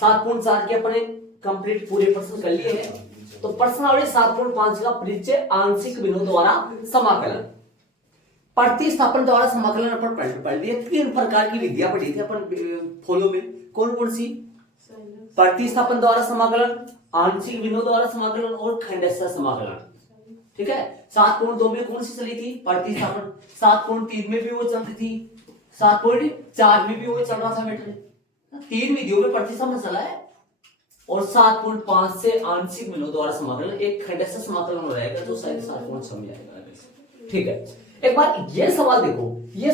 7.4 के अपने कंप्लीट पूरे प्रश्न कर लिए हैं। तो प्रश्नावली 7.5 का परिचय आंशिक विनोद द्वारा समाकलन, प्रतिस्थापन द्वारा समाकलन अपन पढ़ लिए। 3 प्रकार की विधियां पढ़ी थी अपन फॉलो में, कौन कौन सी? प्रतिस्थापन द्वारा समाकलन, आंशिक विनोद द्वारा समाकलन और खंडशः समाकलन। ठीक है, 7.2 में कौन सी चली थी? प्रतिस्थापन। 7.3 में भी वो चल रही थी, 7.4 में भी वो चल रहा था बेटे। 3 विधियों में प्रतिस्थापन चला है और 7.5 से आंशिक विनोद द्वारा समाकलन, एक खंडशः समाकलन हो जाएगा जो शायद 7.6 में आएगा। ठीक है, एक बार ये सवाल देखो, ये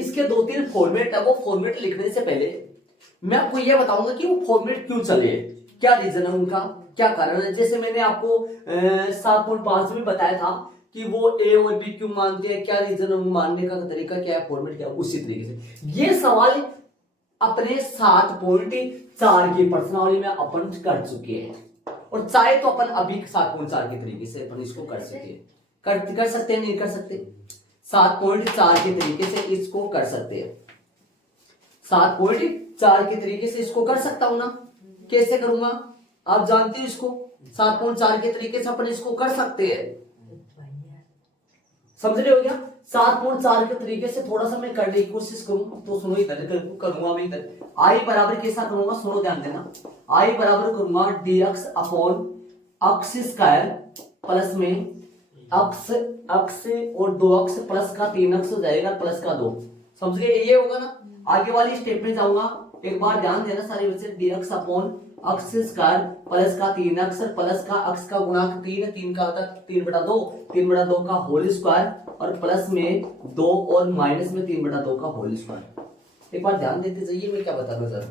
इसके 2-3 फॉर्मेट है। वो फॉर्मेट लिखने से पहले मैं आपको ये बताऊंगा कि वो फॉर्मेट क्यों चले, क्या रीजन है उनका, क्या कारण है। जैसे मैंने आपको 7.5 में बताया था कि वो ए और बी क्यों मानते हैं, क्या रीजन है मानने का तरीका क्या है, फॉर्मेट क्या है, उसी तरीके से ये सवाल अपने 7.4 की प्रश्नावली में अपन कर चुके हैं। और चाहे तो अपन अभी 7.4 के तरीके से अपन इसको कर सकते हैं, कर सकते हैं, नहीं कर सकते? 7.4 के तरीके से इसको कर सकते हैं, 7.4 के तरीके से इसको कर सकता हूं ना। कैसे करूंगा आप जानते हो इसको, 7.4 के तरीके से अपन इसको कर सकते हैं। समझ रहे हो क्या? 7.4 के तरीके से थोड़ा सा मैं करने की कोशिश करूं तो सुनो, इधर करूंगा मैं, इधर आई बराबर कैसा करूंगा, सुनो ध्यान देना। आई बराबर करूंगा dx अपॉन अक्ष स्क्वायर प्लस में अक्ष और 2 अक्ष प्लस का 3 अक्ष हो जाएगा प्लस का 2। समझ गए? ये होगा ना। आगे वाली स्टेप में जाऊंगा, एक बार ध्यान देना सारे बच्चे। dx अपॉन अक्ष स्क्वायर प्लस का 3 अक्ष प्लस का अक्ष का गुणांक 3 का आता 3/2, 3/2 का होल स्क्वायर और प्लस में 2 और माइनस में 3/2 का होल स्क्वायर। एक बार ध्यान देते जाइए मैं क्या बता रहा हूं जरा।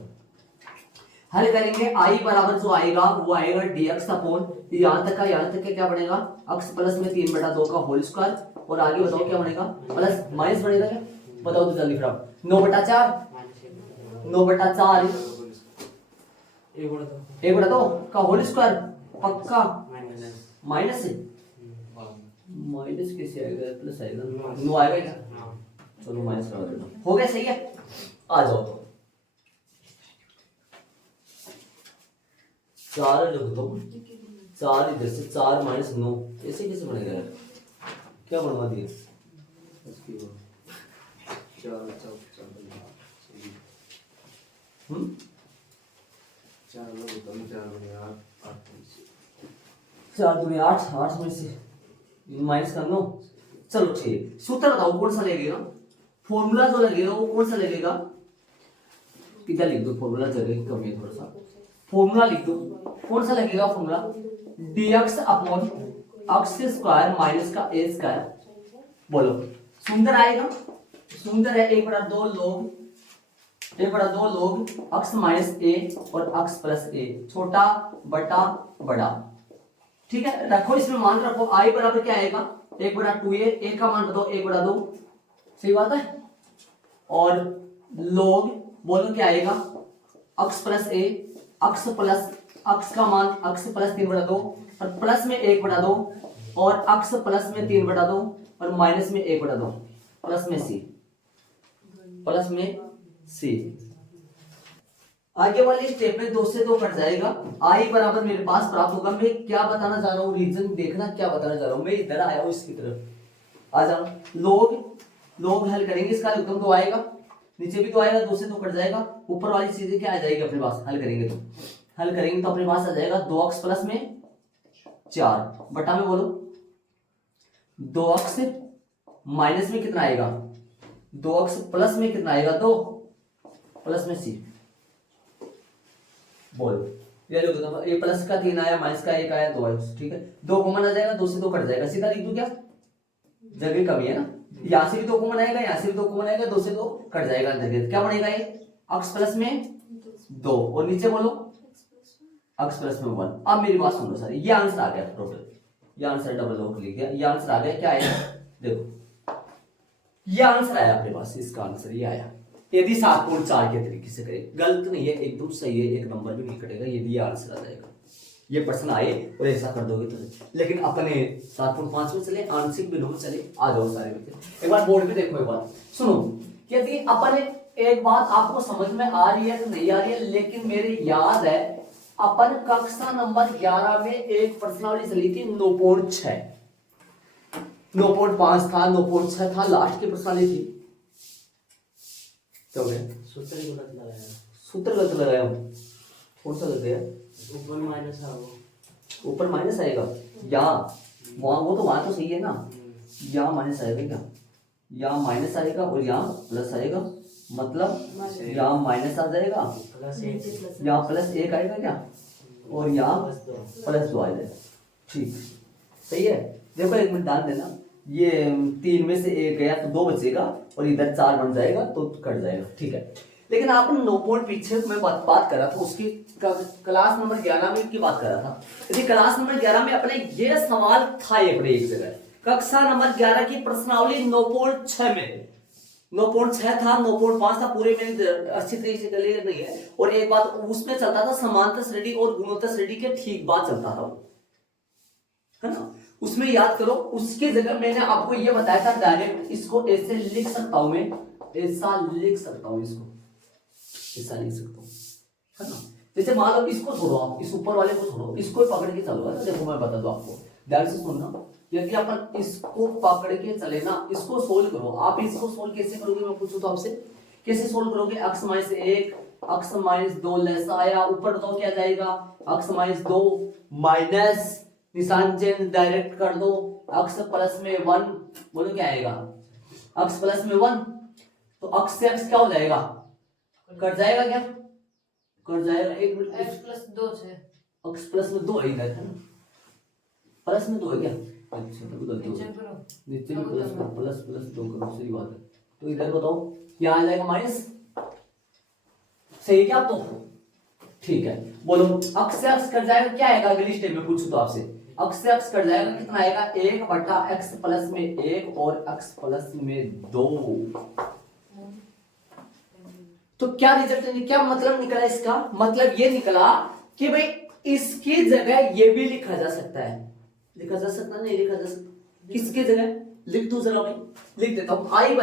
हल करेंगे, आई बराबर जो आएगा वो आएगा dx अपॉन यहां तक का क्या बनेगा, अक्ष प्लस में 3/2 का होल स्क्वायर और आगे बताओ क्या बनेगा, प्लस माइनस बनेगा क्या, बताओ तो जल्दी। फिर 9/4 1/2 का होल स्क्वायर पक्का माइनस से माइनस कैसे आएगा, प्लस आएगा, 9 आएगा क्या? चलो माइनस करा देना, हो गया। सही है, आ जाओ तो 4 लिख दो, 4 इधर से 4 माइनस 9 ऐसे कैसे बनेगा यार, क्या बनवा दिया? 4 दूनी 8 में से माइनस कर 9। चलो ठीक, सूत्र बताओ कौन सा लगेगा, फॉर्मूला जो लगेगा वो कौन सा लगेगा? इधर लिख दो, फॉर्मूला जगह की कमी है थोड़ा सा, फॉर्मूला लिख दो। कौन सा लगेगा फॉर्मूला? dx अपॉन अक्ष स्क्वायर माइनस का a स्क्वायर। बोलो सुंदर आएगा, सुंदर है 1/2 log अक्ष माइनस a और अक्ष प्लस a, छोटा बटा बड़ा। ठीक है, रखो इसमें मान रखो। आई बराबर क्या आएगा, 1/2a, a का मान बताओ 1/2, सही बात है। और log बोलो क्या आएगा, अक्ष प्लस a, अक्ष का मान अक्ष प्लस 3/2 और प्लस में 1/2 और अक्ष प्लस में 3/2 और माइनस में 1/2 प्लस में c। आगे वाली स्टेप में 2 से 2 कट जाएगा। आई बराबर मेरे पास प्राप्त होगा। मैं क्या बताना चाह रहा हूँ, रीजन देखना क्या बताना चाह रहा हूँ। मैं इधर आया हूँ, इसकी तरफ आ जाओ। लोग हल करेंगे, इसका उत्तर 2 आएगा, नीचे भी 2 आएगा, 2 से 2 कट जाएगा। ऊपर वाली चीजें क्या आ जाएगी अपने पास, हल करेंगे तो अपने पास आ जाएगा 2 अक्ष प्लस में 4 बटा में बोलो 2 अक्ष माइनस में कितना आएगा, 2 अक्ष प्लस में कितना आएगा, 2 प्लस में c। बोलो ये लो, ये प्लस का 3 आया, माइनस का 1 आया, 2 आया। ठीक है, 2 कॉमन आ जाएगा, 2 से 2 कट जाएगा। सीधा लिख दूं क्या, जगह कमी है ना, यहां से भी 2 कॉमन आएगा, यहां से भी 2 कॉमन आएगा, 2 से 2 कट जाएगा जगह। क्या बनेगा ये, अक्ष प्लस में 2 और नीचे बोलो अक्ष प्लस में 1। अब मेरी बात सुनो सारी, ये आंसर आ गया टोटल, ये आंसर डबल लॉक लिख दिया, ये आंसर आ गया। क्या आया देखो, ये आंसर आया अपने पास, इसका आंसर ये आया। यदि 7.4 के तरीके से करें, गलत नहीं है, एकदम सही है, एक नंबर भी नहीं कटेगा यदि ये आंसर आ जाएगा। ये प्रश्न आए और ऐसा कर दोगे तो। लेकिन अपने 7.5 में चले, आंशिक बिंदु में चले, आ जाओ सारे बच्चे। एक बार बोर्ड पे देखो, एक बार सुनो, यदि अपने एक बात आपको समझ में आ रही है तो नहीं आ रही है, लेकिन मेरे याद है अपन कक्षा नंबर 11 में एक प्रश्नावली चली थी 9.6, 9.5 था, 9.6 था, लास्ट की प्रश्नावली थी। क्या हो गया? सूत्र गलत लगाया। सूत्र गलत लगाया हूं, कौन सा गलत है? ऊपर माइनस है वो, ऊपर माइनस आएगा या वहां, वो तो वहां तो सही है ना, यहाँ माइनस आएगा क्या? यहाँ माइनस आएगा और यहाँ प्लस आएगा, मतलब यहाँ माइनस आ जाएगा, प्लस एक, यहाँ प्लस 1 आएगा क्या, और यहाँ प्लस 2 आ जाएगा। ठीक, सही है। देखो एक मिनट ध्यान देना, ये 3 में से 1 गया तो 2 बचेगा और इधर 4 बन जाएगा तो कट जाएगा। ठीक है, लेकिन आपने 9 पॉइंट पीछे मैं बात कर रहा था उसकी, क्लास नंबर 11 में की बात कर रहा था। यदि क्लास नंबर 11 में अपने ये सवाल था एक जगह, कक्षा नंबर 11 की प्रश्नावली 9.6 में 9.6 था, 9.5 था, पूरे में अच्छी तरीके से क्लियर नहीं है। और एक बात उसमें चलता था समांतर श्रेणी और गुणोत्तर श्रेणी के ठीक बाद चलता था, है ना, उसमें याद करो। उसकी जगह मैंने आपको ये बताया था डायरेक्ट इसको ऐसे लिख सकता हूं मैं, ऐसा लिख सकता हूं, इसको ऐसा लिख सकता हूं, है ना। जैसे मान लो इसको छोड़ो, आप इस ऊपर वाले को छोड़ो, इसको पकड़ के चलो, है ना। देखो मैं बता दूं आपको, ध्यान से सुनना। यदि अपन इसको पकड़ के चले ना, इसको सोल्व करो। आप इसको सोल्व कैसे करोगे मैं पूछूं तो आपसे, कैसे सोल्व करोगे? x minus 1, x minus 2 less आया, ऊपर दो क्या जाएगा, x माइनस 2 माइनस निशान चेंज डायरेक्ट कर दो, x प्लस में 1, बोलो क्या आएगा, x प्लस में 1, तो x से x क्या हो जाएगा, कट जाएगा क्या, कट जाएगा। एक मिनट, x प्लस 2 से x प्लस में 2 है इधर, है ना, प्लस में 2 है क्या, अच्छा नीचे करो, नीचे में प्लस का प्लस प्लस 2 करो, सही बात है। तो इधर बताओ क्या आ जाएगा, माइनस, सही है क्या? तो ठीक है, बोलो x से x कट जाएगा, क्या आएगा अगली स्टेप में पूछूं तो आपसे, x से x कट जाएगा, कितना आएगा, 1 बटा x प्लस में 1 और x प्लस में 2। तो क्या रिजल्ट, क्या मतलब निकला इसका? मतलब ये निकला कि भाई इसकी जगह ये भी लिखा जा सकता है, लिखा जा सकता, नहीं लिखा जा सकता, किसकी जगह लिख दो जरा, मैं लिख देता हूं, i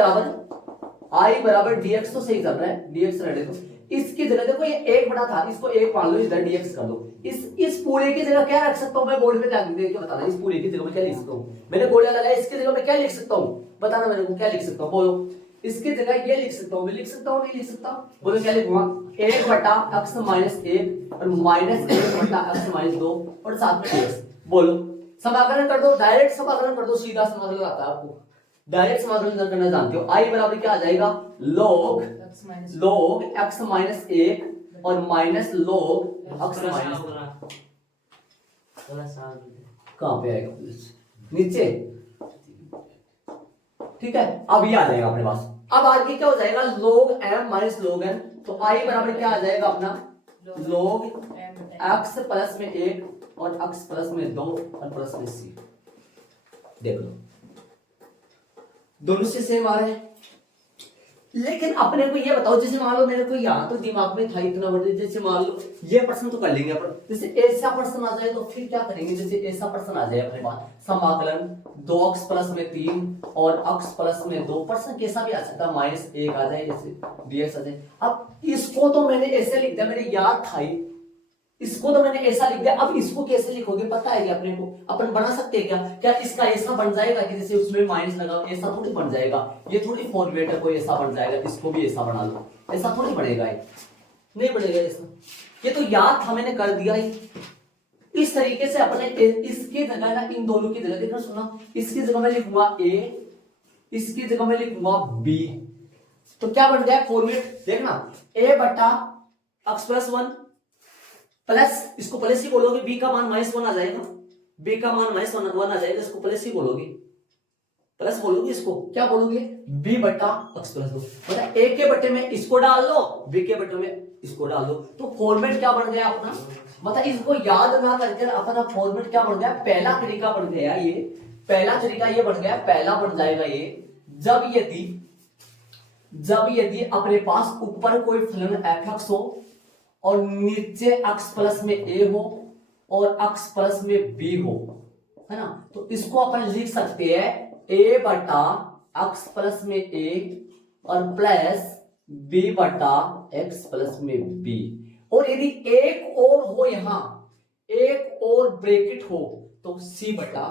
बराबर dx, तो सही चल रहा है, dx रहने दो। इसकी जगह देखो ये 1 बटा था, इसको 1 मान लो, इधर dx कर दो। इस पूरे की जगह क्या रख सकता हूं मैं, बोर्ड पे ध्यान दे के बताना, इस पूरे की जगह में क्या लिख सकता हूं, मैंने गोला लगाया, इसकी जगह में क्या लिख सकता हूं, बताना मेरे को क्या लिख सकता हूं, बोलो। इसकी जगह ये लिख सकता हूं, मैं लिख सकता हूं, नहीं लिख सकता, बोलो क्या लिखूंगा, 1 बटा x माइनस 1 और माइनस 1 बटा x माइनस 2 और साथ में dx, बोलो समाकलन कर दो, डायरेक्ट समाकलन कर दो, सीधा समाकलन आता है आपको, डायरेक्ट समाकलन करना जानते हो। i बराबर क्या आ जाएगा, log x माइनस 1 और माइनस log x माइनस, कहां पे आएगा प्लस, नीचे, ठीक है। अब ये आ जाएगा अपने पास, अब आगे क्या हो जाएगा, log m minus log n, तो i बराबर क्या आ जाएगा अपना, log x प्लस में 1 और x प्लस में 2 और प्लस में c। देख लो दोनों से सेम आ रहे हैं, लेकिन अपने को ये बताओ, जैसे मान लो मेरे को यहाँ तो दिमाग में था इतना बड़े, जैसे मान लो ये प्रश्न तो कर लेंगे अपन, जैसे ऐसा प्रश्न आ जाए तो फिर क्या करेंगे, जैसे ऐसा प्रश्न आ जाए अपने पास, समाकलन 2x प्लस में 3 और x प्लस में 2, प्रश्न कैसा भी आ सकता है, माइनस 1 आ जाए, जैसे dx आ जाए। अब इसको तो मैंने ऐसे लिख दिया, मेरे याद था ही, इसको तो मैंने ऐसा लिख दिया, अब इसको कैसे लिखोगे पता है क्या अपने को, अपन बना सकते हैं क्या, क्या इसका ऐसा बन जाएगा कि जैसे उसमें माइनस लगा, ऐसा थोड़ी बन जाएगा, ये थोड़ी फॉर्मेट है कोई ऐसा बन जाएगा, इसको भी ऐसा बना लो, ऐसा थोड़ी बनेगा, ये नहीं बनेगा ऐसा, ये तो याद था मैंने कर दिया ही। इस तरीके से अपने इसकी जगह ना, इन दोनों की जगह देखना सुनना, इसकी जगह मैं लिखूंगा a, इसकी जगह मैं लिखूंगा b, तो क्या बन गया फॉर्मेट, देखना a बटा x प्लस 1 प्लस, इसको प्लस ही बोलोगे, b का मान माइनस 1 आ जाएगा, b का मान माइनस 1 आ जाएगा, इसको प्लस ही बोलोगे, प्लस बोलोगे, इसको क्या बोलोगे, b बटा x प्लस 2, मतलब a के बटे में इसको डाल लो, b के बटे में इसको डाल दो, तो फॉर्मेट क्या बन गया अपना, मतलब इसको याद ना करके अपना फॉर्मेट क्या बन गया, पहला तरीका बन गया ये, पहला तरीका ये बन गया, पहला बन जाएगा ये, जब यदि अपने पास ऊपर कोई फलन fx हो और नीचे x प्लस में a हो और x प्लस में b हो, है ना, तो इसको अपन लिख सकते हैं a बटा x प्लस में a और प्लस बी बटा एक्स प्लस में बी। और यदि एक और हो, यहां एक और ब्रैकेट हो तो सी बटा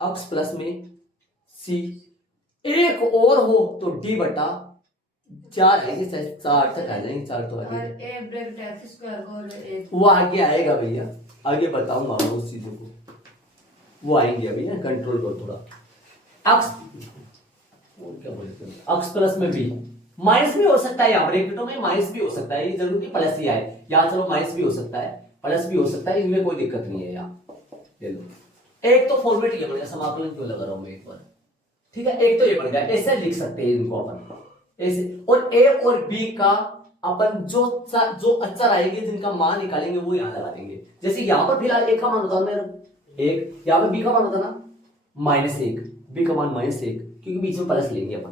एक्स प्लस में सी। एक और हो तो डी बटा 4 आएगी, 4 तक आ जाएंगे, 4 तो आगे और ए ब्रैकेट एक्स स्क्वायर और ए वो आगे आएगा भैया, आगे बताऊंगा मैं उस चीजों को, वो आएंगे अभी ना, कंट्रोल करो थोड़ा। एक्स क्या बोलते हैं, एक्स प्लस में बी, माइनस भी हो सकता है, यहाँ ब्रैकेटों में माइनस भी हो सकता है, ये जरूरी प्लस ही आए, यहाँ चलो माइनस भी हो सकता है, प्लस भी हो सकता है, इनमें कोई दिक्कत नहीं है। यहाँ ले लो, एक तो फॉर्मेट ये बन गया, समाकलन क्यों लगा रहा हूं मैं एक बार, ठीक है, एक तो ये बन गया, ऐसे लिख सकते हैं इनको अपन ऐसे। और ए और बी का अपन जो अचर आएंगे, जिनका मान निकालेंगे वो यहाँ लगा देंगे। जैसे यहाँ पर फिलहाल एक का मान होता है एक, यहाँ पर बी का मान होता ना -1, बी का मान -1, क्योंकि बीच में प्लस लेंगे अपन।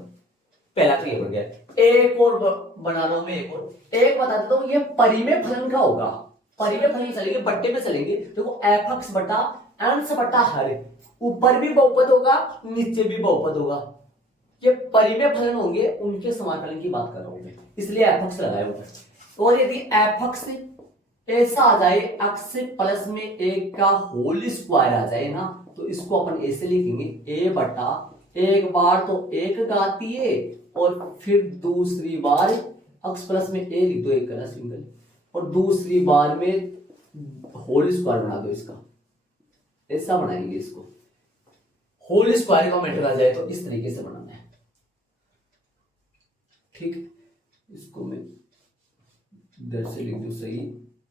पहला तो ये बन गया, एक और बना रहा हूं मैं, एक और एक बता देता हूं, ये परिमेय फलन का होगा, परिमेय फलन चलेंगे, बट्टे में चलेंगे। देखो एफ एक्स बटा अंश बटा हर, ऊपर भी बहुपद होगा नीचे भी बहुपद होगा, ये परिमेय फलन होंगे, उनके समाकलन की बात कर रहा हूं मैं, इसलिए एफ एक्स लगाया हुआ। और यदि एफ एक्स ऐसा आ जाए, एक्स प्लस में एक का होल स्क्वायर आ जाए ना, तो इसको अपन ऐसे लिखेंगे, ए बटा एक बार तो एक घाती है और फिर दूसरी बार एक्स प्लस में ए लिख दो, एक का सिंगल, और दूसरी बार में होल स्क्वायर बना दो इसका, ऐसा बनाएंगे इसको। होल स्क्वायर का मैटर आ जाए तो इस तरीके से बनाना है, ठीक। इसको मैं इधर से लिख दूं सही,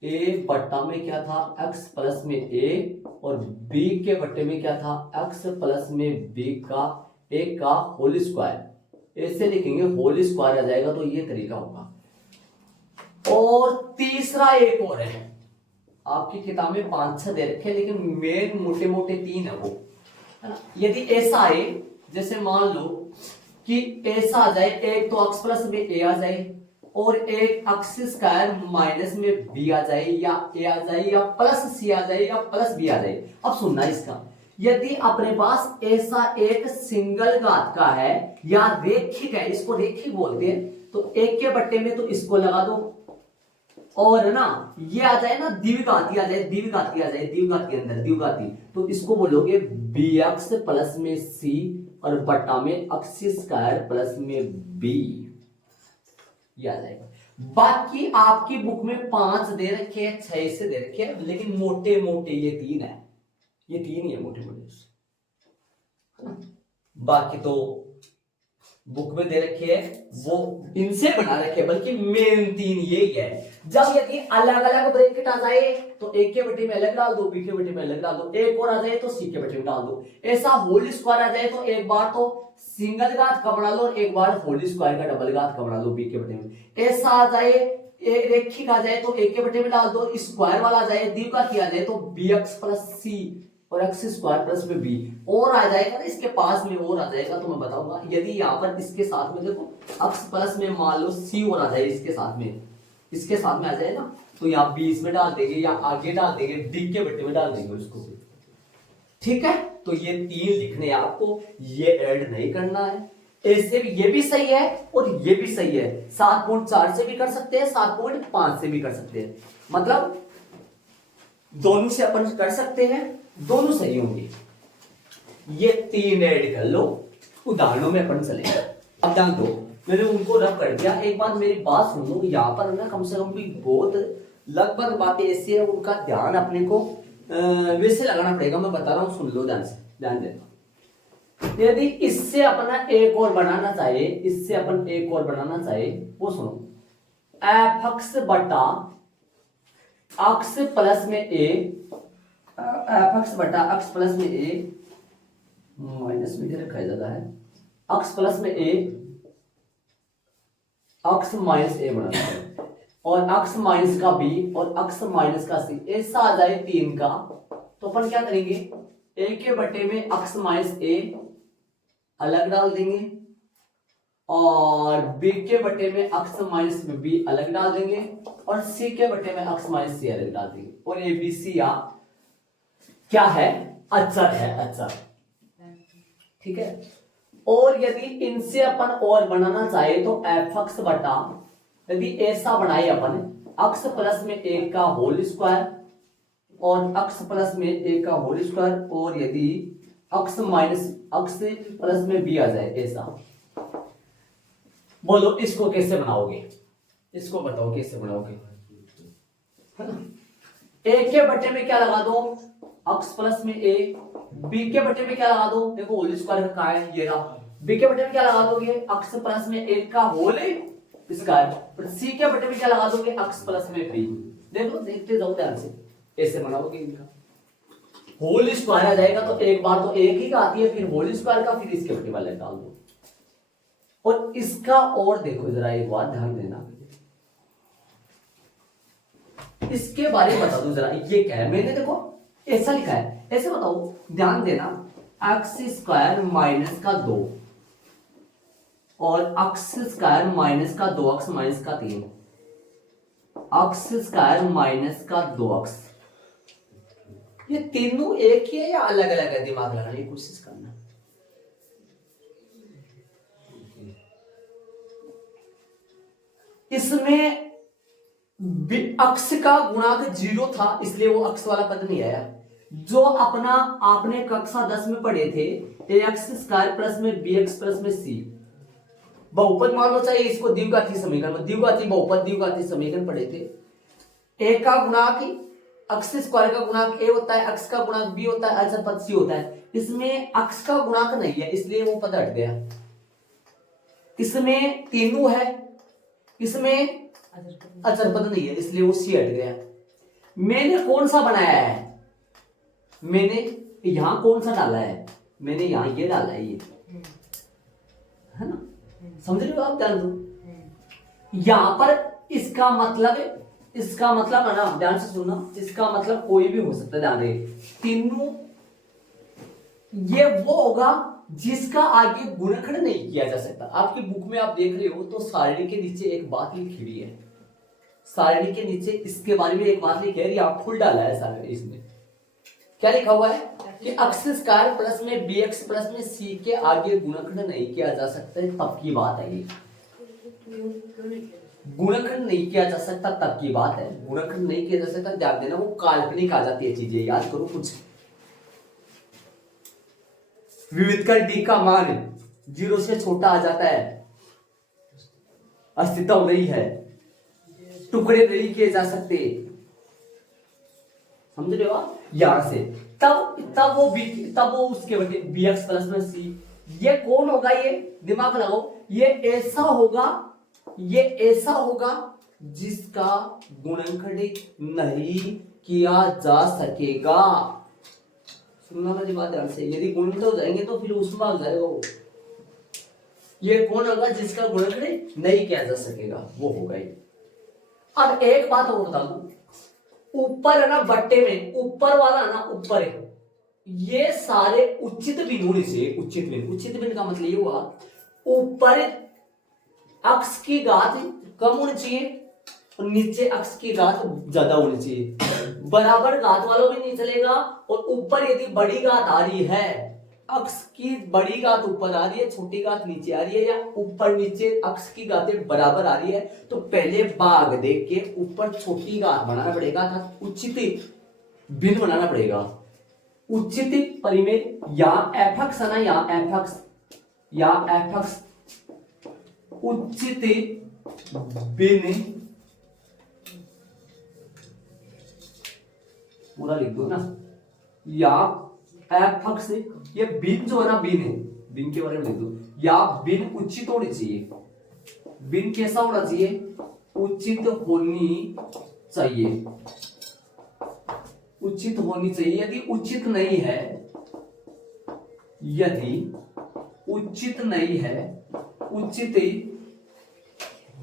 ए बट्टा में क्या था एक्स प्लस में ए, और बी के बट्टे में क्या था एक्स प्लस में बी का एक का होल स्क्वायर, ऐसे लिखेंगे, होल स्क्वायर आ जाएगा तो ये तरीका होगा। और तीसरा एक और है, आपकी किताब में 5-6 दे रखे, लेकिन मेन मोटे मोटे 3 है वो, है ना। यदि ऐसा है, जैसे मान लो कि ऐसा आ जाए, एक तो एक्स प्लस में ए आ जाए और एक एक्स स्क्वायर माइनस में बी आ जाए, या ए आ जाए, या प्लस सी आ जाए, या प्लस बी आ जाए। अब सुनना इसका, यदि अपने पास ऐसा एक सिंगल घात का है या रेखिक है, इसको रेखिक बोलते हैं, तो एक के बट्टे में तो इसको लगा दो, और ना ये आ जाए ना द्विघाती आ जाए, द्विघाती आ जाए, द्विघाती अंदर द्विघाती, तो इसको बोलोगे बी एक्स प्लस में सी और बट्टा में एक्स स्क्वायर प्लस में बी, ये आ जाएगा। बाकी आपकी बुक में 5 दे रखे हैं, 6 से दे रखे हैं, लेकिन मोटे मोटे ये 3 है, ये 3 ही है मोटे मोटे, बाकी तो बुक में दे रखे है वो इनसे बना रखे, बल्कि मेन 3 यही है। जब यदि अलग अलग ब्रैकेट आ जाए तो एक के बटे में अलग डाल दो, बी के बटे में अलग डाल दो, एक और आ जाए तो सी के बटे में डाल दो। ऐसा होल स्क्वायर आ जाए तो एक बार तो सिंगल घात का बना लो और एक बार होल स्क्वायर का डबल घात का बना लो बी के बटे में। ऐसा आ जाए, एक रेखिक आ जाए तो एक के बटे में डाल दो, स्क्वायर वाला आ जाए, द्विघाती आ जाए तो बी एक्स प्लस सी और एक्स स्क्वायर प्लस में बी, और आ जाएगा ना इसके पास में और आ जाएगा, तो मैं बताऊंगा। यदि यहाँ पर इसके साथ में देखो एक्स प्लस में मान लो सी और आ जाए, इसके साथ में, इसके साथ में आ जाए ना, तो यहाँ बी इसमें डाल देंगे या आगे डाल देंगे, डी के बटे में डाल देंगे उसको, ठीक है। तो ये 3 लिखने हैं आपको, ये ऐड नहीं करना है। ऐसे भी ये भी सही है और ये भी सही है, 7.4 से भी कर सकते हैं, 7.5 से भी कर सकते हैं, मतलब दोनों से अपन कर सकते हैं, दोनों सही होंगे। ये 3 ऐड कर लो, उदाहरणों में अपन चलेंगे। अब ध्यान दो, मैंने उनको रब कर दिया, एक बात मेरी बात सुन लो, यहाँ पर ना कम से कम भी बहुत लगभग बातें ऐसी है, उनका ध्यान अपने को वैसे लगाना पड़ेगा, मैं बता रहा हूँ, सुन लो ध्यान से, ध्यान देना। यदि इससे अपना एक और बनाना चाहे, इससे अपन एक और बनाना चाहे, वो सुनो, एफ एक्स बटा एक्स प्लस में ए, एफ एक्स बटा एक्स प्लस में ए, माइनस में रखा ज्यादा है, एक्स प्लस में ए, एक्स माइनस ए बनाना है, और एक्स माइनस का बी और एक्स माइनस का सी, ऐसा आ जाए 3 का, तो अपन क्या करेंगे, ए के बटे में एक्स माइनस ए अलग डाल देंगे, और बी के बटे में एक्स माइनस बी अलग डाल देंगे, और सी के बटे में एक्स माइनस सी अलग डाल देंगे। और ए बी सी या क्या है, अचर है, अचर, ठीक है। और यदि इनसे अपन और बनाना चाहे तो एफ अक्स बटा, यदि ऐसा बनाए अपन अक्स प्लस में एक का होल स्क्वायर और अक्स प्लस में एक का होल स्क्वायर, और यदि अक्स माइनस अक्स प्लस में बी आ जाए ऐसा, बोलो इसको कैसे बनाओगे, इसको बताओ कैसे बनाओगे, है ना। ए के बटे में क्या लगा दो, अक्स प्लस में ए, बी के बटे में क्या लगा दो, देखो होल स्क्वायर का कहा है ये रहा, बी के बटे में क्या लगा दोगे, अक्स प्लस में एक का होल स्क्वायर, और सी के बटे में क्या लगा दोगे, अक्स प्लस में बी। देखो देखते जाओ ध्यान से, ऐसे बनाओगे इनका होल स्क्वायर आ जाएगा तो एक बार तो एक ही का आती है, फिर होल स्क्वायर का, फिर इसके बटे वाले डाल दो। और इसका और देखो जरा एक बार ध्यान देना, इसके बारे में बता दो जरा, ये क्या है, मैंने देखो ऐसा लिखा है, ऐसे बताओ ध्यान देना, एक्स स्क्वायर माइनस का 2 और अक्स स्क्वायर माइनस का 2 अक्स माइनस का 3, अक्स स्क्वायर माइनस का 2 अक्स, ये तीनों एक ही है या अलग अलग है, दिमाग लगाने की कोशिश करना। इसमें अक्स का गुणांक 0 था इसलिए वो अक्स वाला पद नहीं आया। जो अपना आपने कक्षा 10 में पढ़े थे, एक्स स्क्वायर प्लस में बी एक्स प्लस में सी, बहुपद मान लो चाहिए इसको, द्विघाती समीकरण, द्विघाती बहुपद द्विघाती समीकरण पढ़े थे। ए का गुणांक अक्स स्क्वायर का गुणांक ए होता है, अक्स का गुणांक बी होता है, अचर पद सी होता है। इसमें अक्स का गुणांक नहीं है इसलिए वो पद हट गया। इसमें तीनों है, इसमें अचर पद नहीं है इसलिए वो सी हट गया। मैंने कौन सा बनाया है, मैंने यहां कौन सा डाला है, मैंने यहां ये डाला है, ये है ना, समझ रहे हो आप, ध्यान दो। यहां पर इसका मतलब है ना, ध्यान से सुनना, इसका मतलब कोई भी हो सकता है, ध्यान रहे, तीनों ये वो होगा जिसका आगे गुणनखंड नहीं किया जा सकता। आपकी बुक में आप देख रहे हो तो सारणी के नीचे एक बात लिखी हुई है, सारणी के नीचे इसके बारे में एक बात लिखी है, ये आप फुल डाला है सारणी, इसमें क्या लिखा हुआ है कि अक्स स्क्वायर प्लस में बी एक्स प्लस में सी के आगे गुणनखंड नहीं किया जा सकता, तब की बात है। ये गुणनखंड नहीं किया जा सकता तब की बात है, गुणनखंड नहीं किया जा सकता, ध्यान देना, वो काल्पनिक आ जाती है चीजें, याद करो कुछ। विविध कर डी का मान 0 से छोटा आ जाता है, अस्तित्व नहीं है, टुकड़े नहीं किए जा सकते, समझ रहे हो आप, यहां से तब वो उसके बटे बी एक्स प्लस में सी, ये कौन होगा, ये दिमाग लगाओ, ये ऐसा होगा जिसका गुणनखंड नहीं किया जा सकेगा। सुनना वाली बात ध्यान से, यदि गुणनखंड हो जाएंगे तो फिर उसमें आ जाएगा वो। ये कौन होगा जिसका गुणनखंड नहीं किया जा सकेगा, वो होगा ये। अब एक बात और बता दूं, ऊपर है ना बट्टे में, ऊपर वाला है ना, ऊपर है, ये सारे उचित बिंदु होने से, उचित बिंदु का मतलब ये हुआ ऊपर अक्स की घात कम होनी चाहिए और नीचे अक्स की घात ज्यादा होनी चाहिए। बराबर घात वालों में नहीं चलेगा, और ऊपर यदि बड़ी घात आ रही है, अक्स की बड़ी घात ऊपर आ रही है, छोटी घात नीचे आ रही है, या ऊपर नीचे अक्स की घातें बराबर आ रही है, तो पहले भाग देख के ऊपर छोटी घात बनाना पड़ेगा, अर्थात उचित भिन्न बनाना पड़ेगा। उचित परिमेय या एफ एक्स है ना, या एफ एक्स उचित भिन्न, पूरा लिख दो ना, या एफ एक्स, ये बिन जो है ना, बिन के बारे में लिख दो, या बिन उचित होनी चाहिए। बिन कैसा होना चाहिए, उचित होनी चाहिए, उचित होनी चाहिए। यदि उचित नहीं है, यदि उचित नहीं है, उचित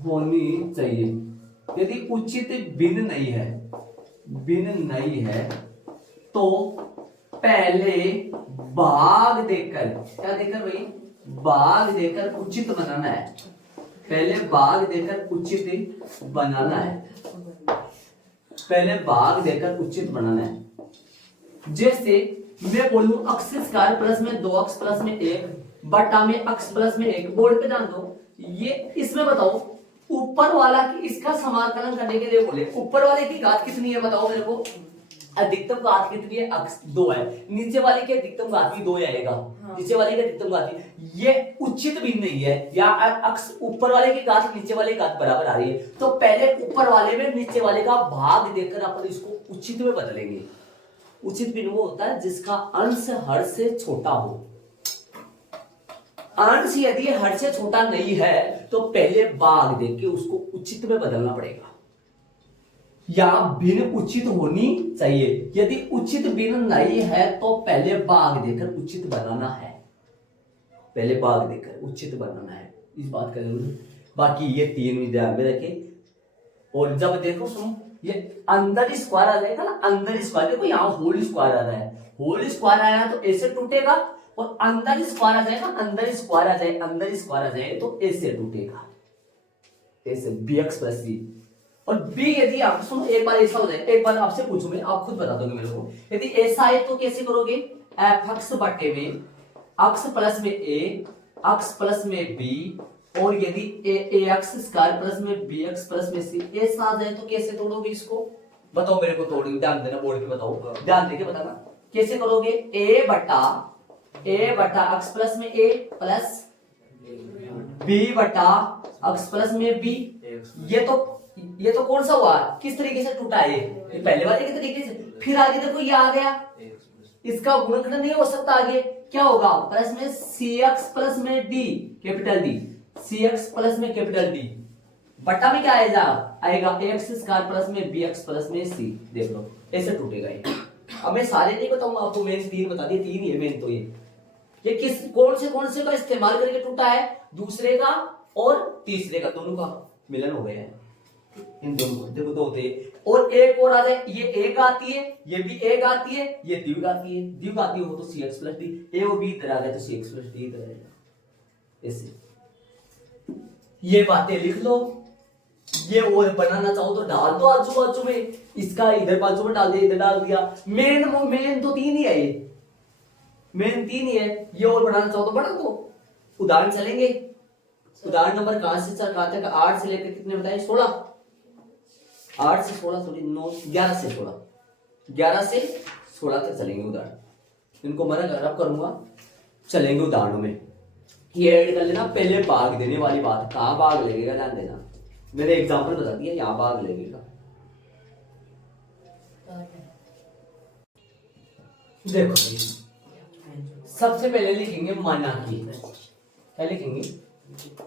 होनी चाहिए। यदि उचित बिन नहीं है तो पहले भाग देकर, क्या देकर भाई, भाग देकर उचित बनाना है, पहले भाग देकर उचित बनाना है, पहले भाग देकर उचित बनाना है। जैसे मैं बोलूं अक्स स्क्वायर प्लस में 2 अक्स प्लस में 1, बटा में x प्लस में 1 बोर्ड पे ध्यान दो। ये इसमें बताओ ऊपर वाला की इसका समाकलन करने के लिए बोले ऊपर वाले की घात कितनी है बताओ मेरे को। अधिकतम घात कितनी है x 2 है, नीचे वाले की अधिकतम घात भी 2 ही आएगा। हाँ। नीचे वाले की अधिकतम घात ये उचित भी नहीं है, या x ऊपर वाले की घात नीचे वाले की घात बराबर आ रही है, तो पहले ऊपर वाले में नीचे वाले का भाग देकर अपन इसको उचित में बदलेंगे। उचित भिन्न वो होता है जिसका अंश हर से छोटा हो। अंश यदि हर से छोटा नहीं है तो पहले भाग देके उसको उचित में बदलना पड़ेगा, या भिन्न उचित होनी चाहिए। यदि उचित भिन्न नहीं है तो पहले भाग देकर उचित बनाना है, पहले भाग देकर उचित बनाना है, इस बात का जरूर। बाकी ये तीन भी ध्यान में रखे। और जब देखो सुनो ये अंदर स्क्वायर आ जाएगा ना, अंदर स्क्वायर देखो यहाँ होल स्क्वायर आ रहा है, होल स्क्वायर आया तो ऐसे टूटेगा, और अंदर स्क्वायर आ जाएगा, अंदर स्क्वायर आ जाए, अंदर स्क्वायर आ जाए तो ऐसे टूटेगा, ऐसे bx प्लस b। और b यदि आप सुनो एक बार ऐसा हो जाए, एक बार आपसे पूछूं मैं, आप खुद बता दोगे मेरे को। यदि ऐसा है तो कैसे करोगे, fx बटे में x प्लस में a, x प्लस में b, और यदि ax स्क्वायर प्लस में bx प्लस में c ऐसा आ जाए तो कैसे तोड़ोगे इसको बताओ मेरे को। तोड़ोगे ध्यान देना, बोर्ड पे बताओ, ध्यान देके बताना कैसे करोगे। a बटा x प्लस में a प्लस b बटा x प्लस में b। ये तो कौन सा हुआ, किस तरीके से टूटा है, ये पहले वाले के तरीके से। फिर आगे देखो ये आ गया, इसका गुणनखंड नहीं हो सकता, आगे क्या होगा, प्लस में cx प्लस में d capital D, cx plus में कैपिटल D बटा में क्या आएगा ax स्क्वायर प्लस में bx प्लस में c। देख लो ऐसे टूटेगा ये। अब मैं सारे नहीं बताऊंगा आपको, मैंने तीन बता दिए, तीन ही है मेन। तो ये किस कौन से का इस्तेमाल करके टूटा है, दूसरे का और तीसरे का, दोनों का मिलन हो गया है इन दोनों को। देखो दो थे और एक और आ जाए, ये एक आती है, ये भी एक आती है, ये द्विघाती है, द्विघाती हो तो cx प्लस d, a और b इधर आ गए तो cx प्लस d इधर आएगा। ऐसे ये बातें लिख लो। ये और बनाना चाहो तो डाल दो आजू बाजू में, इसका इधर बाजू में डाल दिया, इधर डाल दिया। मेन तो तीन ही है, ये मेन तीन ही है। ये और बनाना चाहो तो बना दो। उदाहरण चलेंगे, उदाहरण नंबर कहां से कहां तक, 8 से लेकर कितने बताए, 16, 8 से 16 सॉरी 9 11 से 16, 11 से 16 तक चलेंगे उदाहरण। इनको मैं रब करूंगा, चलेंगे उदाहरणों में। ये ऐड कर लेना, पहले भाग देने वाली बात, कहां भाग लगेगा ध्यान देना। मैंने एग्जांपल बता दिया, यहां भाग लगेगा। देखो सबसे पहले लिखेंगे माना की, क्या लिखेंगे,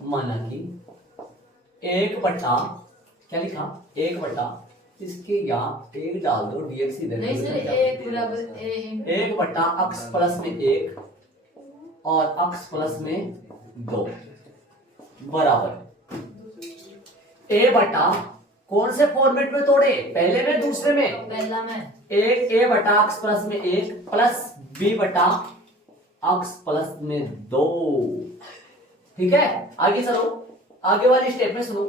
माना की 1 बटा, क्या लिखा 1 बटा, इसके यहाँ 1 डाल दो, dx इधर नहीं सर, 1 बराबर 1 बटा x प्लस में 1 और x प्लस में 2 बराबर a बटा, कौन से फॉर्मेट में तोड़े, पहले में दूसरे में, पहला में एक a बटा x प्लस में 1 प्लस b बटा x प्लस में 2। ठीक है, आगे चलो, आगे वाली स्टेप में सुनो।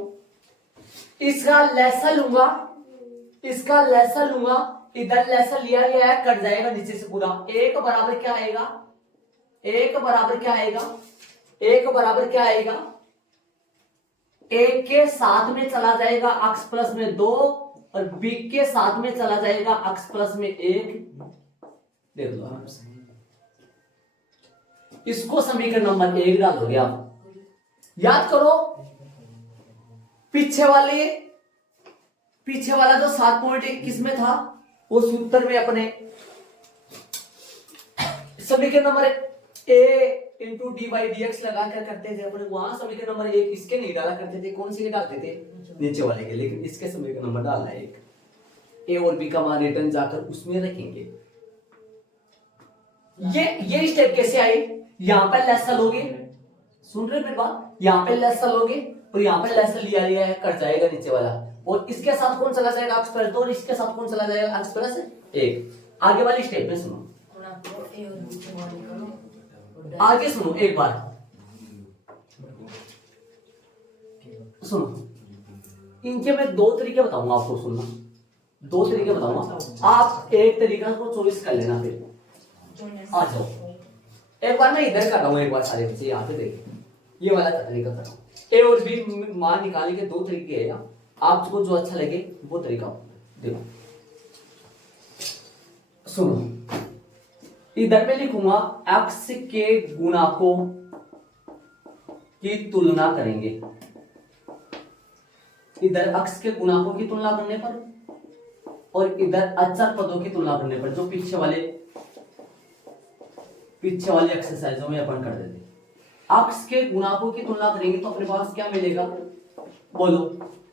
इसका लेसा लूंगा, इसका लेसा लूंगा, इधर लेसा लिया गया है, कट जाएगा नीचे से पूरा। 1 बराबर क्या आएगा, 1 बराबर क्या आएगा, 1 बराबर क्या आएगा, 1 के साथ में चला जाएगा x प्लस में 2 और b के साथ में चला जाएगा x प्लस में 1। देख लो इसको समीकरण नंबर 1 डाल दोगे आप। याद करो पीछे वाला जो 7.1 किसमें था, वो सूत्र में अपने समीकरण number a into D by D x लगा कर करते थे अपने। वहां समीकरण नंबर 1 इसके नहीं डाला करते थे, कौन सी के डालते थे, नीचे वाले के। लेकिन इसके समीकरण नंबर डालना है 1, a और b का मान रिटर्न जाकर उसमें रखेंगे। ये स्टेप कैसे आई, यहां पर लेसा लोगे, सुन रहे मेरी बात, यहां पे लेस लोगे और यहां पे लेस लिया है, कट जाएगा नीचे वाला, और इसके साथ कौन चला जाएगा x प्लस 2 और इसके साथ कौन चला जाएगा x प्लस 1। आगे वाली स्टेप में सुनो, आगे सुनो एक बार सुनो। इनके मैं 2 तरीके बताऊंगा आपको, सुनना 2 तरीके बताऊंगा, आप एक तरीका को चॉइस कर लेना। फिर आ जाओ, एक बार मैं इधर कर रहा हूँ, एक बार सारे बच्चे यहाँ पे देखिए, ये वाला तरीका कर रहा हूँ। ए और बी मान निकालने के दो तरीके हैं, आपको जो अच्छा लगे वो तरीका देखो। सुनो, इधर में लिखूंगा x के गुणाकों की तुलना करेंगे। इधर x के गुणाकों की तुलना करने पर और इधर अचर पदों की तुलना करने पर, जो पीछे वाले एक्सरसाइजों में अपन कर देते। x के गुणाकों की तुलना करेंगे तो अपने पास क्या मिलेगा, बोलो।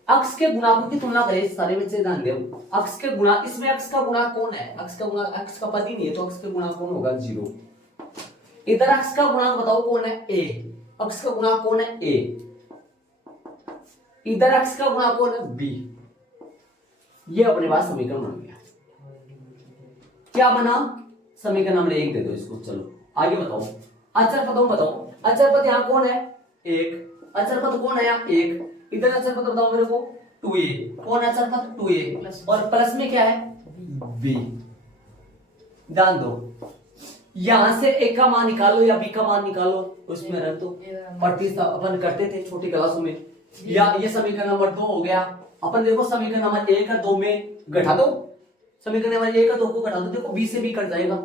x के गुणाकों की तुलना करें, सारे बच्चे ध्यान दो। x के गुणा, इसमें x का गुणा कौन है, x का गुणा, x का पद ही नहीं है तो x का गुणा कौन होगा, 0। इधर x का गुणा बताओ कौन है, a। x का गुणा कौन है, a। इधर x का गुणा कौन है, b। ये अपने पास समीकरण बन गया। क्या बना, समीकरण नंबर 1 दे दो इसको। चलो आगे बताओ, अचर पदों बताओ। अचर पद यहाँ कौन है, 1। अचर पद कौन है यहाँ, 1। इधर अचर पद बताओ मेरे को, 2a। कौन है अचर पद, 2a। और प्लस में क्या है, b। ध्यान दो, यहां से a का मान निकालो या b का मान निकालो, उसमें रख दो। प्रतिस्थापन करते थे छोटी क्लासों में। या ये समीकरण नंबर 2 हो गया। अपन देखो समीकरण नंबर 1 और 2 में घटा दो, समीकरण नंबर 1 और 2 को घटा दो, देखो b से b कट जाएगा,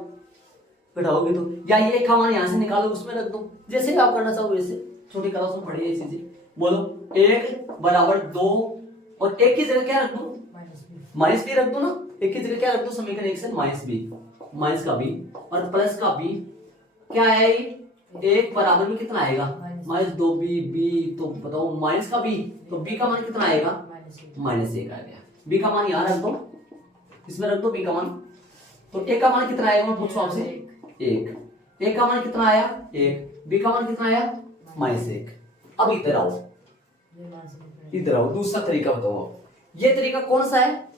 घटाओगे तो। या ये का मान यहां से निकालो, उसमें रख दो, जैसे आप करना चाहो वैसे। छोटी क्लास में पढ़ी ये चीजें। बोलो 1 बराबर 2 और 1 की जगह क्या रख दूं, माइनस बी रख दो ना। 1 की जगह क्या रख दो, समीकरण 1 से माइनस बी, माइनस का बी और प्लस का बी। क्या है, 1 बराबर में कितना आएगा, माइनस 2b, b तो बताओ माइनस का b, तो b का मान कितना आएगा, -1 आ गया। b का मान यहां रख दो, इसमें रख दो b का मान। तो a का मान कितना आएगा, मैं पूछूं आपसे, 1। a का मान कितना आया, 1। b का मान कितना आया, -1। अब इधर आओ, इधर आओ, दूसरा तरीका बताओ। ये तरीका कौन सा है,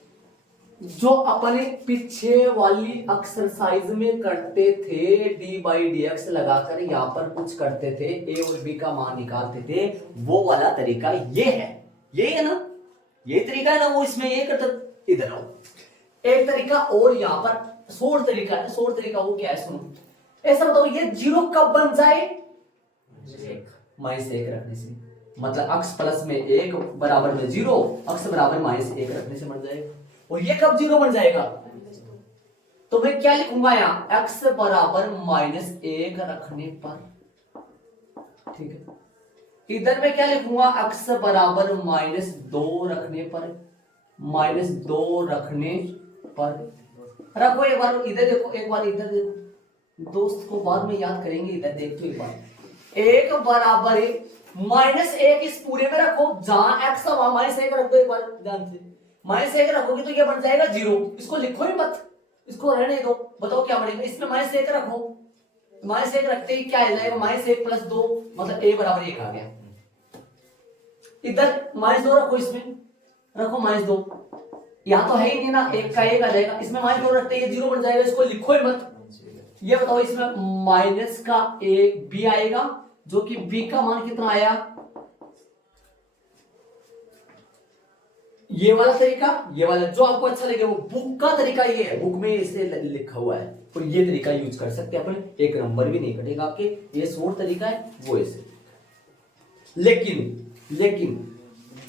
जो अपने पीछे वाली एक्सरसाइज में करते थे, d/dx लगाकर यहां पर कुछ करते थे, a और b का मान निकालते थे, वो वाला तरीका ये है। ये है ना, ये तरीका है ना, वो इसमें ये करते। इधर आओ, एक तरीका और यहां पर शॉर्ट तरीका है। शॉर्ट तरीका वो क्या है, सुनो। ऐसा बताओ, ये 0 कब बन जाए, -1 रखने से। मतलब x प्लस में 1 बराबर में 0, x बराबर -1 रखने से बन जाएगा। और ये कब 0 बन जाएगा, तो मैं क्या लिखूंगा यहाँ, x बराबर -1 रखने पर। ठीक है, इधर में क्या लिखूंगा, x बराबर -2 रखने पर, -2 रखने पर। रखो एक बार इधर देखो, एक बार इधर देखो, दोस्त को बाद में याद करेंगे। इधर देखो एक बार, 1 बराबर -1 इस पूरे में रखो, जहां x है वहां -1 रख दो। एक बार ध्यान से, -1 रखोगे तो ये बन जाएगा 0। इसको लिखो ही मत, इसको रहने दो। बताओ क्या बनेगा, इसमें -1 रखो। -1 रखते ही क्या आ जाएगा, -1 + 2 मतलब a बराबर 1 आ गया। इधर -2 रखो, इसमें रखो -2। यहाँ तो है ही नहीं ना, 1 का 1 आ जाएगा। इसमें -2 रखते ही 0 बन जाएगा, इसको लिखो ही मत। ये बताओ, इसमें माइनस का एक b आएगा, जो कि b का मान कितना आया, ये वाला तरीका, ये वाला जो आपको अच्छा लगे। वो बुक का तरीका ये है, बुक में इसे लिखा हुआ है, और ये तरीका यूज कर सकते हैं अपन। एक नंबर भी नहीं कटेगा आपके। ये शॉर्ट तरीका है वो ऐसे। लेकिन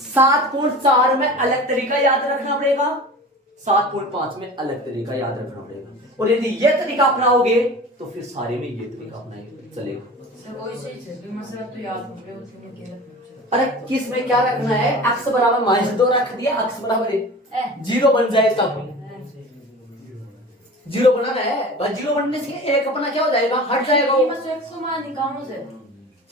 7.4 में अलग तरीका याद रखना पड़ेगा, 7.5 में अलग तरीका याद रखना पड़ेगा। और यदि ये तरीका अपनाओगे तो फिर सारे में ये तरीका अपनाएंगे, चलेगा। अरे किस में क्या रखना है, x बराबर -2 रख दिया, x बराबर 0 बन जाए तब 0 बनाना है। बस 0 बनने से एक अपना क्या हो जाएगा, हट जाएगा।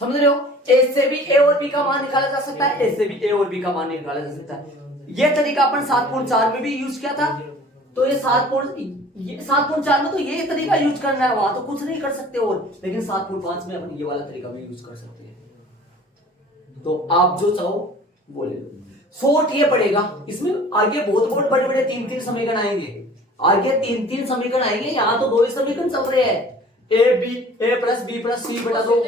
समझ रहे हो, a से भी a और b का मान निकाला जा सकता है, a से भी a और b का मान निकाला जा सकता है। ये तरीका अपन 7.4 में भी यूज किया था। तो ये 7.4 में तो ये तरीका यूज करना है, वहां तो कुछ नहीं कर सकते। और लेकिन 7.5 में अपन ये वाला तरीका भी यूज कर सकते हैं। तो आप जो चाहो वो ले लो। शॉर्ट ये पड़ेगा, इसमें आगे बहुत बड़े बड़े 3-3 समीकरण आएंगे। आगे 3-3 समीकरण आएंगे, यहाँ तो 2 ही समीकरण चल रहे हैं, a + b + c बटा 2 a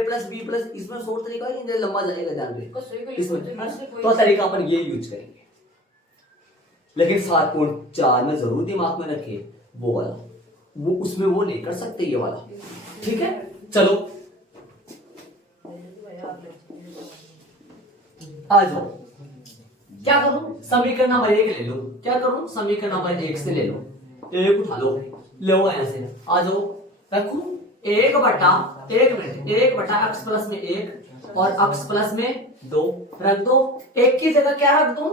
+ b + इसमें शॉर्ट तरीका ही लंबा जाएगा, ध्यान रखिए इसमें। तो तरीका अपन ये यूज करेंगे। लेकिन 7.4 में जरूर दिमाग में रखिए वो वाला, वो उसमें वो नहीं कर सकते ये वाला। ठीक है, चलो आ जाओ। क्या करूं, समीकरण नंबर 1 ले लो। क्या करूं, समीकरण नंबर 1 से ले लो, एक उठा लो, लो ऐसे आ जाओ। रखू 1/1 x प्लस में 1 और x प्लस में 2 रख दो। एक की जगह क्या रख दूं,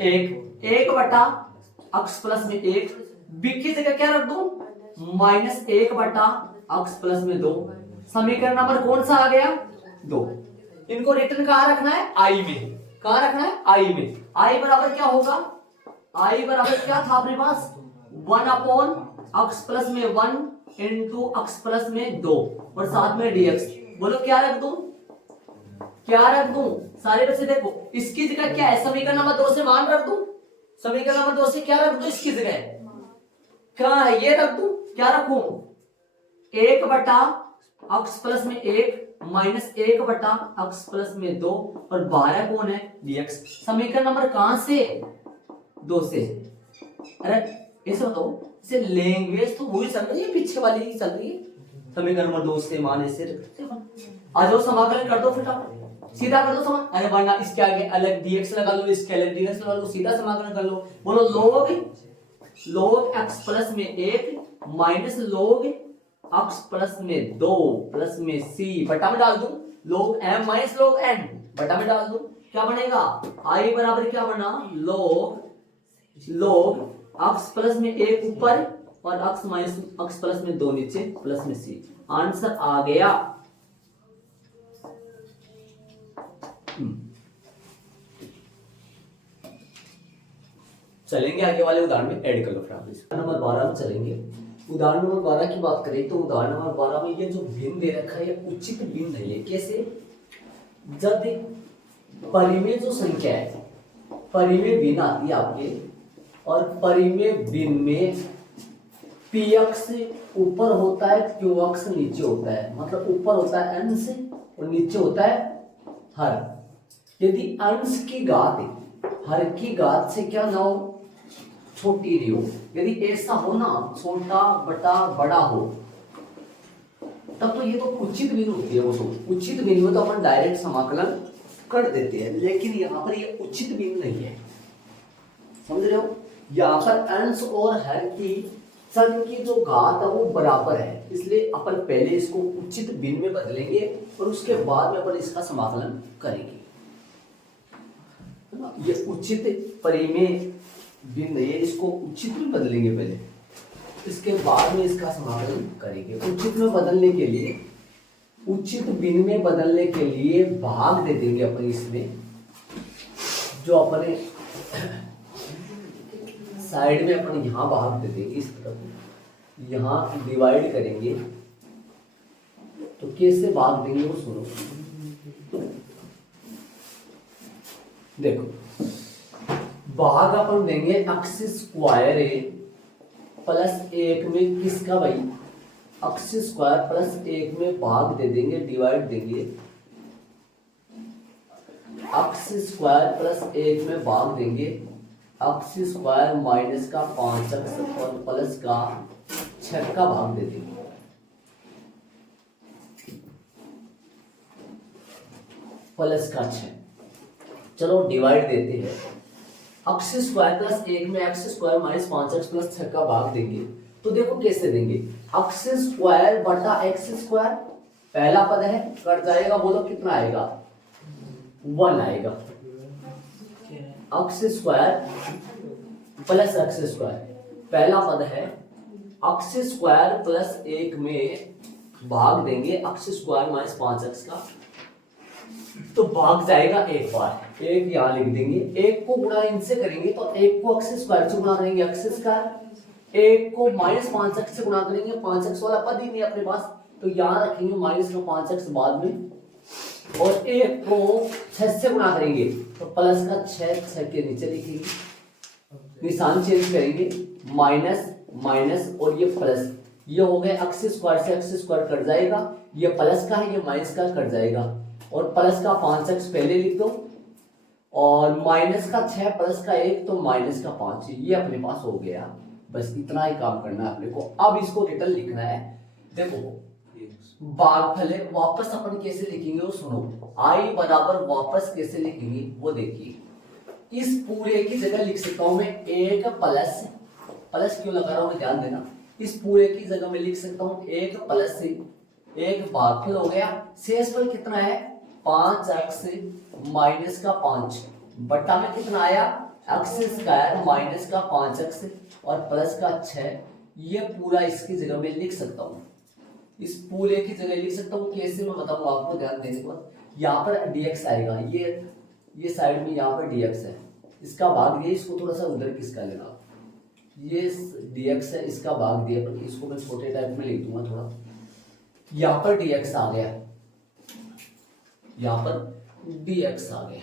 1/x प्लस में 1, b की जगह क्या रख दूं, -1/x प्लस में 2। समीकरण नंबर कौन सा आ गया, 2। इनको रिटर्न कहां रखना है, आई में। कहां रखना है, आई में। आई बराबर क्या होगा, आई बराबर क्या था अपने पास, 1/x प्लस में 1 इंटू x प्लस में 2 और साथ में dx। बोलो क्या रख दूं, क्या रख दूं, सारे बच्चे देखो इसकी जगह क्या है, समीकरण नंबर 2 से मान रख दूं, समीकरण नंबर 2 से क्या रख दूं, इसकी जगह क्या है, ये रख दूं। क्या रखूं, 1/x प्लस में 1 -1/x प्लस में 2 और 12 कौन है, dx। समीकरण नंबर कहां से, 2 से। अरे ऐसे बताओ, इसे लैंग्वेज तो वही चल रही है, पीछे वाली ही चल रही है। समीकरण नंबर 2 से मान ऐसे आ जाओ, समाकलन कर दो फटाफट, सीधा कर दो समा। अरे वरना इसके आगे अलग dx लगा लो, इसके अलग dx लगा लो, सीधा समाकलन कर लो। बोलो log x प्लस में 1 माइनस log x प्लस में 2 प्लस में c बटा में डाल दूं, log m minus log n बटा में डाल दूं। क्या बनेगा, i बराबर क्या बना, log x प्लस में 1 ऊपर और x माइनस x प्लस में 2 नीचे प्लस में c। आंसर आ गया। चलेंगे आगे वाले उदाहरण में, ऐड कर लो फिर आप। नंबर 12 में चलेंगे। उदाहरण नंबर 12 की बात करें तो उदाहरण नंबर 12 में ये जो भिन्न दे रखा है ये उचित भिन्न नहीं है। कैसे, जब परिमेय जो संख्या है, परिमेय भिन्न आती है आपके, और परिमेय भिन्न में px ऊपर होता है, qx नीचे होता है। मतलब ऊपर होता है अंश और नीचे होता है हर। यदि अंश की घात हर की घात से क्या ना हो, छोटी नहीं हो, यदि ऐसा हो ना, छोटा बटा बड़ा हो, तब तो ये तो उचित बिंदु होती है। वो तो उचित बिंदु में तो अपन डायरेक्ट समाकलन कर देते हैं, लेकिन यहाँ पर ये उचित बिंदु नहीं है, समझ रहे हो। यहाँ पर अंश और हर की संख्या की जो घात है वो बराबर है, इसलिए अपन पहले इसको उचित बिंदु में बदलेंगे और उसके बाद में अपन इसका समाकलन करेंगे। ये उचित परिमेय बिंदु है, इसको उचित में बदलेंगे पहले, इसके बाद में इसका समाकलन करेंगे। उचित में बदलने के लिए, उचित बिंदु में बदलने के लिए भाग दे देंगे अपन इसमें, जो अपने साइड में अपन यहां भाग दे देंगे, इस तरफ यहां डिवाइड करेंगे। तो कैसे भाग देंगे वो सुनो, देखो भाग अपन देंगे x स्क्वायर प्लस 1 में किसका भाई, x स्क्वायर प्लस 1 में भाग दे देंगे, डिवाइड देंगे। x स्क्वायर प्लस 1 में भाग देंगे, x स्क्वायर माइनस का 5x और प्लस का 6 का भाग दे देंगे। प्लस का 6, चलो डिवाइड देते हैं। x स्क्वायर प्लस 1 में x square minus 5x plus 6 का भाग देंगे। तो देखो कैसे देंगे, x स्क्वायर बटा x स्क्वायर, पहला पद है कट जाएगा, बोलो कितना आएगा, 1 आएगा। x square plus x square, पहला पद है, x स्क्वायर प्लस 1 में भाग देंगे x स्क्वायर माइनस 5x का, तो भाग जाएगा एक बार, एक यहां लिख देंगे। एक को गुणा इनसे करेंगे तो एक को x स्क्वायर से गुणा करेंगे x स्क्वायर, एक को माइनस 5x से गुणा करेंगे, 5x वाला पद ही नहीं अपने पास, तो यहां रखेंगे माइनस का 5x बाद में, और एक को 6 से गुणा करेंगे तो प्लस का 6 के नीचे लिखेंगे, निशान चेंज करेंगे, माइनस माइनस और ये प्लस, ये हो गया x स्क्वायर से x स्क्वायर कट जाएगा, ये प्लस का है ये माइनस का कट जाएगा, और प्लस का 5x पहले लिख दो, और माइनस का 6 प्लस का 1 तो माइनस का 5, ये अपने पास हो गया। बस इतना ही काम करना है अपने को। अब इसको रिटर्न लिखना है। देखो भागफल है, वापस अपन कैसे लिखेंगे वो सुनो। आई बराबर वापस कैसे लिखेंगे वो देखिए। इस पूरे की जगह लिख सकता हूं मैं एक प्लस, प्लस क्यों लगा रहा हूं ध्यान देना। इस पूरे की जगह में लिख सकता हूं एक प्लस एक भागफल हो गया। शेषफल कितना है 5x माइनस का 5 बट्टा में कितना आया x स्क्वायर माइनस का 5x और प्लस का 6। ये पूरा इसकी जगह में लिख सकता हूं, इस पूरे की जगह लिख सकता हूं। कैसे मैं बताऊंगा आपको, ध्यान देने के बाद यहाँ पर dx आएगा। ये साइड में यहाँ पर dx है, इसका भाग दिया, इसको थोड़ा सा उधर किसका लेना, ये dx है, इसका भाग दिया, पर इसको मैं छोटे टाइप में लिख दूंगा थोड़ा। यहाँ पर dx आ गया, यहाँ पर dx आ गया।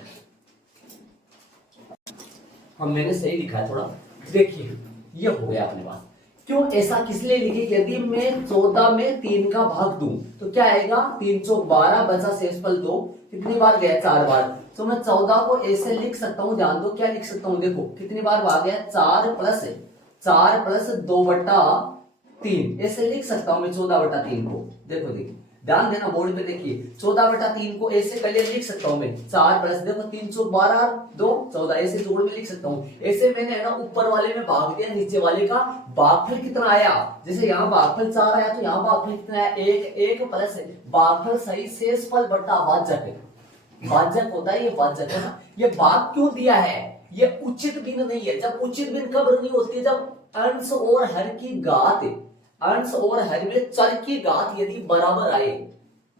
हम मैंने सही लिखा है थोड़ा, देखिए ये हो गया अपने पास। क्यों ऐसा किस लिए लिखे, यदि मैं 14 में 3 का भाग दूं तो क्या आएगा 3 चौक 12 बचा शेषफल 2, कितनी बार गया 4 बार। तो मैं 14 को ऐसे लिख सकता हूं, ध्यान दो क्या लिख सकता हूं, देखो कितनी बार भाग गया 4 प्लस 2 बट्टा 3 ऐसे लिख सकता हूं मैं 14 बट्टा 3 को। देखो देखिए ध्यान देना बोर्ड पे, देखिए 14 बटा 3 को ऐसे कर लिख सकता हूं मैं 4 प्लस देखो 3 चौक 12 2 14 ऐसे जोड़ में लिख सकता हूं। ऐसे मैंने है ना ऊपर वाले में भाग दिया, नीचे वाले का भागफल कितना आया, जैसे यहाँ भागफल 4 आया तो यहाँ भागफल कितना आया 1 प्लस भागफल सही शेषफल बट्टा भाजक, भाजक होता है ये भाजक है ना। ये भाग क्यों दिया है, ये उचित भिन्न नहीं है। जब उचित भिन्न कब नहीं होती है, जब अंश और हर की घात, अंश और हर में चर की घात यदि बराबर आए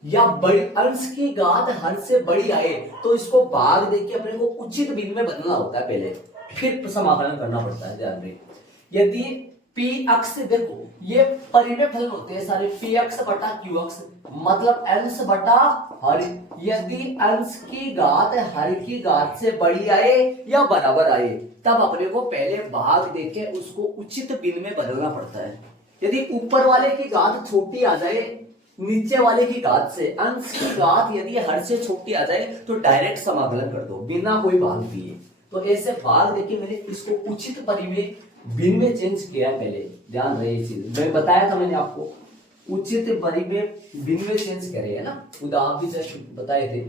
या बड़ी अंश की घात हर से बड़ी आए तो इसको भाग देके अपने को उचित भिन्न में बदलना होता है पहले, फिर समाकलन करना पड़ता है। ध्यान रहे यदि पी अक्स, देखो ये परिमेय फलन होते हैं सारे, पी अक्स बटा क्यू अक्स मतलब अंश बटा हर। यदि अंश की घात हर की घात से बड़ी आए या बराबर आए तब अपने को पहले भाग देके उसको उचित भिन्न में बदलना पड़ता है। यदि ऊपर वाले की घात छोटी आ जाए नीचे वाले की घात से, अंश की घात यदि हर से छोटी आ जाए तो डायरेक्ट समाकलन कर दो बिना कोई भाग दिए। तो ऐसे भाग देके मैंने इसको उचित परिमेय भिन्न में चेंज किया है पहले, ध्यान रहे ये चीज मैं बताया था मैंने आपको, उचित परिमेय भिन्न में चेंज करे है ना, उदाहरण भी जस्ट बताए थे।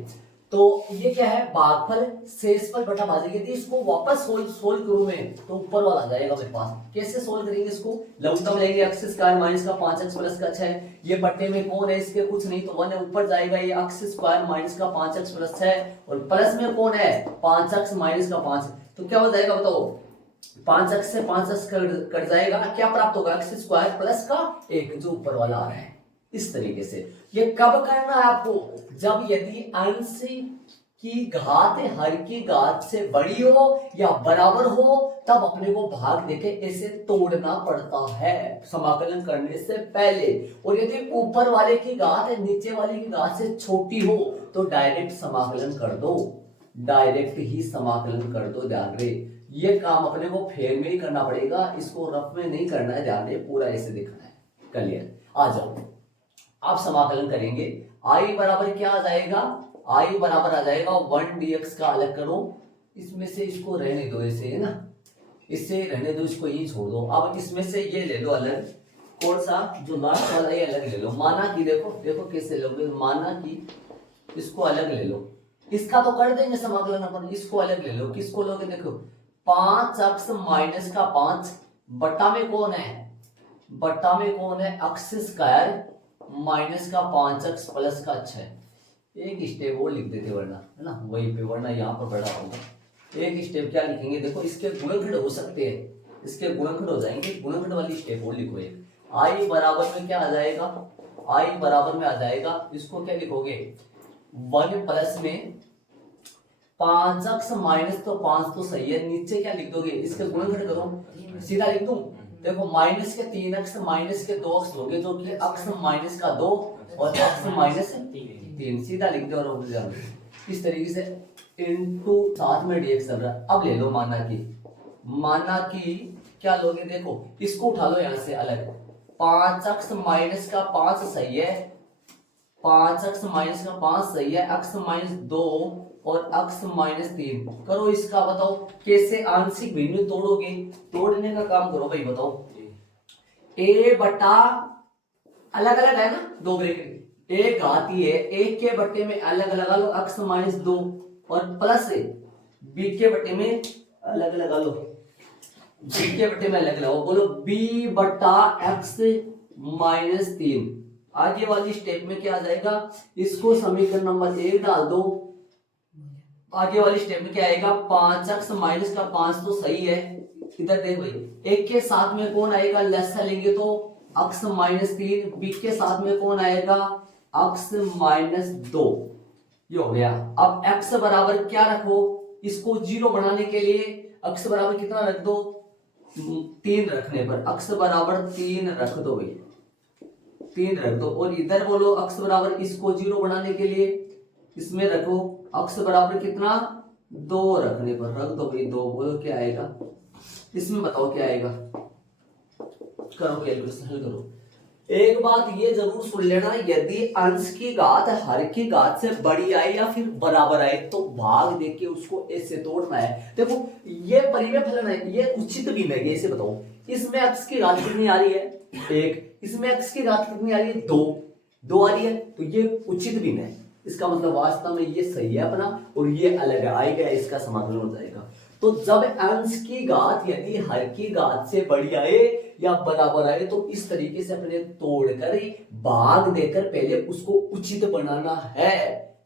तो ये क्या है भागफल शेषफल बटा भाजक। यदि इसको वापस सोल्व करूं मैं तो ऊपर वाला आ जाएगा मेरे पास। कैसे सोल्व करेंगे इसको, लघुत्तम लेंगे x स्क्वायर माइनस का 5x प्लस का 6, ये बट्टे में कौन है इसके कुछ नहीं तो 1 है, ऊपर जाएगा ये x स्क्वायर माइनस का 5x प्लस 6 और प्लस में कौन है 5x माइनस का 5, तो क्या हो जाएगा बताओ 5x से 5x कट जाएगा, क्या प्राप्त होगा x स्क्वायर प्लस का 1 जो ऊपर वाला आ रहा है। इस तरीके से ये कब करना है आपको, जब यदि अंश की घात हर की घात से बड़ी हो या बराबर हो तब अपने को भाग देके ऐसे तोड़ना पड़ता है समाकलन करने से पहले। और यदि ऊपर वाले की घात नीचे वाले की घात से छोटी हो तो डायरेक्ट समाकलन कर दो, डायरेक्ट ही समाकलन कर दो। ध्यान रहे ये काम अपने को फेर में ही करना पड़ेगा, इसको रफ में नहीं करना है, ध्यान रहे पूरा ऐसे दिखना है। क्लियर, आ जाओ आप समाकलन करेंगे। आई बराबर क्या आ जाएगा, आई बराबर आ जाएगा 1 dx का अलग करो, इसमें से इसको रहने दो ऐसे है ना, इससे रहने दो, इसको यही छोड़ दो। अब इसमें से ये ले लो अलग, कौन सा जो लास्ट वाला ये अलग ले लो। माना कि देखो देखो कैसे लोगे, माना कि इसको अलग ले लो, इसका तो कर देंगे समाकलन अपन, इसको अलग ले लो। किसको लोगे देखो 5x माइनस का 5 बट्टा में कौन है, बट्टा में कौन है x स्क्वायर माइनस का 5x प्लस का 6। एक स्टेप और लिख देते वरना है ना, वही पे वरना यहाँ पर बड़ा होगा। एक स्टेप क्या लिखेंगे देखो, इसके गुणनखंड हो सकते हैं, इसके गुणनखंड हो जाएंगे, गुणनखंड वाली स्टेप और लिखो एक। आई बराबर में क्या आ जाएगा, आई बराबर में आ जाएगा, इसको क्या लिखोगे 1 प्लस में 5x माइनस तो 5 तो सही है, नीचे क्या लिख दोगे इसके गुणनखंड करो, सीधा लिख दूं देखो माइनस के 3x माइनस के 2x हो गए जो कि x माइनस का 2 और x माइनस 3, सीधा लिख दो और इस तरीके से इनटू साथ में dx चल रहा है। अब ले लो माना कि क्या लोगे देखो इसको उठा लो यहां से अलग, 5x माइनस का 5 सही है, 5x माइनस का 5 सही है, x माइनस 2 और x माइनस 3। करो इसका बताओ कैसे आंशिक भिन्न तोड़ोगे, तोड़ने का काम करो भाई। बताओ a बटा अलग अलग है ना, दो ब्रैकेट, एक आती है एक के बट्टे में अलग लगा लो x माइनस 2 और प्लस b के बट्टे में अलग लगा लो, b के बट्टे में अलग लगाओ। बोलो b बटा x माइनस 3। आगे वाली स्टेप में क्या आ जाएगा, इसको समीकरण नंबर 1 डाल दो। आगे वाली स्टेप में क्या आएगा, 5x माइनस का 5 तो सही है, इधर देख भाई एक के साथ में कौन आएगा, लेसा लेंगे तो x माइनस 3, b के साथ में कौन आएगा x माइनस 2। ये हो गया। अब x बराबर क्या रखो, इसको 0 बनाने के लिए x बराबर कितना रख दो, 3 रखने पर x बराबर 3 रख दो भाई, 3 रख दो। और इधर बोलो x बराबर, इसको 0 बनाने के लिए इसमें रखो x बराबर कितना, 2 रखने पर रख दो भाई 2। बोलो क्या आएगा इसमें, बताओ क्या आएगा, करो कैलकुलेशन हल करो। एक बात ये जरूर सुन लेना, यदि अंश की घात हर की घात से बड़ी आए या फिर बराबर आए तो भाग देके उसको ऐसे तोड़ना है। देखो ये परिमेय फलन है, ये उचित भिन्न है। ऐसे बताओ इसमें x की घात कितनी आ रही है, 1, इसमें x की घात कितनी आ रही है, 2 आ रही है, तो ये उचित भिन्न है। इसका मतलब वास्तव में ये सही है अपना और ये अलग है, आएगा इसका समाकलन हो जाएगा। तो जब अंश की घात यदि हर की घात से बड़ी आए या बराबर आए तो इस तरीके से अपने तोड़कर भाग देकर पहले उसको उचित बनाना है।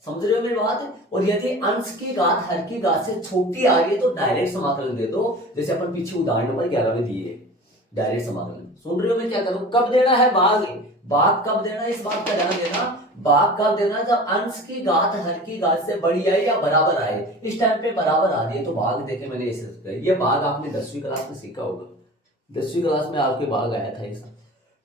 समझ रहे हो मेरी बात। और यदि अंश की घात हर की घात से छोटी आ रही है तो डायरेक्ट समाकलन दे दो, जैसे अपन पीछे उदाहरण नंबर 11 में दिए डायरेक्ट समाकलन। सुन रहे हो मैं क्या करूं, कब देना है भाग, भाग कब देना है इस बात का ध्यान देना। भाग कब देना, जब अंश की घात हर की घात से बड़ी आए या बराबर आए। इस टाइम पे बराबर आ रही है तो भाग देके मैंने ऐसे रखा है। ये भाग आपने 10वीं क्लास में सीखा होगा, 10वीं क्लास में आपके भाग आया था ऐसा,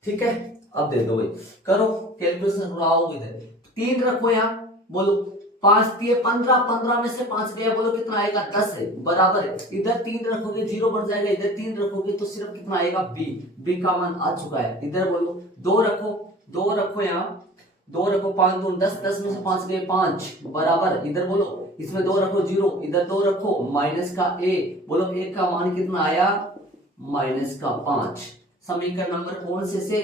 ठीक है। अब दे दो भाई, करो कैलकुलेशन कराओ। इधर 3 रखो यहाँ, बोलो 5 दिए 15, 15 में से 5 गया, बोलो कितना आएगा, 10 है, बराबर है। इधर 3 रखोगे 0 बन जाएगा, इधर 3 रखोगे तो सिर्फ कितना आएगा, b का मान आ चुका है। इधर बोलो 2 रखो, 2 रखो यहाँ, 2 रखो, 5 दून 10, 10 में से 5 गए 5, बराबर। इधर बोलो इसमें 2 रखो 0, इधर 2 रखो माइनस का a, बोलो a का मान कितना आया, माइनस का 5। समीकरण नंबर कौन से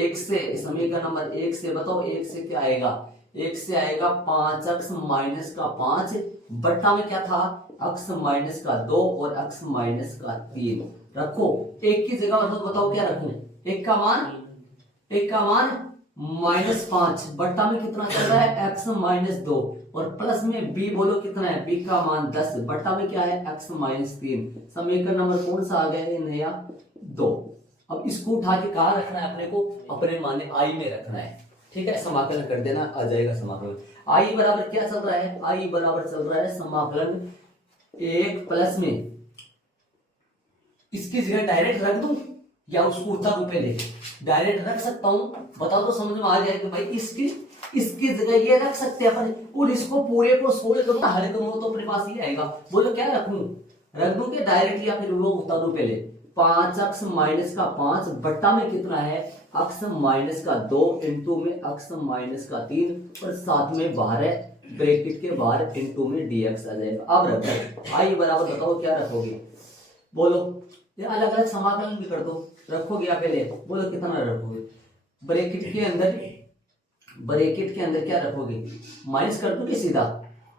1 से, समीकरण नंबर 1 से बताओ 1 से क्या आएगा, 1 से आएगा 5x माइनस का 5 बट्टा में क्या था, x माइनस का 2 और x माइनस का 3 रखो। एक की जगह बताओ क्या रखूं, एक का मान -5 बट्टा में कितना चल रहा है, x माइनस 2 और प्लस में b, बोलो कितना है, b का मान 10 बट्टा में क्या है, x माइनस 3। समीकरण नंबर कौन सा आ गया है, नया 2। अब इसको उठा के कहाँ रखना है अपने को, अपने माने i में रखना है, ठीक है। समाकलन कर देना, आ जाएगा समाकलन। i बराबर क्या चल रहा है, i बराबर चल रहा है समाकलन 1 प्लस में, इसकी जगह डायरेक्ट रख दूं या उसको उतारू, पहले डायरेक्ट रख सकता हूं, बताओ तो समझ में आ जाए कि भाई इसकी जगह ये रख सकते हैं अपन, और इसको पूरे को सोल्व करूं हल करूं तो अपने पास ये आएगा। बोलो क्या रखूं, रख दूं कि डायरेक्ट या फिर वो उतारू, पहले 5x माइनस का 5 बट्टा में कितना है, x माइनस का 2 इंटू में x माइनस का 3 और साथ में बाहर है ब्रैकेट के बाहर इंटू में dx आ जाएगा। अब रखो i बराबर, बताओ क्या रखोगे, बोलो ये अलग अलग समाकलन भी कर दो, रखोगे या पहले बोलो कितना रखोगे, ब्रैकेट के अंदर क्या रखोगे, माइनस कर दोगे सीधा,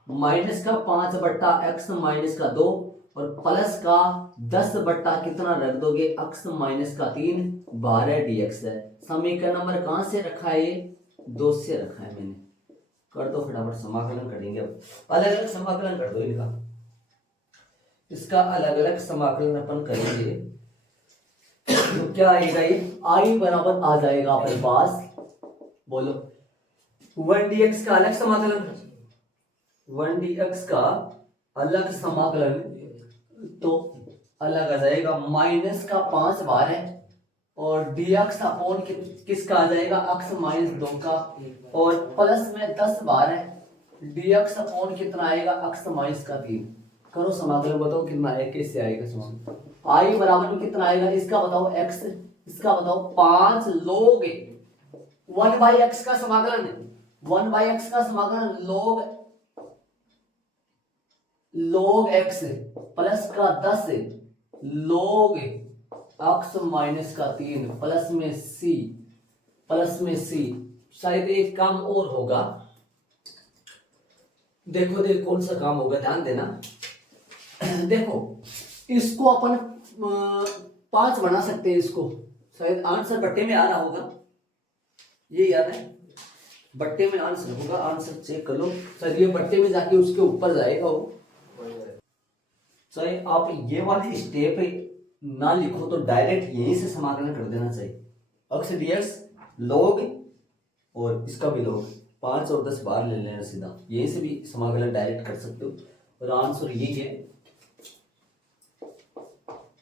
माइनस का 5 बट्टा x माइनस का 2 और प्लस का 10 बट्टा कितना रख दोगे, x माइनस का 3 12 dx है। समीकरण नंबर कहां से रखा है, 2 से रखा है मैंने। कर दो फटाफट समाकलन कर देंगे। अब अलग अलग समाकलन कर दो इनका, इसका अलग अलग समाकलन अपन करेंगे तो क्या आएगा, ये i बराबर आ जाएगा अपने पास, बोलो 1dx का अलग समाकलन, 1dx का अलग समाकलन तो अलग आ जाएगा, माइनस का 5 बार है और dx अपॉन किसका आ जाएगा, x माइनस 2 का, और प्लस में 10 बार है, dx अपॉन कितना आएगा, x माइनस का 3। करो समाकलन, बताओ कितना है, कैसे आएगा समाकलन, i बराबर में कितना आएगा, इसका बताओ x, इसका बताओ 5 log 1/x का समाकलन है, 1/x का समाकलन log log x प्लस का 10 log x माइनस का 3 प्लस में c। शायद एक काम और होगा, देखो कौन सा काम होगा, ध्यान देना। देखो इसको अपन 5 बना सकते हैं, इसको शायद आंसर बट्टे में आ रहा होगा, ये याद है, बट्टे में आंसर होगा, आंसर चेक कर लो। शायद ये बट्टे में जाके उसके ऊपर जाएगा वो। चाहे आप ये वाली स्टेप ना लिखो तो डायरेक्ट यहीं से समाकलन कर देना चाहिए। x dx log और इसका भी log 5 और 10 बाहर ले लेना सीधा, यहीं से भी समाकलन डायरेक्ट कर सकते हो। और आंसर यही है,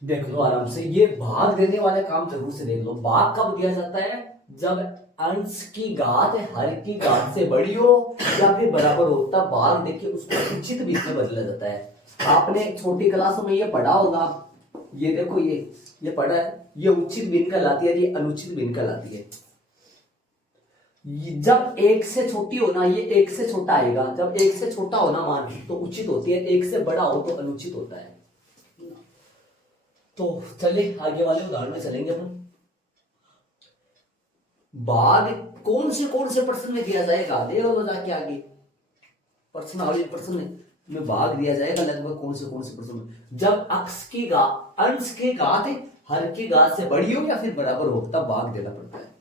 देख लो आराम से। ये भाग देने वाले काम जरूर से देख लो। भाग कब दिया जाता है? जब अंश की घात हर की घात से बड़ी हो या फिर बराबर हो, तब भाग देके उसको उचित बीच में बदला जाता है। आपने छोटी क्लासों में ये पढ़ा होगा, ये देखो ये पढ़ा है, ये उचित भिन्न कहलाती है, ये अनुचित भिन्न कहलाती है। जब 1 से छोटी हो ना, ये 1 से छोटा आएगा। जब 1 से छोटा हो ना मान तो उचित होती है, 1 से बड़ा हो तो अनुचित होता है। तो चलिए आगे वाले उदाहरण में चलेंगे अपन। भाग कौन से प्रश्न में दिया जाएगा, देखो जाके आगे प्रश्न में भाग दिया जाएगा लगभग कौन से प्रश्न में। जब अंश की घात हर की घात से बड़ी हो या फिर बराबर हो, तब भाग देना पड़ता है।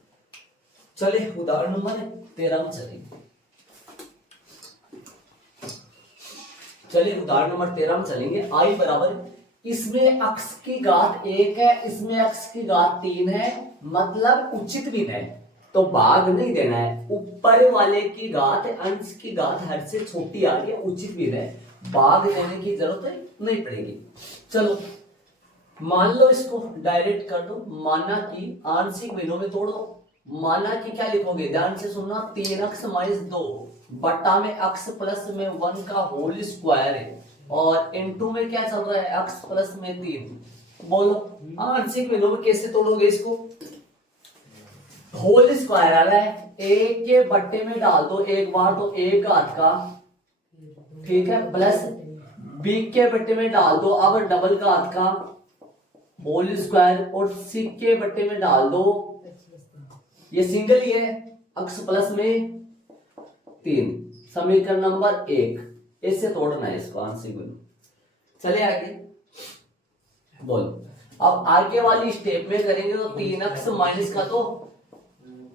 चले उदाहरण नंबर 13 में चलेंगे। चलिए उदाहरण नंबर 13 में चलेंगे। आई बराबर, इसमें x की घात 1 है, इसमें x की घात 3 है, मतलब उचित भिन्न है, तो भाग नहीं देना है। ऊपर वाले की घात अंश की घात हर से छोटी आ रही है, उचित भिन्न है, भाग देने की जरूरत नहीं पड़ेगी। चलो मान लो, इसको डायरेक्ट कर दो। माना कि आंशिक भिन्नों में तोड़ दो। माना कि क्या लिखोगे, ध्यान से सुनना, 3x - 2 बट्टा में x प्लस में 1 का होल स्क्वायर है, और इनटू में क्या चल रहा है, x प्लस में 3। बोलो आंशिक भिन्नों में कैसे तोड़ोगे इसको? होल स्क्वायर आ रहा है, एक के बट्टे में डाल दो एक बार तो एक घात का, ठीक है, प्लस b के बट्टे में डाल दो अब डबल घात का होल स्क्वायर, और c के बट्टे में डाल दो, ये सिंगल ही है, x प्लस में 3। समीकरण नंबर 1। इससे तोड़ना है इसको आंशिक भिन्न। चले आगे, बोलो। अब आगे वाली स्टेप में करेंगे तो 3x माइनस का तो,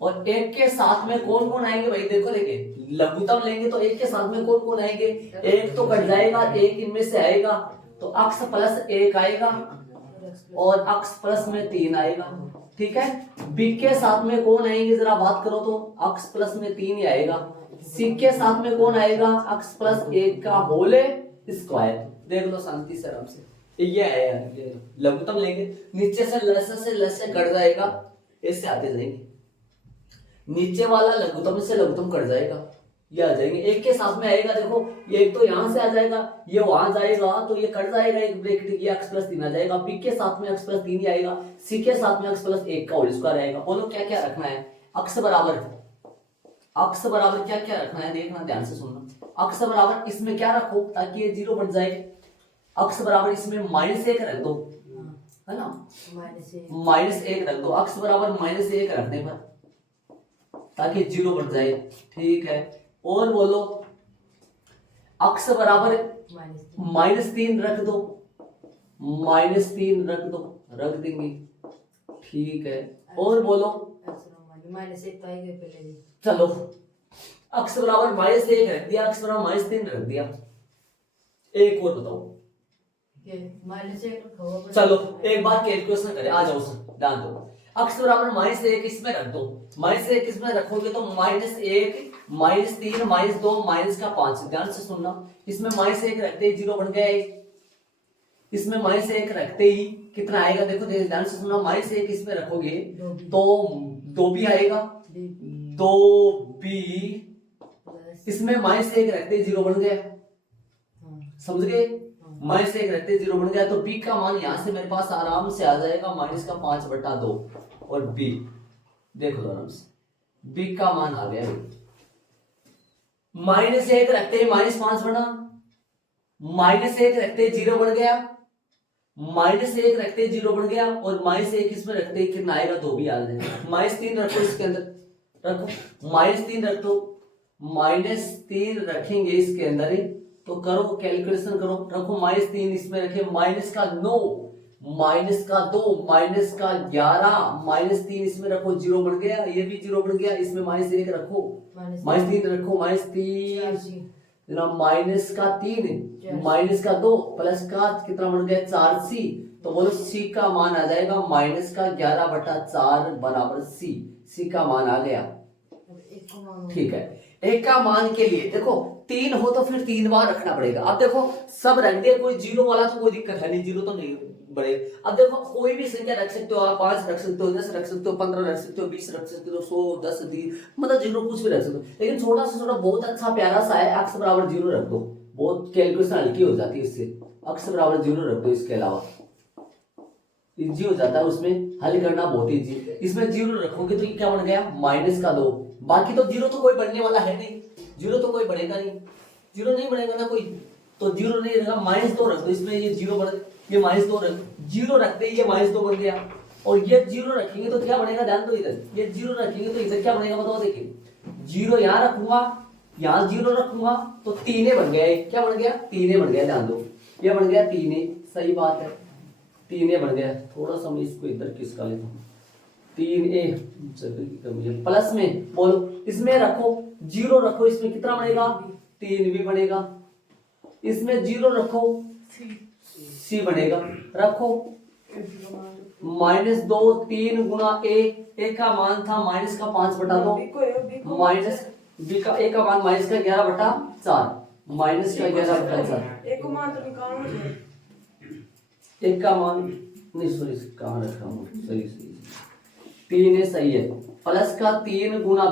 और 1 के साथ में कौन कौन आएंगे भाई, देखो देखिए, लघुत्तम लेंगे तो 1 के साथ में कौन कौन आएंगे, 1 तो कट जाएगा, 1 इनमें से आएगा, तो x प्लस 1 आएगा और x प्लस में 3 आएगा, ठीक है। b के साथ में कौन आएंगे जरा बात करो तो, x प्लस में 3 ही आएगा। c के साथ में कौन आएगा, x प्लस 1 का होल स्क्वायर। देख लो शांति से आराम से, ये है लघुत्तम लेंगे, नीचे से लसे कट जाएगा, इससे आते जाएंगे, नीचे वाला लघुत्तम से लघुत्तम कट जाएगा, ये आ जाएंगे। 1 के साथ में आएगा, देखो ये एक तो यहां से आ जाएगा, ये वहां जाएगा तो ये कट जाएगा, एक ब्रैकेट ये x प्लस 3 आ जाएगा। b के साथ में x प्लस 3 ही आएगा, c के साथ में x प्लस 1 का होल स्क्वायर आएगा। बोलो क्या क्या रखना है, x बराबर क्या क्या रखना है, देखना ध्यान से सुनना। x बराबर इसमें क्या रखो ताकि ये 0 बन जाए, x बराबर इसमें -1 रख दो, है ना, -1 रख दो, x बराबर -1 रखने पर ताकि 0 बन जाए, ठीक है। और बोलो x बराबर -3 रख दो, -3 रख देंगे, ठीक है। और बोलो चलो x बराबर -1 रख दिया, x बराबर -3 रख दिया। एक और बताओ, चलो एक बार कैलकुलेशन करें, आ जाओ सर, ध्यान दो। x बराबर -1 इसमें रख दो, -1 इसमें रखोगे तो -1 -3 -2 -5। ध्यान से सुनना, इसमें -1 रखते ही 0 बन गया, इसमें -1 रखते ही कितना आएगा, देखो ध्यान से सुनना, -1 इसमें रखोगे तो 2b आएगा, 2b इसमें -1 रखते ही 0 बन गया, समझ गए, -1 रखते 0 बन गया, तो b का मान यहां से मेरे पास आराम से आ जाएगा -5/2, और b देखो आराम से, b का मान आ गया, -1 रखते ही -5 बना, -1 रखते 0 बन गया, -1 रखते 0 बन गया, और -1 इसमें रखते कितना आएगा 2 भी आ जाएगा। -3 रखो इसके अंदर, रखो -3 रख दो, -3 रखेंगे इसके अंदर ही, तो करो कैलकुलेशन करो, रखो -3 इसमें रखे, -9, -2, -11, -3 इसमें रखो, 0 बन गया, ये भी 0 बन गया, इसमें -1 रखो, -3 रखो, -3 -3 -2 प्लस का कितना बन गया 4c, तो बोलो c का मान आ जाएगा -11/4 बराबर c का मान आ गया। ठीक है, एक का मान के लिए देखो 3 हो तो फिर 3 बार रखना पड़ेगा। अब देखो सब रख दिया, कोई 0 वाला तो कोई दिक्कत है नहीं, 0 तो नहीं बढ़ेगा। अब देखो कोई भी संख्या रख सकते हो आप, 5 रख सकते हो, 10 रख सकते हो, 15 रख सकते हो, 20 रख सकते हो, 100, 10, 30, मतलब 0 कुछ भी रख सकते हो, लेकिन छोटा से छोटा बहुत अच्छा प्यारा सा है, x बराबर 0 रख दो, बहुत कैलकुलेशन हल्की हो जाती है इससे, x बराबर 0 रख दो, इसके अलावा इजी हो जाता है, उसमें हल करना बहुत इजी। इसमें 0 रखोगे तो ये क्या बन गया -2, बाकी तो 0 तो कोई बढ़ने वाला है नहीं, 0 तो कोई बढ़ेगा नहीं, 0 नहीं बढ़ेगा ना कोई, तो 0 नहीं रहेगा, -2 रख दो, इसमें ये 0 बढ़, ये -2 रख, 0 रखते ये -2 बन गया, और ये 0 रखेंगे तो क्या बनेगा, ध्यान दो इधर, ये 0 रखेंगे तो इधर क्या बनेगा बताओ, देखिए 0 यहाँ रखूंगा, यहाँ 0 रखूंगा तो 3 बन गया, क्या बन गया 3 बन गया, ध्यान दो ये बन गया 3, सही बात है 3 बन गया। थोड़ा सा मैं इसको इधर किसका लेता हूँ, 3a प्लस में बोलो, इसमें रखो 0 रखो, इसमें कितना बनेगा 3 भी बनेगा, इसमें 0 रखो c बनेगा, रखो -2 3 गुना a का मान था -5/2 माइनस b का a का मान -11/4 -11/4 एक को मान तो निकालो, एक का मान नहीं, सॉरी कहाँ रखा हूँ, सही 3 सही है, प्लस का 3 गुना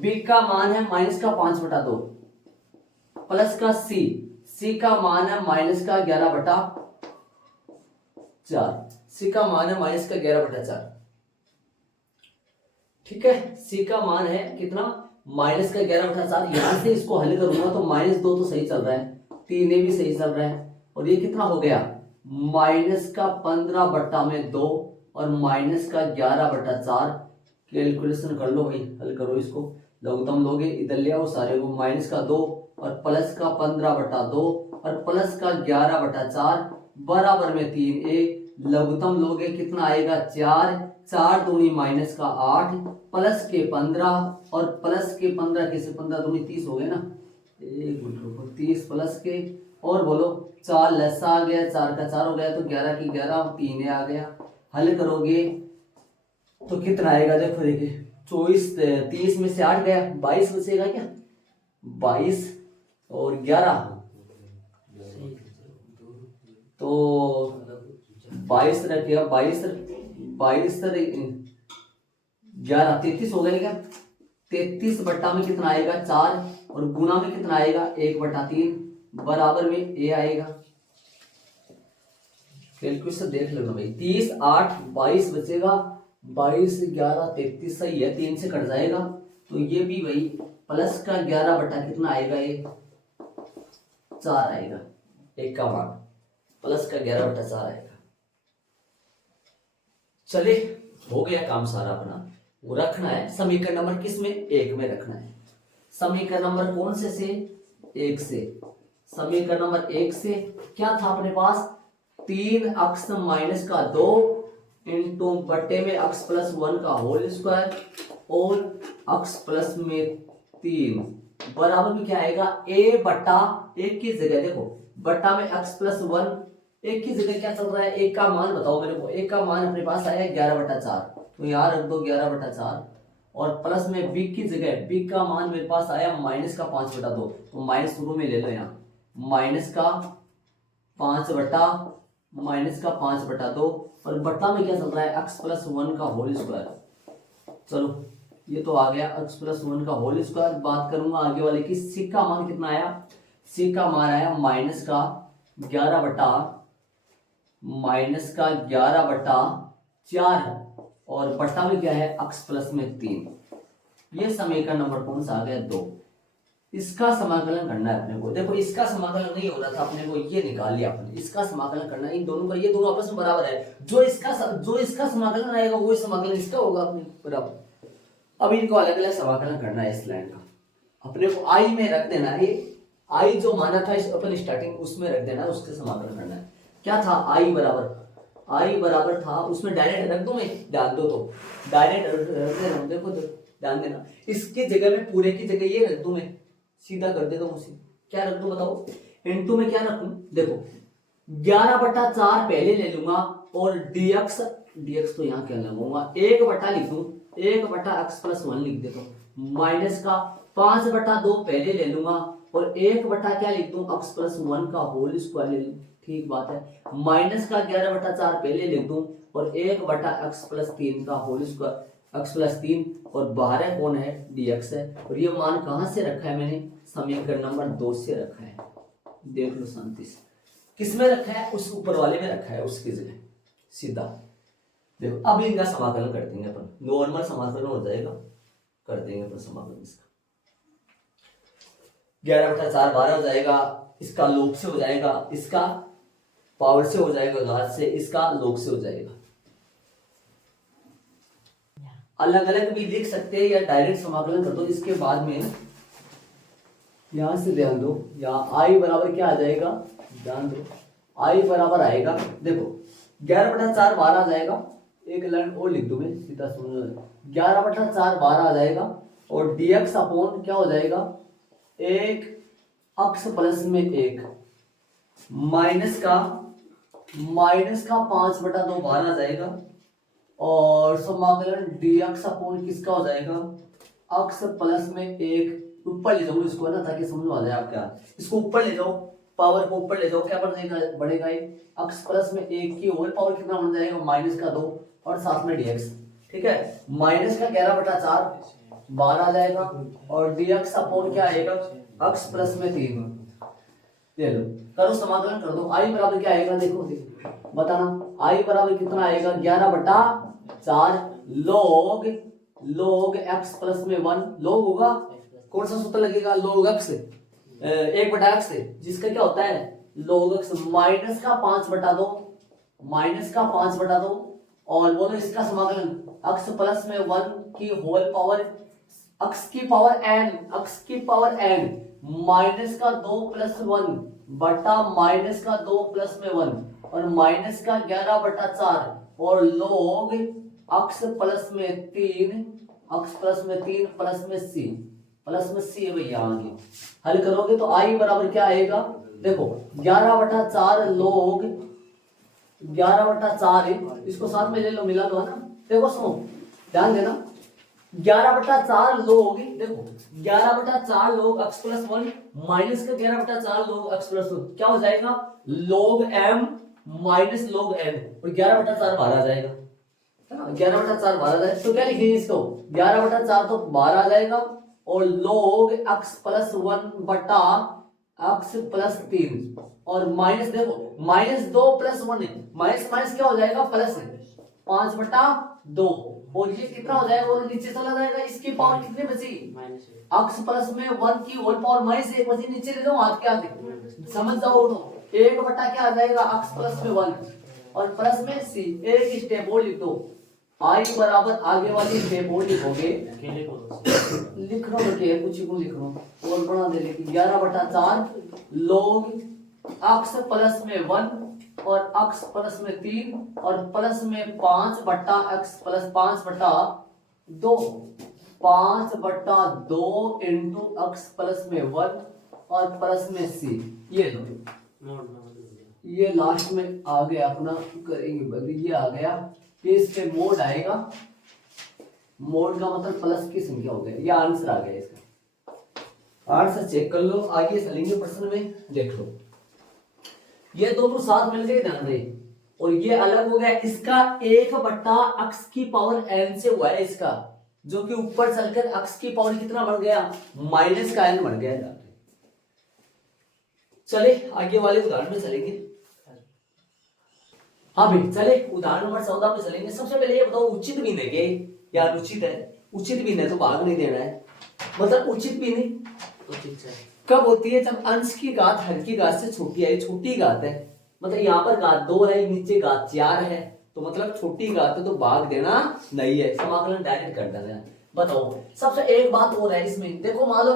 b का मान है -5/2 प्लस का c का मान है -11/4 c का मान है -11/4। ठीक है, c का मान है कितना -11/4। यहां से इसको हल करूंगा तो -2 तो सही चल रहा है, 3 भी सही चल रहा है, और ये कितना हो गया -15/2 और -11/4। कैलकुलेशन कर लो भाई, हल करो इसको, लघुत्तम लोगे इधर ले आओ सारे को, -2 और प्लस का 15/2 और प्लस का 11/4 बराबर में 3a, लघुत्तम लोगे कितना आएगा 4, 4 दूनी -8 प्लस के 15 और प्लस के 15 कैसे 15 दूनी 30 हो गए ना, 1 मिनट रुको, 30 प्लस के, और बोलो 4 लसा आ गया, 4 का 4 हो गया, तो 11 की 11, 3 आ गया। हल करोगे तो कितना आएगा, देखो देखिए 24 30 में से 8 गया, 22 बचेगा क्या, 22 और 11 तो 22 रखेगा, 22 11 33 हो गया क्या, 33 बट्टा में कितना आएगा 4 और गुना में कितना आएगा 1/3 बराबर में a आएगा। कैलकुलेशन देख लेना भाई, 30 8 22 बचेगा, 22 11 33 सही है, 3 से कट जाएगा, तो ये भी भाई प्लस का 11 बटा कितना आएगा, ये 4 आएगा, एक का मान प्लस का 11/4 आएगा। चले हो गया काम सारा अपना, वो रखना है समीकरण नंबर किस में, 1 में रखना है। समीकरण नंबर कौन से 1 से, समीकरण नंबर 1 से क्या था अपने पास, 3x माइनस का 2 इंटू बट्टे में x प्लस 1 का होल स्क्वायर और x प्लस में 3 बराबर में क्या आएगा, a बट्टा 1 की जगह देखो बट्टा में x प्लस 1, 1 की जगह क्या चल रहा है, 1 का मान बताओ मेरे को, 1 का मान अपने पास आया 11/4, तो यहाँ रख दो 11/4 और प्लस में b की जगह b का मान मेरे पास आया -5/2, तो माइनस शुरू में ले लो, यहाँ -5/2 और बट्टा में क्या चल रहा है x प्लस 1 का होल स्क्वायर। चलो ये तो आ गया x प्लस 1 का होल स्क्वायर। बात करूंगा आगे वाले की, c का मान कितना आया, c का मान आया -11/4 और बट्टा में क्या है x प्लस में 3। ये समीकरण नंबर कौन सा आ गया, 2। इसका समाकलन करना है अपने को। देखो इसका समाकलन नहीं हो रहा था अपने को, ये निकाल लिया अपने, इसका समाकलन करना है इन दोनों का, ये दोनों आपस में बराबर है, जो इसका समाकलन आएगा वही समाकलन इसका होगा अपने बराबर। अब इनको अलग अलग समाकलन करना है इस लाइन का, अपने को आई में रख देना है, आई जो माना था अपन स्टार्टिंग उसमें रख देना है, उसके समाकलन करना है। क्या था आई बराबर था, उसमें डायरेक्ट रख दूं मैं, डाल दो तो डायरेक्ट रख देना, देखो ध्यान देना, इसकी जगह में पूरे की जगह ये रख दूं मैं, सीधा कर देगा मुझे, क्या रख दूं बताओ, इनटू में क्या रखूं, देखो 11/4 पहले ले लूंगा और dx तो यहाँ क्या लगाऊंगा, 1 लिख दूं, 1/x+1 लिख देता हूं, माइनस का 5/2 पहले ले लूंगा और 1 क्या लिख दूं, x+1 का होल स्क्वायर ले लूं, ठीक बात है, माइनस का 11/4 पहले लिख दूं और 1/x+3 का होल स्क्वायर, x+3 और बाहर है कौन है, dx है, और ये मान कहां से रखा है मैंने, समीकरण नंबर 2 से रखा है, देख लो शांति से, किसमें रखा है, उस ऊपर वाले में रखा है, उसकी जगह सीधा देखो। अब इनका समाकलन कर देंगे अपन, नॉर्मल समाकलन हो जाएगा, कर देंगे अपन समाकलन इसका, 11/4 12 हो जाएगा, इसका लॉग से हो जाएगा, इसका पावर से हो जाएगा, घात से, इसका लॉग से हो जाएगा। अलग अलग भी लिख सकते हैं या डायरेक्ट समाकलन कर दो। इसके बाद में यहां से ध्यान दो, यहाँ आई बराबर क्या आ जाएगा, ध्यान दो, आई बराबर आएगा, देखो 11/4 12 आ जाएगा, एक लाइन और लिख दो मैं सीधा समझ, 11/4 12 आ जाएगा और dx अपॉन क्या हो जाएगा, 1 x प्लस में 1 माइनस का 5/2 12 आ जाएगा और समाकलन dx अपॉन किसका हो जाएगा, x प्लस में 1, ऊपर ले जाओ इसको ना ताकि समझ में आ जाए आपका, इसको ऊपर ले जाओ, पावर को ऊपर ले जाओ, क्या बढ़ेगा ये, x प्लस में 1 की होल पावर कितना बन जाएगा, -2 और साथ में dx, ठीक है, माइनस का 11/4 12 आ जाएगा और dx अपॉन क्या आएगा, x प्लस में 3, ले लो करो समाकलन कर दो, आई बराबर क्या आएगा, देखो बताना, आई बराबर कितना आएगा, 11/4 log x प्लस में 1, log होगा, कौन सा सूत्र लगेगा, log x 1/x से, जिसका क्या होता है log x, माइनस का 5/2 और बोलो इसका समाकलन x प्लस में 1 की होल पावर, x की पावर n माइनस का 2 प्लस 1 बटा माइनस का 2 प्लस में 1 और माइनस का 11/4 और log x प्लस में 3 प्लस में c है भैया, आगे हल करोगे तो आई बराबर क्या आएगा, देखो 11/4 log 11/4 है, इसको साथ में ले लो, मिला लो है ना, देखो सुनो ध्यान देना, 11/4 log, देखो 11/4 log x प्लस 1 माइनस का 11/4 log x प्लस 1 क्या हो जाएगा, log m minus log n और 11/4 12 आ जाएगा, है ना, 11/4 12 आ जाएगा, तो क्या लिखेंगे इसको, 11/4 तो 12 आ जाएगा और log x प्लस 1 बटा x प्लस 3 और माइनस, देखो -2 प्लस 1 है, माइनस क्या हो जाएगा, प्लस 5/2 और ये कितना हो जाएगा, और नीचे चला जाएगा, इसकी पावर कितनी बची, x प्लस में 1 की होल पावर -1 बची, नीचे ले लो हाथ के आगे, समझ जाओ तो 1 बटा क्या आ जाएगा, x प्लस में 1 और प्लस में c, एक स्टेप और लिख दो, आई बराबर आगे वाली स्टेप और लिखोगे, लिख लो बेटे कुछ को लिख लो और बना दे, 11/4 log x प्लस में 1 और x प्लस में 3 और प्लस में 5 बटा x plus 5/2 into x plus में 1 और प्लस में c, ये लो, ये लास्ट में आ गया अपना, करेंगे बल्कि ये आ गया, इस पे मोड आएगा, मोड का मतलब प्लस की संख्या हो गया, ये आंसर आ गया इसका, आंसर चेक कर लो, आगे चलेंगे प्रश्न में, देख लो ये दोनों साथ मिल गए, ध्यान दे, और ये अलग हो गया, इसका 1/x की पावर n से हुआ है इसका, जो कि ऊपर चलकर x की पावर कितना बढ़ गया, माइनस का n बढ़ गया। चले आगे वाले उदाहरण में चलेंगे, हाँ भाई चले उदाहरण नंबर 14 में चलेंगे। सबसे पहले ये बताओ उचित भिन्न है क्या या अनुचित है, उचित भिन्न है तो भाग नहीं देना है, मतलब उचित भिन्न कब होती है? जब अंश की घात हर की घात से छोटी है, छोटी घात है, मतलब यहाँ पर घात 2 है, नीचे घात 4 है, तो मतलब छोटी घात है तो भाग देना नहीं है, समाकलन डायरेक्ट कर देना है। बताओ सबसे एक बात और है इसमें, देखो मान लो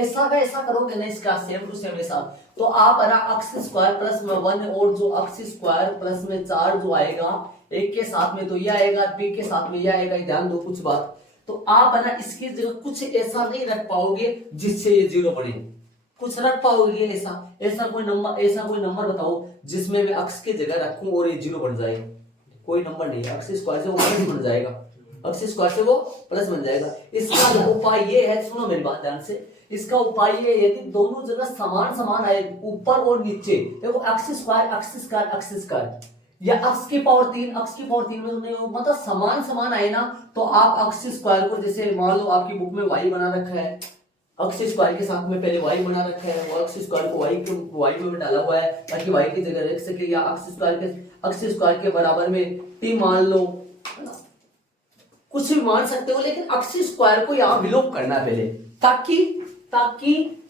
ऐसा का ऐसा करोगे ना, इसका सेम टू सेम ऐसा, तो आप है ना अक्स स्क्वायर प्लस में 1 और जो अक्स स्क्वायर प्लस में 4 जो आएगा, एक के साथ में तो ये आएगा, बी के साथ में ये आएगा, ध्यान दो कुछ बात, तो आप है ना इसकी जगह कुछ ऐसा नहीं रख पाओगे जिससे ये 0 बने, कुछ रख पाओगे ऐसा कोई नंबर बताओ जिसमें मैं अक्स की जगह रखूं और ये 0 बन जाएगा? कोई नंबर नहीं है, अक्स स्क्वायर से वो प्लस बन जाएगा, अक्स स्क्वायर से वो प्लस बन जाएगा। इसका उपाय ये है, सुनो मेरी बात ध्यान से, इसका उपाय ये है यदि दोनों जगह समान आए ऊपर और नीचे, देखो अक्स स्क्वायर या अक्स की पावर 3 में नहीं हो, मतलब समान आए ना, तो आप अक्स स्क्वायर को जैसे मान लो आपकी बुक में y बना रखा है, अक्स स्क्वायर के साथ में पहले y बना रखा है और अक्स स्क्वायर को y में डाला हुआ है ताकि y की जगह रख सके, या अक्स स्क्वायर के बराबर में t मान लो, कुछ भी मान सकते हो, लेकिन अक्स स्क्वायर को यहाँ विलोप करना पहले, ताकि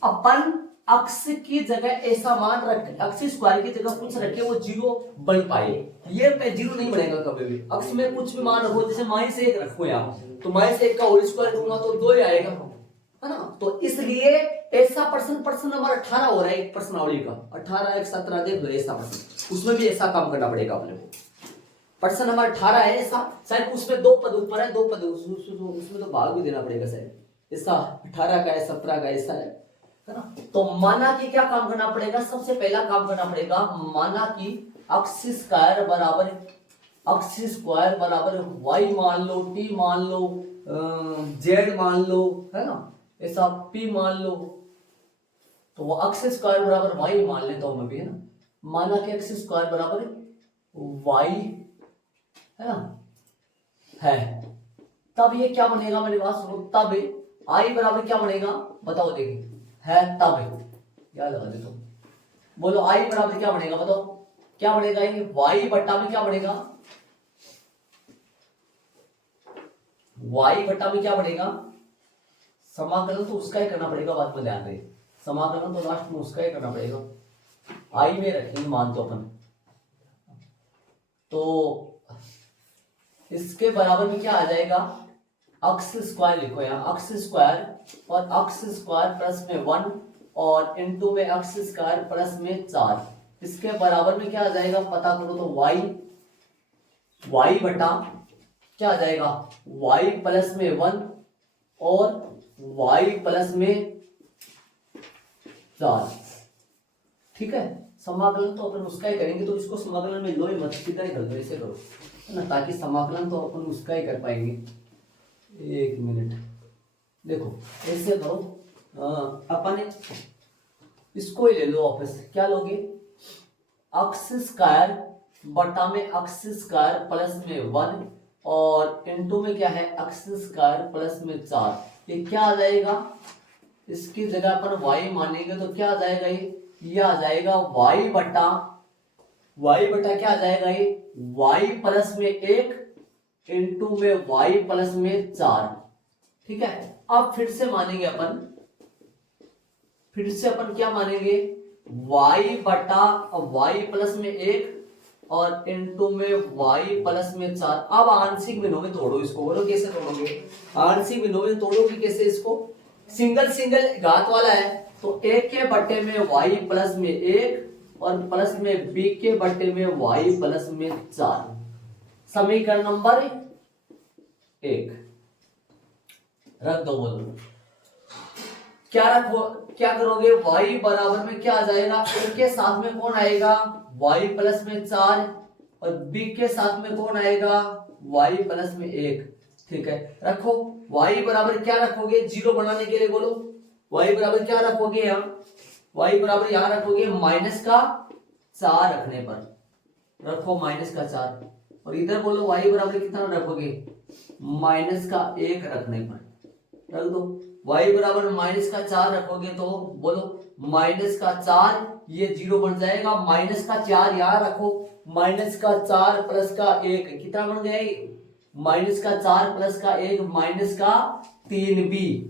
अपन अक्स की जगह ऐसा मान रख, अक्स स्क्वायर की जगह कुछ रखे वो 0 बन पाए, ये 0 नहीं बनेगा कभी भी। अक्स में कुछ भी मान रखो, जैसे -1 रखो यहाँ, तो -1 का होल स्क्वायर दूंगा तो 2 ही आएगा, है ना। तो इसलिए ऐसा प्रश्न नंबर 18 हो रहा है एक प्रश्नावली का, 18 1 17 देख लो ऐसा प्रश्न, उसमें भी ऐसा काम करना पड़ेगा अपने को। प्रश्न नंबर 18 है ऐसा, शायद उसमें 2 पद ऊपर है, 2 पद उसमें तो भाग भी देना पड़ेगा शायद, ऐसा 18 का है 17 का ऐसा है ना। तो माना कि क्या काम करना पड़ेगा, सबसे पहला काम करना पड़ेगा, माना कि अक्स स्क्वायर बराबर y मान लो, t मान लो, z मान लो, है ना, ऐसा p मान लो, तो वो अक्स स्क्वायर बराबर y मान लेता हूं मैं भी, है ना। माना कि अक्स स्क्वायर बराबर y है ना है, तब ये क्या बनेगा, मेरी बात सुनो, तब i बराबर क्या बनेगा बताओ, देखिए है तब क्या लगा दे तुम, बोलो i बराबर क्या बनेगा बताओ, क्या बनेगा, ये y बट्टा में क्या बनेगा, y बट्टा में क्या बनेगा, समाकलन तो उसका ही करना पड़ेगा, बात में ध्यान रहे, समाकलन तो लास्ट में उसका ही करना पड़ेगा, i में रखेंगे मान तो अपन, तो इसके बराबर में क्या आ जाएगा, अक्स स्क्वायर लिखो यहाँ, अक्स स्क्वायर और अक्स स्क्वायर प्लस में 1 और इनटू में अक्स स्क्वायर प्लस में 4, इसके बराबर में क्या आ जाएगा पता करो, तो y बटा क्या आ जाएगा, y प्लस में 1 और y प्लस में 4, ठीक है। समाकलन तो अपन उसका ही करेंगे, तो इसको समाकलन में लो ही मत, सीधा ही कर दो, ऐसे करो है ना, ताकि समाकलन तो अपन उसका ही कर पाएंगे। एक मिनट देखो ऐसे करो, अपन इसको ही ले लो वापस, क्या लोगे, अक्स स्क्वायर बटा में अक्स स्क्वायर प्लस में 1 और इनटू में क्या है अक्स स्क्वायर प्लस में 4, ये क्या आ जाएगा, इसकी जगह अपन y मानेंगे तो क्या आ जाएगा, ये आ जाएगा y बटा क्या आ जाएगा, ये y प्लस में 1 इनटू में y प्लस में 4, ठीक है। अब फिर से मानेंगे अपन, क्या मानेंगे, y बटा y प्लस में 1 और इनटू में y प्लस में 4। अब आंशिक भिन्नों में तोड़ो इसको, बोलो कैसे तोड़ोगे, आंशिक भिन्नों में तोड़ोगे कैसे इसको, सिंगल घात वाला है तो 1 के बट्टे में y प्लस में 1 और प्लस में b के बट्टे में y प्लस में 4, समीकरण नंबर 1 रख दो, बोलो क्या करोगे, y बराबर में क्या आ जाएगा, a के साथ में कौन आएगा y प्लस में 4 और b के साथ में कौन आएगा y प्लस में 1, ठीक है। रखो y बराबर क्या रखोगे, 0 बनाने के लिए बोलो, y बराबर क्या रखोगे, यहाँ y बराबर यहाँ रखोगे -4 रखने पर, रखो -4 और इधर बोलो y बराबर कितना रखोगे, -1 रखने पर, रख दो। y बराबर -4 रखोगे तो बोलो -4, ये 0 बन जाएगा, -4 यहाँ रखो, -4 प्लस का 1 कितना बन गया, -4 प्लस का 1 -3b,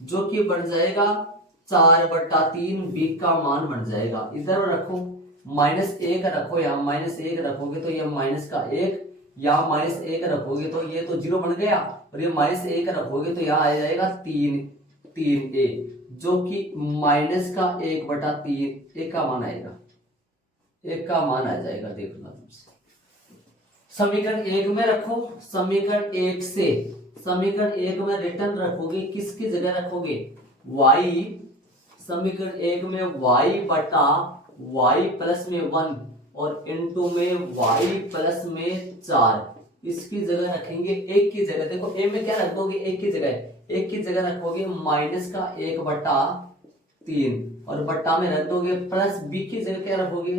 जो कि बन जाएगा 4/3 बी का मान बन जाएगा। इधर रखो -1 रखो, यहाँ -1 रखोगे तो ये -1, यहाँ -1 रखोगे तो ये तो 0 बन गया, और ये -1 रखोगे तो यहाँ आ जाएगा 3a, जो कि -1/3 एक का मान आएगा, एक का मान आ जाएगा। देखना समीकरण 1 में रखो, समीकरण 1 से समीकरण 1 में रिटर्न रखोगे, किसकी जगह रखोगे y, समीकरण 1 में y बटा y प्लस में 1 और इनटू में y प्लस में 4, इसकी जगह रखेंगे। एक की जगह देखो a में क्या रख दोगे, एक की जगह रखोगे -1/3 और बट्टा में रख दोगे, प्लस b की जगह क्या रखोगे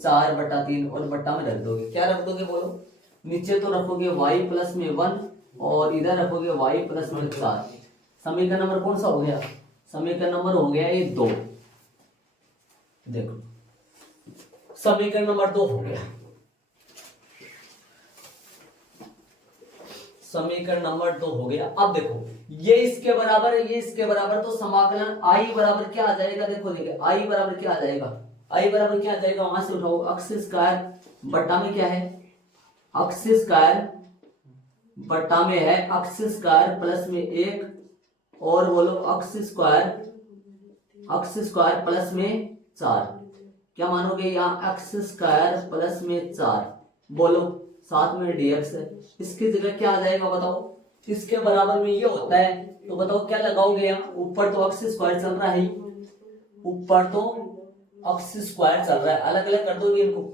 4/3 और बट्टा में रख दोगे, क्या रख दोगे बोलो, नीचे तो रखोगे y प्लस में 1 और इधर रखोगे y प्लस में 4। समीकरण नंबर कौन सा हो गया, समीकरण नंबर हो गया ये 2। देखो समीकरण नंबर 2 हो गया, समीकरण नंबर 2 हो गया। अब देखो ये इसके बराबर है, ये इसके बराबर, तो समाकलन i बराबर क्या आ जाएगा, देखो देखिए i बराबर क्या आ जाएगा, i बराबर क्या आ जाएगा, वहां से उठाओ, अक्स स्क्वायर बट्टा में क्या है, अक्स स्क्वायर बट्टा में है अक्स स्क्वायर प्लस में 1 और बोलो अक्स स्क्वायर प्लस में 4, क्या मानोगे, यहाँ अक्स स्क्वायर प्लस में 4 बोलो, साथ में dx है, इसकी जगह क्या आ जाएगा बताओ, इसके बराबर में ये होता है, तो बताओ क्या लगाओगे, यहाँ ऊपर तो अक्स स्क्वायर चल रहा है, ऊपर तो अक्स स्क्वायर चल रहा है, अलग अलग कर दोगे इनको,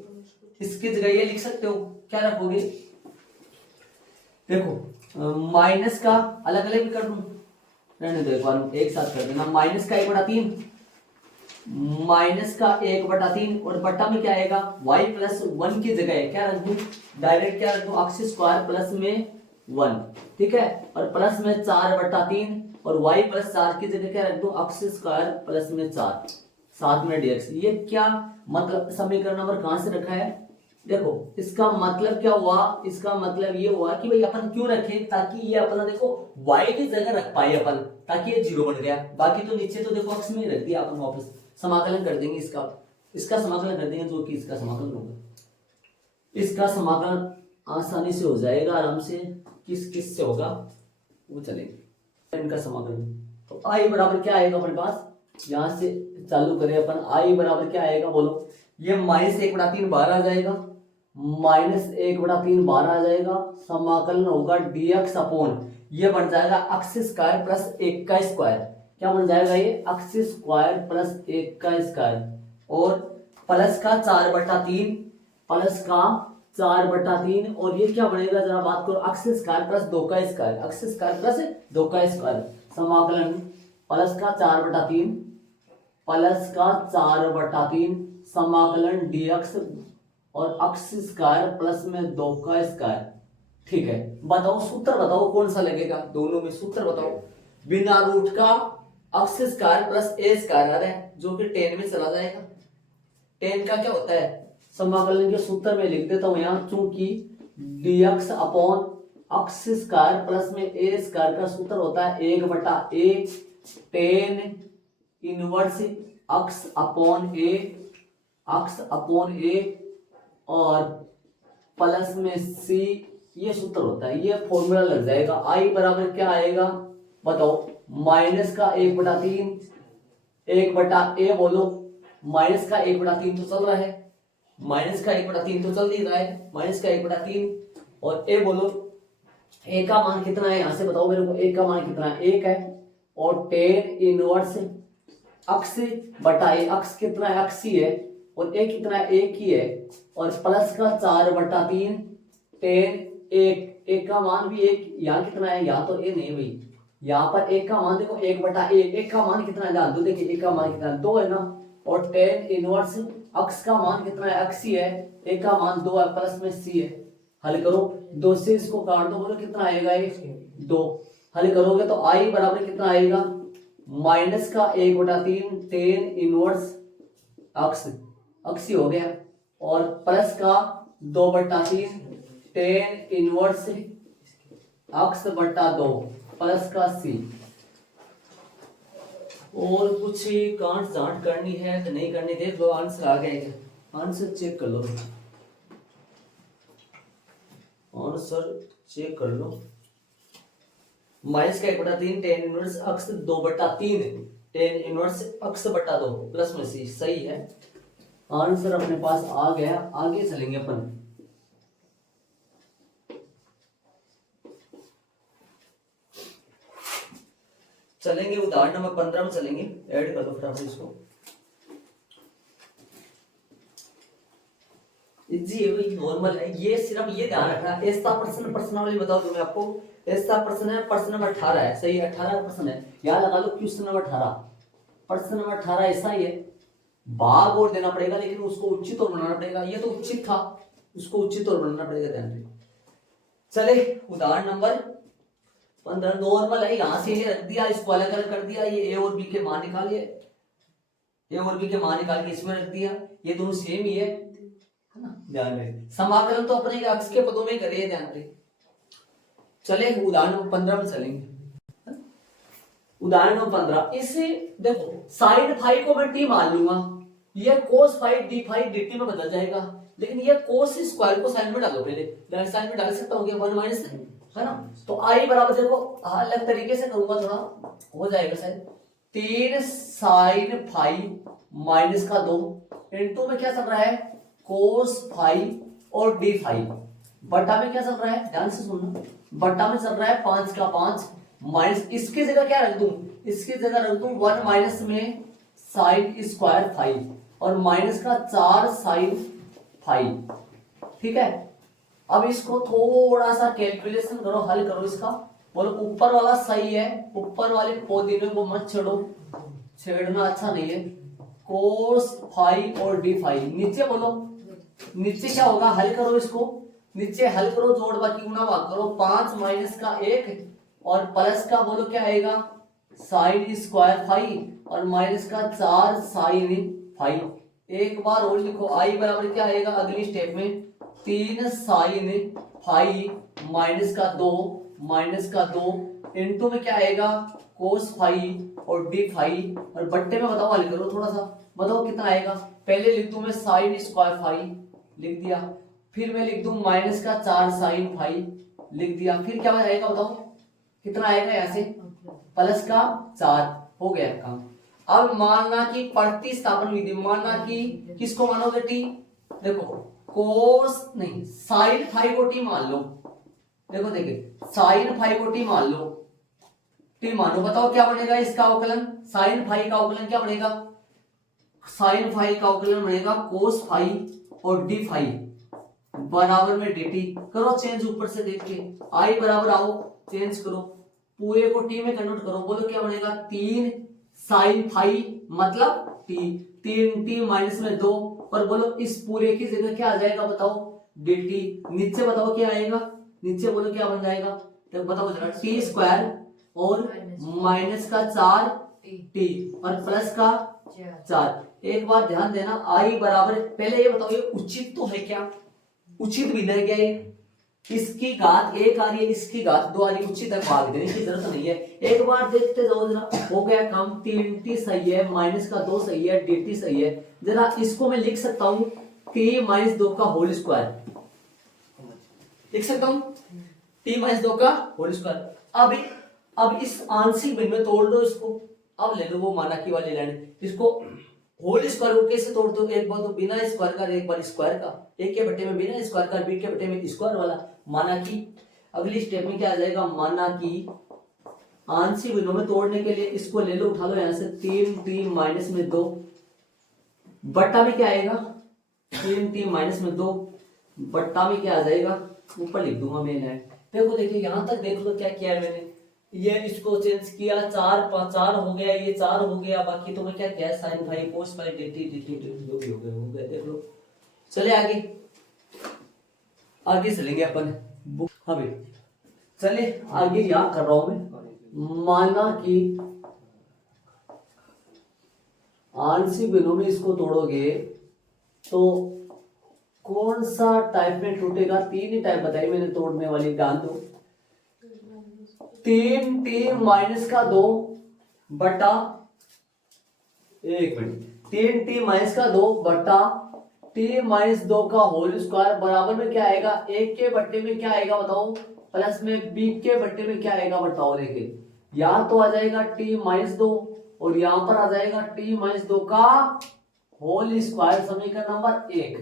इसकी जगह ये लिख सकते हो, क्या रखोगे, देखो माइनस का अलग अलग भी कर दूं, रहने दो एक बार एक साथ कर देना, माइनस का 1/3, और बट्टा में क्या आएगा y प्लस 1 की जगह क्या रख दूं, डायरेक्ट क्या रख दूं, अक्स स्क्वायर प्लस में 1, ठीक है, और प्लस में 4/3 और y प्लस 4 की जगह क्या रख दूं, अक्स स्क्वायर प्लस में 4, साथ में dx। ये क्या मतलब समीकरण नंबर कहां से रखा है, देखो इसका मतलब क्या हुआ, इसका मतलब ये हुआ कि भाई अपन क्यों रखे, ताकि ये अपना देखो y की जगह रख पाए अपन, ताकि ये 0 बन गया, बाकी तो नीचे तो देखो अक्स में ही रख दिया अपन, वापस समाकलन कर देंगे, इसका समाकलन कर देंगे, जो कि इसका समाकलन होगा, इसका समाकलन आसानी से हो जाएगा, आराम से, किस से होगा वो चलेगा, इनका समाकलन। तो i बराबर क्या आएगा अपने पास, यहां से चालू करें अपन, i बराबर क्या आएगा बोलो, ये -1/3 बाहर आ जाएगा, -1/3 बाहर आ जाएगा, समाकलन होगा dx अपॉन, ये बन जाएगा अक्स स्क्वायर प्लस 1 का स्क्वायर, क्या बन जाएगा ये अक्स स्क्वायर प्लस 1 का स्क्वायर, और प्लस का 4/3, प्लस का 4/3, और ये क्या बनेगा जरा बात करो, अक्स स्क्वायर प्लस 2 का स्क्वायर, अक्स स्क्वायर प्लस 2 का स्क्वायर, समाकलन प्लस का 4/3 प्लस का 4/3 समाकलन dx और अक्स स्क्वायर प्लस में 2 का स्क्वायर, ठीक है। बताओ सूत्र बताओ कौन सा लगेगा, दोनों में सूत्र बताओ, बिना रूट का अक्स स्क्वायर प्लस ए स्क्वायर आ रहा है, जो कि 10 में चला जाएगा, 10 का क्या होता है, समाकलन के सूत्र में लिख देता हूं यहाँ, चूंकि dx अपॉन अक्स स्क्वायर प्लस में ए स्क्वायर का सूत्र होता है 1/a tan इनवर्स अक्स अपॉन ए और प्लस में c, ये सूत्र होता है, ये फॉर्मूला लग जाएगा। i बराबर क्या आएगा बताओ, माइनस का 1/3, 1/a बोलो, माइनस का 1/3 तो चल रहा है, माइनस का 1/3 तो चल ही रहा है, माइनस का 1/3, और a बोलो, a का मान कितना है, यहां से बताओ मेरे को, a का मान कितना है, 1 है, और tan इनवर्स अक्स बटा ए, अक्स कितना है, अक्स ही है, और ए कितना है, एक ही है, और प्लस का 4/3 tan 1, एक का मान भी एक, यहाँ कितना है, यहाँ तो ए नहीं भाई, यहाँ पर एक का मान देखो 1/1, एक का मान कितना है, जान दो, देखिए एक का मान कितना है, 2 है ना, और tan इनवर्स अक्स का मान कितना है, अक्स ही है, एक का मान 2 है, प्लस में c है, हल करो, 2 से इसको काट दो, बोलो कितना आएगा ये 2, हल करोगे तो i बराबर कितना आएगा, माइनस का 1/3 tan इनवर्स अक्स ही हो गया, और प्लस का 2/3 tan इनवर्स अक्स बटा 2 प्लस का c, और कुछ कांट जांट करनी है कि नहीं करनी, देख लो आंसर आ गया है, आंसर चेक कर लो, आंसर चेक कर लो। माइनस का 1/3 टेन इनवर्स अक्स 2/3 टेन इनवर्स अक्स बटा 2 प्लस में सी, सही है। आंसर अपने पास आ गया, आगे चलेंगे अपन। चलेंगे उदाहरण नंबर 15 में चलेंगे, ऐड कर दो फटाफट इसको। जी ये नॉर्मल है, ये सिर्फ ये ध्यान रखना, ऐसा प्रश्न प्रश्नावली बताओ तुम्हें आपको, ऐसा प्रश्न है, प्रश्न नंबर 18 है, सही है 18 प्रश्न है, यहाँ लगा लो क्वेश्चन नंबर 18, प्रश्न नंबर 18 ऐसा ही है, भाग और देना पड़ेगा लेकिन उसको उचित और बनाना पड़ेगा, ये तो उचित था, उसको उचित और बनाना पड़ेगा, ध्यान रखिए। चले उदाहरण नंबर 15 नॉर्मल है, यहाँ से ये रख दिया, इसको अलग अलग कर दिया, ये ए और बी के मान निकालिए, ए और बी के मान निकाल के इसमें रख दिया, ये दोनों सेम ही है ना, ध्यान रहे। समाकलन तो अपने अक्ष के पदों में करिए, ध्यान रहे। चले उदाहरण नंबर 15 में चलेंगे। उदाहरण नंबर 15, इसे देखो साइन फाई को मैं टी मान लूंगा, ये cos phi d phi dt में बदल जाएगा, लेकिन ये कोस स्क्वायर को साइन में डालो, पहले साइन में डाल सकता हूँ 1 माइनस है ना, तो आई बराबर देखो अलग तरीके से करूंगा, थोड़ा हो जाएगा शायद 3 साइन फाई माइनस का 2 इनटू में क्या चल रहा है कोस फाई और डी फाई, बटा में क्या चल रहा है, ध्यान से सुनना, बटा में चल रहा है 5 का 5 माइनस, इसकी जगह क्या रख दूं, इसकी जगह रख दूं 1 माइनस में साइन स्क्वायर फाई और माइनस का 4 साइन फाई, ठीक है। अब इसको थोड़ा सा कैलकुलेशन करो, हल करो इसका, बोलो ऊपर वाला सही है, ऊपर वाले पौधे को मत छेड़ो, छेड़ना अच्छा नहीं है, कोस फाई और डी फाई, नीचे बोलो, नीचे क्या होगा, हल करो इसको, नीचे हल करो, जोड़ बाकी गुना भाग करो, 5 माइनस का 1 और प्लस का बोलो क्या आएगा साइन स्क्वायर फाई और माइनस का 4 साइन फाई, एक बार और लिखो, आई बराबर क्या आएगा अगली स्टेप में 3 साइन फाई माइनस का 2 इनटू में क्या आएगा कोस फाई और डी फाई, और बट्टे में बताओ हल करो, थोड़ा सा बताओ कितना आएगा, पहले लिख दूं मैं साइन स्क्वायर फाई लिख दिया, फिर मैं लिख दूं माइनस का 4 साइन फाई लिख दिया, फिर क्या आएगा बताओ कितना आएगा, यहाँ से प्लस का 4, हो गया काम। अब मानना कि प्रतिस्थापन विधि, मानना कि किसको मानोगे टी, देखो कोस नहीं साइन फाई को टी मान लो, देखो देखिए साइन फाई को टी मान लो, टी मानो, बताओ क्या बनेगा इसका अवकलन, साइन फाई का अवकलन क्या बनेगा, साइन फाई का अवकलन बनेगा कोस फाई और डी फाई बराबर में dt, करो चेंज ऊपर से देख के, आई बराबर आओ चेंज करो, पूरे को टी में कन्वर्ट करो, बोलो क्या बनेगा 3 साइन फाई मतलब टी, 3 टी माइनस में 2, और बोलो इस पूरे की जगह क्या आ जाएगा बताओ dt, नीचे बताओ क्या आएगा, नीचे बोलो क्या बन जाएगा, तो बताओ जरा टी स्क्वायर और माइनस का 4 टी और प्लस का 4, एक बार ध्यान देना, आई बराबर, पहले ये बताओ ये उचित तो है क्या, उचित भी है क्या, ये इसकी घात 1 आ रही है, इसकी घात 2 आ रही है, उचित है, भाग देने की जरूरत नहीं है, एक बार देखते जाओ जरा, हो गया काम, 3t सही है, माइनस का 2 सही है, dt सही है, जरा इसको मैं लिख सकता हूं t माइनस 2 का होल स्क्वायर, लिख सकता हूं t माइनस 2 का होल स्क्वायर। अब इस आंशिक भिन्न में तोड़ दो इसको, अब ले लो वो माना की वाली लाइन, इसको होल स्क्वायर को कैसे तोड़ दो, एक बार तो बिना स्क्वायर का, एक बार स्क्वायर का, एक के बटे में बिना स्क्वायर का, बी के बटे में स्क्वायर वाला, माना की अगली स्टेप में क्या आ जाएगा, माना की आंशिक भिन्नों में तोड़ने के लिए इसको ले लो, उठा लो यहाँ से 3t माइनस में 2 बट्टा में क्या आएगा 3t माइनस में 2 बट्टा में क्या आ जाएगा, ऊपर लिख दूंगा मैं, देखो देखिए यहां तक देख लो क्या किया है मैंने, ये इसको चेंज किया, 4 हो गया, ये 4 हो गया, बाकी तो मैं क्या किया sine phi cos phi dt जो भी हो गया देख लो। चले आगे चलेंगे अपन, हाँ भाई चले आगे, यहाँ कर रहा हूं मैं, माना कि आंशिक भिन्नों में इसको तोड़ोगे तो कौन सा टाइप में टूटेगा, 3 ही टाइप बताई मैंने तोड़ने वाली, ध्यान दो, 3t माइनस का 2 बटा एक मिनट, 3t-2 बट्टा t-2 का होल स्क्वायर बराबर में क्या आएगा, एक के बट्टे में क्या आएगा बताओ, प्लस में b के बट्टे में क्या आएगा बताओ। देखिए यहाँ तो आ जाएगा t-2 और यहाँ पर आ जाएगा t-2 का होल स्क्वायर, समीकरण नंबर 1।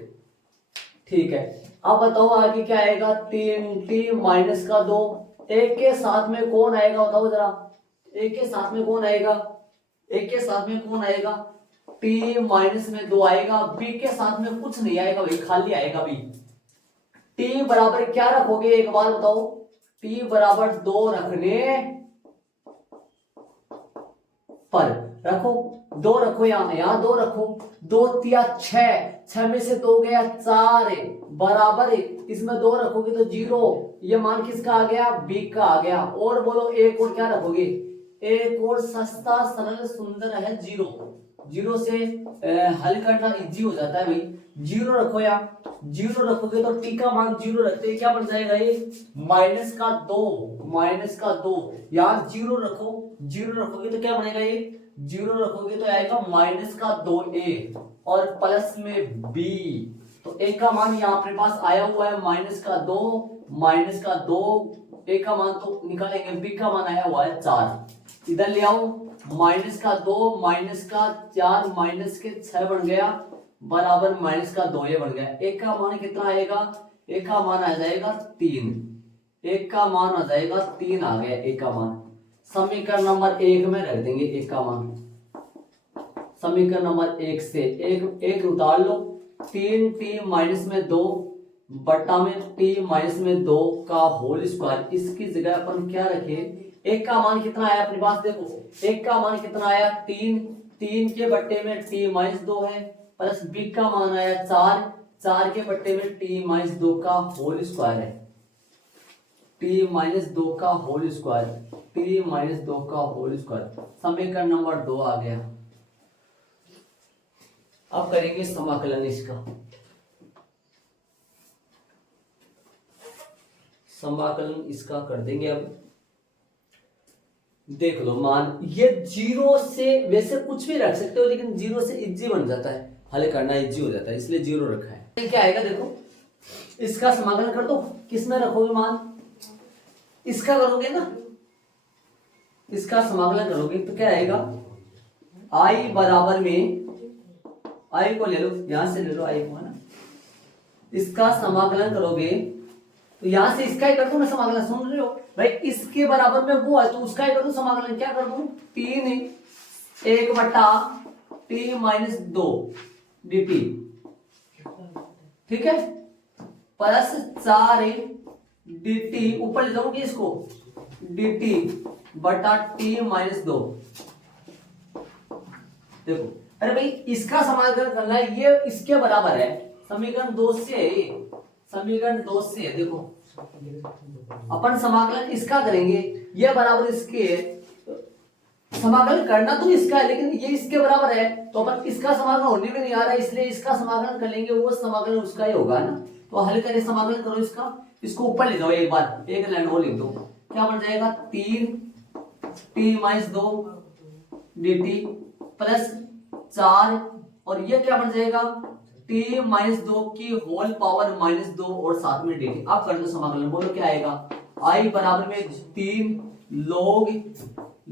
ठीक है, अब बताओ आगे क्या आएगा, 3t-2, एक के साथ में कौन आएगा बताओ जरा, एक के साथ में कौन आएगा, एक के साथ में कौन आएगा, t-2 आएगा, b के साथ में कुछ नहीं आएगा भाई, खाली आएगा b। t बराबर क्या रखोगे एक बार बताओ, t बराबर 2 रखने पर रखो, 2 रखो, यहाँ 2 रखो, 2 तिया 6 में से 2 गया 4 बराबर, इसमें 2 रखोगे तो 0, ये मान किसका आ गया, b का आ गया। और बोलो एक और क्या रखोगे, एक और सस्ता सरल सुंदर है 0 से हल करना इजी हो जाता है भाई, 0 रखो, या 0 रखोगे तो t का मान 0 रखते हैं क्या बन जाएगा ये, -2 यार 0 रखो, 0 रखोगे तो क्या बनेगा ये, 0 रखोगे तो आएगा -2a और प्लस में b, तो a का मान यहाँ अपने पास आया हुआ है -2 a का मान तो निकालेंगे, b का मान आया हुआ है 4, इधर ले आओ, -2 -4 -6 बन गया बराबर -2 ये बन गया। एक का मान कितना आएगा, एक का मान आ जाएगा 3, एक का मान आ जाएगा 3 आ गया एक का मान, समीकरण नंबर 1 में रख देंगे एक का मान, समीकरण नंबर 1 से एक उतार लो, 3t-2 बट्टा में t-2 का होल स्क्वायर, इसकी जगह अपन क्या रखे, एक का मान कितना आया अपने पास, देखो एक का मान कितना आया 3 के बट्टे में t-2 है, प्लस b का मान आया 4 के बट्टे में t-2 का होल स्क्वायर है, t-2 का होल स्क्वायर, समीकरण नंबर 2 आ गया। अब करेंगे समाकलन इसका, समाकलन इसका कर देंगे। अब देख लो मान ये 0 से, वैसे कुछ भी रख सकते हो लेकिन 0 से इजी बन जाता है, हल करना इजी हो जाता है, इसलिए 0 रखा है। क्या आएगा देखो, इसका समाकलन कर दो, किसमें रखोगे मान, इसका करोगे ना, इसका समाकलन करोगे तो क्या आएगा, i बराबर में, i को ले लो, यहां से ले लो i को, है ना, इसका समाकलन करोगे तो यहां से इसका ही कर दूं ना समाकलन, सुन रहे हो भाई, इसके बराबर में वो है तो उसका ही कर दूं समाकलन, क्या कर दूं, 1 बटा t-2 dt, ठीक है, प्लस 4 dt, ऊपर ले जाऊंगी इसको, dt बटा t-2। देखो अरे भाई इसका समाकलन करना है, ये इसके बराबर है, समीकरण 2 से है, समीकरण 2 से है, देखो अपन समाकलन इसका करेंगे, ये बराबर इसके, समाकलन करना तो इसका है लेकिन ये इसके बराबर है, तो अपन इसका समाकलन होने में नहीं आ रहा है, इसलिए इसका समाकलन कर लेंगे, वो समाकलन उसका ही होगा ना, तो हल करें, समाकलन करो इसका, इसको ऊपर ले जाओ एक बार, एक लाइन और लिख दो, क्या बन जाएगा, 3t-2 dt प्लस 4, और ये क्या बन जाएगा, t-2 की होल पावर -2 और साथ में dt। अब कर दो समाकलन, बोलो क्या आएगा, i बराबर में 3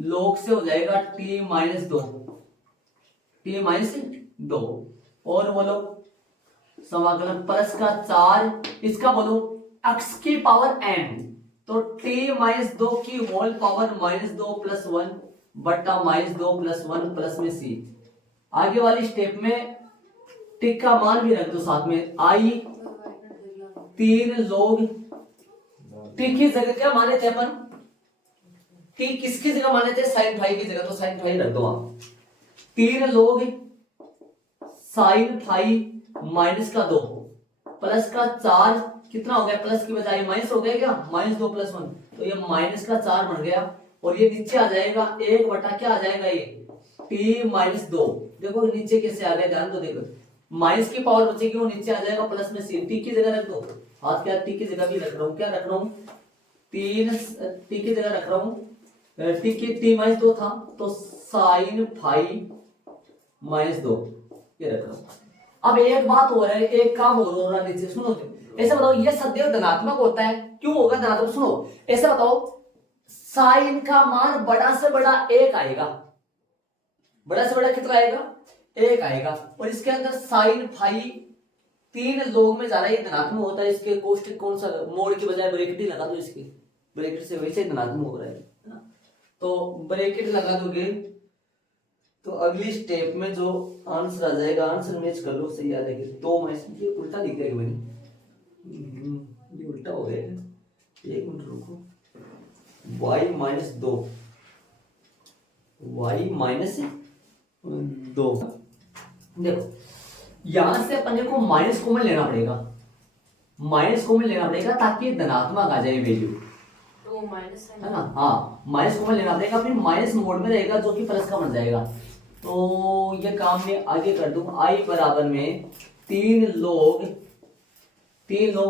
log से हो जाएगा t-2 और बोलो समाकलन प्लस का 4, इसका बोलो x की पावर n, तो t-2 की होल पावर -2 + 1 बट्टा -2 + 1 प्लस में c। आगे वाली स्टेप में टिक का मान भी रख दो साथ में, i 3 log, टिक की जगह क्या माने थे अपन, टिक किसकी जगह माने थे, sin फाई की जगह, तो sin फाई रख दो वहां, 3 log sin फाई -2 प्लस का 4, कितना हो गया, प्लस की बजाय माइनस हो गया क्या, -2 + 1, तो ये -4 बन गया, और ये नीचे आ जाएगा 1 बटा क्या आ जाएगा ये t-2, देखो नीचे कैसे आ गया, ध्यान दो, देखो माइनस की पावर बचेगी, वो नीचे आ जाएगा प्लस में c, टी की जगह रख दो, हाथ के टी की जगह भी रख रहा हूँ, क्या रख रहा हूँ, 3 टी की जगह रख रहा हूँ, टी की t-2 था तो sin फाई -2 ये रख लो। अब एक बात हो रहा है, एक काम और हो रहा है नीचे, सुनो। ऐसे बताओ ये सदैव धनात्मक होता है, क्यों होगा धनात्मक? सुनो ऐसे बताओ, साइन का मान बड़ा से बड़ा 1 आएगा, बड़ा से बड़ा कितना आएगा? 1 आएगा। और इसके अंदर साइन फाई 3 लोग में जा रहा है, ये धनात्मक होता है। इसके कोष्टक कौन सा, मोड़ की बजाय ब्रैकेट ही लगा दो, इसकी ब्रैकेट से वैसे धनात्मक हो रहा है ना। तो ब्रैकेट लगा दोगे तो अगली स्टेप में जो आंसर आ जाएगा, आंसर मैच कर लो, सही आ जाएगा। 2 में ये उल्टा लिख दिया मैंने, ये उल्टा हो गया। एक मिनट रुको, y -2 देखो यहां से अपने को माइनस कॉमन लेना पड़ेगा, माइनस कॉमन लेना पड़ेगा ताकि धनात्मक आ जाए वैल्यू, तो माइनस है ना। हाँ माइनस कॉमन लेना पड़ेगा, फिर माइनस मोड में रहेगा जो कि प्लस का बन जाएगा। तो ये काम मैं आगे कर दूं, i बराबर में 3 लोग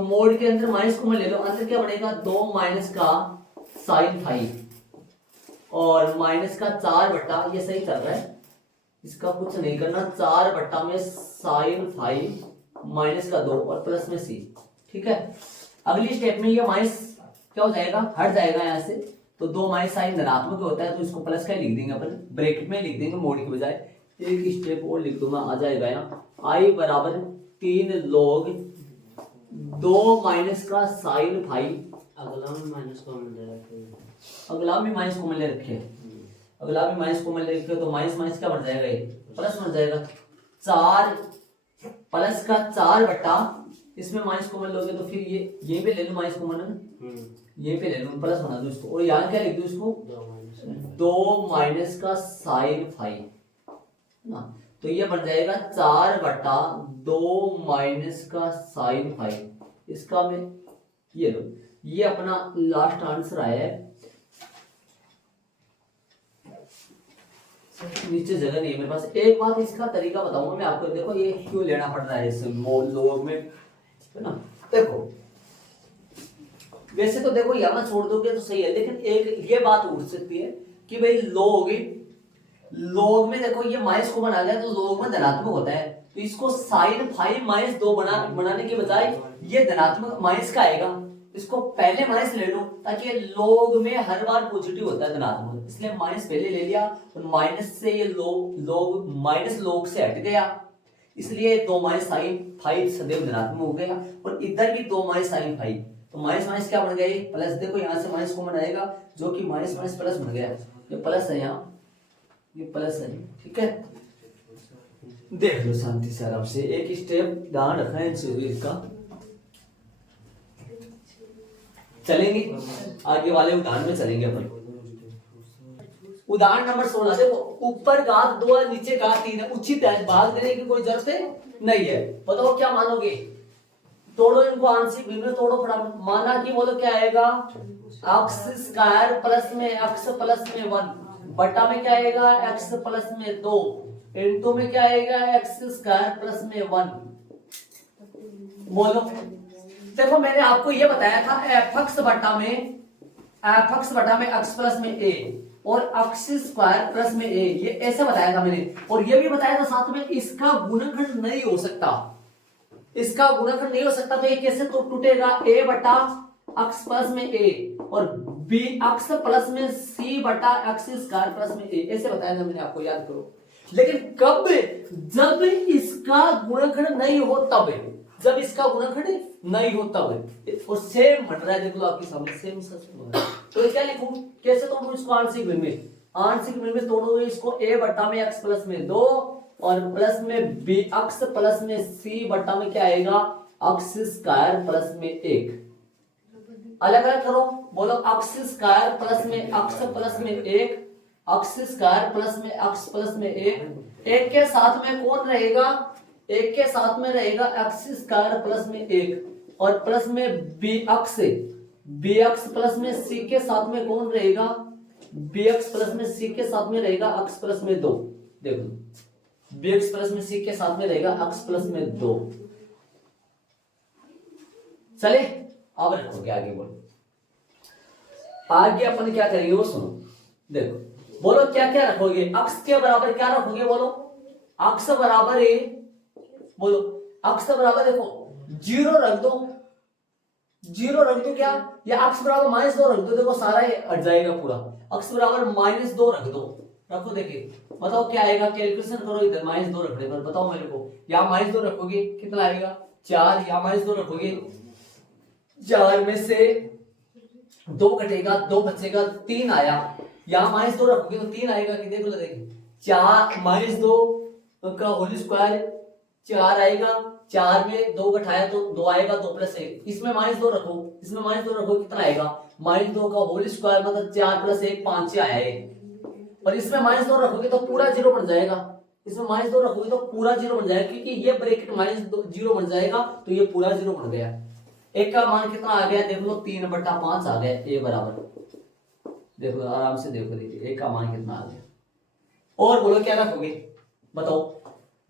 मोड के अंदर माइनस कॉमन ले लो, अंदर क्या बढ़ेगा? 2 माइनस का साइन फाई और माइनस का 4 बट्टा, ये सही चल रहा है, इसका कुछ नहीं करना, 4 बट्टा में साइन फाई माइनस का 2 और प्लस में सी। ठीक है, अगली स्टेप में ये माइनस क्या हो जाएगा? हट जाएगा यहाँ से। तो 2 माइनस साइन धनात्मक होता है, तो इसको प्लस का लिख देंगे अपन, ब्रैकेट में लिख देंगे मोड की बजाय। एक स्टेप और लिख दूंगा, आ जाएगा यहाँ i बराबर 3 log 2 माइनस का साइन फाई, अगला में माइनस कॉमन ले रखे, अगला में माइनस कॉमन ले रखे, अगला में माइनस कॉमन ले रखे, तो माइनस माइनस क्या बन जाएगा? ये प्लस बन जाएगा। 4 प्लस का 4 बटा, इसमें माइनस कॉमन लोगे तो फिर ये पे ले लो माइनस कॉमन है ना, ये पे ले लो, प्लस बना दो इसको। और यहाँ क्या लिख दो इसको? 2 माइनस का साइन फाई ना, तो ये बन जाएगा 4 बटा 2 माइनस का साइन फाई। इसका मैं ये लो, ये अपना लास्ट आंसर आया है। नीचे जगह नहीं है मेरे पास। एक बात इसका तरीका बताऊंगा मैं आपको, देखो ये क्यों लेना पड़ रहा है इस लोग में, है ना। देखो वैसे तो देखो यहाँ छोड़ दोगे तो सही है, लेकिन एक ये बात उठ सकती है कि भाई लोग में देखो ये माइनस कॉमन आ गया तो लोग में धनात्मक होता है, तो इसको साइन फाइव -2 बनाने के बजाय ये धनात्मक माइनस का आएगा, इसको पहले माइनस ले लो ताकि लोग में हर बार पॉजिटिव होता है धनात्मक, इसलिए माइनस पहले ले लिया और माइनस से ये लोग माइनस लोग से हट गया, इसलिए 2 माइनस साइन फाइव सदैव धनात्मक हो गया। और इधर भी 2 माइनस साइन फाइव, तो माइनस माइनस क्या बन गया? ये प्लस। देखो यहाँ से माइनस कॉमन आएगा जो कि माइनस माइनस प्लस बन गया, ये प्लस है, यहाँ ये प्लस है। ठीक है, देख लो शांति से आराम से, एक स्टेप ध्यान रखना है इसका। चलेंगे आगे वाले उदाहरण में चलेंगे अपन। उदाहरण नंबर 16, देखो ऊपर घात 2 है, नीचे घात 3 है, उचित है, भाग देने की कोई जरूरत नहीं है। बताओ क्या मानोगे? तोड़ो इनको, आंशिक भिन्न में तोड़ो फटाफट। माना कि बोलो क्या आएगा? x स्क्वायर प्लस में x प्लस में 1 बटा में क्या आएगा? x प्लस में 2 इनटू में क्या आएगा? x स्क्वायर प्लस में 1। बोलो। देखो मैंने आपको ये बताया था fx बटा में x प्लस में a और x स्क्वायर प्लस में a, ये ऐसे बताया था मैंने। और ये भी बताया था साथ में इसका गुणनखंड नहीं हो सकता, इसका गुणनखंड नहीं हो सकता, तो ये कैसे तो टूटेगा? a बटा x प्लस में a और b x प्लस में c बटा x स्क्वायर प्लस में a, ऐसे बताया था मैंने आपको, याद करो। लेकिन कब? जब इसका गुणनखंड नहीं हो तब, जब इसका गुणनखंड नहीं हो तब। और सेम बन रहा है, देख लो आपके सामने सेम सच बन रहा है। तो क्या लिखूं? कैसे तोड़ूं इसको? आंशिक भिन्न में, आंशिक भिन्न में तोड़ोगे इसको a बटा में x प्लस में 2 और प्लस में b x प्लस में c बटा में क्या आएगा? x स्क्वायर प्लस में 1। अलग अलग करो, बोलो x स्क्वायर प्लस में x प्लस में 1, x स्क्वायर प्लस में x प्लस में 1। एक के साथ में कौन रहेगा? एक के साथ में रहेगा x स्क्वायर प्लस में 1 और प्लस में bx प्लस में c के साथ में कौन रहेगा? bx प्लस में c के साथ में रहेगा x प्लस में 2। देखो bx प्लस में c के साथ में रहेगा x प्लस में 2। चले अब रखोगे आगे, बोलो आगे अपन क्या करेंगे वो सुनो। देखो बोलो क्या क्या रखोगे? x के बराबर क्या रखोगे? बोलो अक्स बराबर है, बोलो अक्स बराबर देखो 0 रख दो, 0 रख दो क्या, या अक्स बराबर -2 रख दो, देखो सारा ये हट जाएगा पूरा। अक्स बराबर -2 रख दो, रखो देखिए बताओ क्या आएगा, कैलकुलेशन करो इधर -2 रखने पर, बताओ मेरे को। यहाँ -2 रखोगे कितना आएगा 4, यहाँ -2 रखोगे 4 में से 2 कटेगा 2 बचेगा 3 आया, यहाँ -2 रखोगे तो 3 आएगा कि देखो देखिए 4 -2 का होल स्क्वायर 4 आएगा, 4 में 2 घटाया तो 2 आएगा, 2 + 1, इसमें -2 रखो, इसमें -2 रखो कितना आएगा, -2 का होल स्क्वायर मतलब 4 + 1 5 आया है, और इसमें -2 रखोगे तो पूरा 0 बन जाएगा, इसमें -2 रखोगे तो पूरा 0 बन जाएगा, क्योंकि ये ब्रैकेट -0 बन जाएगा तो ये पूरा 0 बन गया। एक का मान कितना आ गया देख लो 3/5 आ गया, ए बराबर, देखो आराम से देखो, देखिए एक का मान कितना आ गया। और बोलो क्या रखोगे बताओ,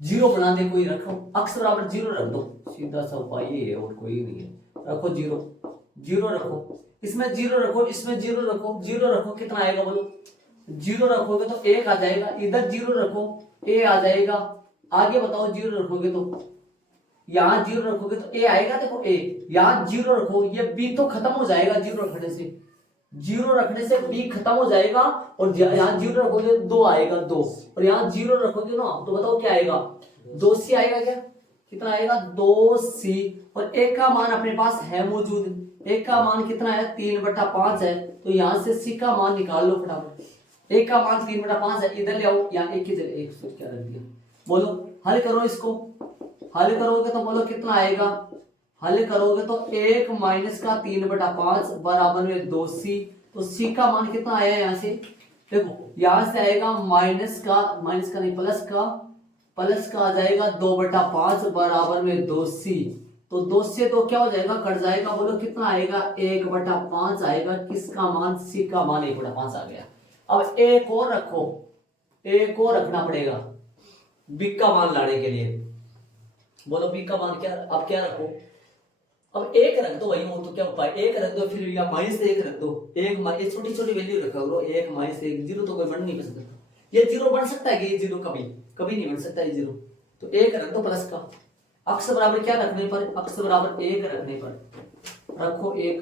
0 बना दे कोई, रखो अक्स बराबर 0 रख दो, सीधा सा उपाय ये है और कोई नहीं है, रखो 0 रखो, इसमें 0 रखो, इसमें 0 रखो, 0 रखो कितना आएगा बोलो, 0 रखोगे तो 1 आ जाएगा, इधर 0 रखो ए आ जाएगा, आगे बताओ 0 रखोगे तो यहाँ 0 रखोगे तो ए आएगा, देखो ए, यहाँ 0 रखो, ये बी तो खत्म हो जाएगा 0 रखने से, 0 रखने से बी खत्म हो जाएगा, और यहाँ 0 रखोगे 2 आएगा 2, और यहाँ 0 रखोगे ना तो बताओ क्या आएगा 2c आएगा, क्या कितना आएगा 2c, और एक का मान अपने पास है मौजूद, एक का मान कितना है 3/5 है, तो यहाँ से c का मान निकाल लो फटाफट, एक का मान 3/5 है, इधर ले आओ, यहाँ एक की जगह 1 सोच क्या रख दिया, बोलो हल करो इसको, हल करोगे तो बोलो कितना आएगा, हल करोगे तो 1 - का 3/5 बराबर में 2c, तो c का मान कितना आया यहाँ से, देखो यहाँ से आएगा माइनस का नहीं प्लस का आ जाएगा 2/5 बराबर में 2c, तो 2 से तो क्या हो जाएगा कट जाएगा, बोलो कितना आएगा 1/5 आएगा, किसका मान c का मान 1/5 आ गया। अब एक और रखो, एक और रखना पड़ेगा b का मान लाने के लिए, बोलो b का मान क्या, अब क्या रखो, अब 1 रख दो, वही हो तो क्या उपाय, 1 रख दो, फिर या -1 रख दो, एक छोटी छोटी वैल्यू रखा करो, 1 -1 0 तो कोई बन नहीं सकता, ये 0 बन सकता है कि ये 0 कभी नहीं बन सकता ये 0, तो 1 रख दो प्लस का, अक्स बराबर क्या रखने पर, अक्स बराबर 1 रखने पर रखो 1,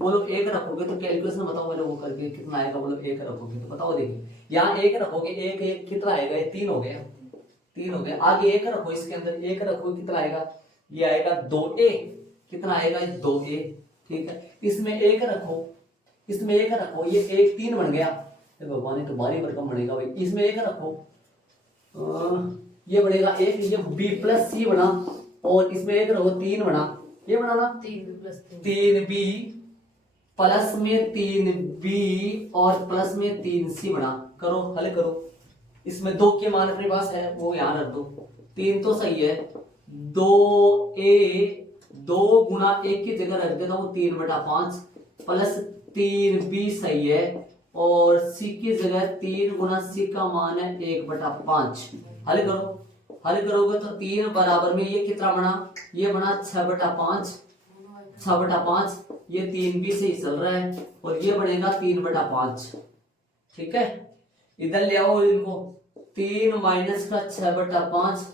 बोलो 1 रखोगे तो कैलकुलेशन बताओ मेरे वो करके कितना आएगा, बोलो 1 रखोगे तो बताओ, देखिए यहाँ 1 रखोगे 1 कितना आएगा, ये 3 हो गया, 3 हो गया, आगे 1 रखो, इसके अंदर 1 रखो कितना आएगा, ये आएगा 2a, कितना आएगा 2a, ठीक है, इसमें 1 रखो, इसमें 1 रखो, ये 1 3 बन गया, भगवान तो बारी भरकम बनेगा भाई, इसमें 1 रखो, ये बनेगा 1, ये b + c बना, और इसमें 1 रखो 3 बना, ये बना ना 3b प्लस में 3b और प्लस में 3c बना, करो हल करो, इसमें 2 के मान अपने पास है वो यहाँ रख दो, 3 तो सही है, 2a 2 गुना 1 की जगह रख देता हूँ 3/5 प्लस 3b सही है, और c की जगह 3 गुना c का मान है 1/5, हल करो, हल करोगे तो 3 बराबर में ये कितना बना, ये बना 6/5, ये 3b से ही चल रहा है, और ये बनेगा 3/5, ठीक है, इधर ले आओ इनको, 3 - का 6/5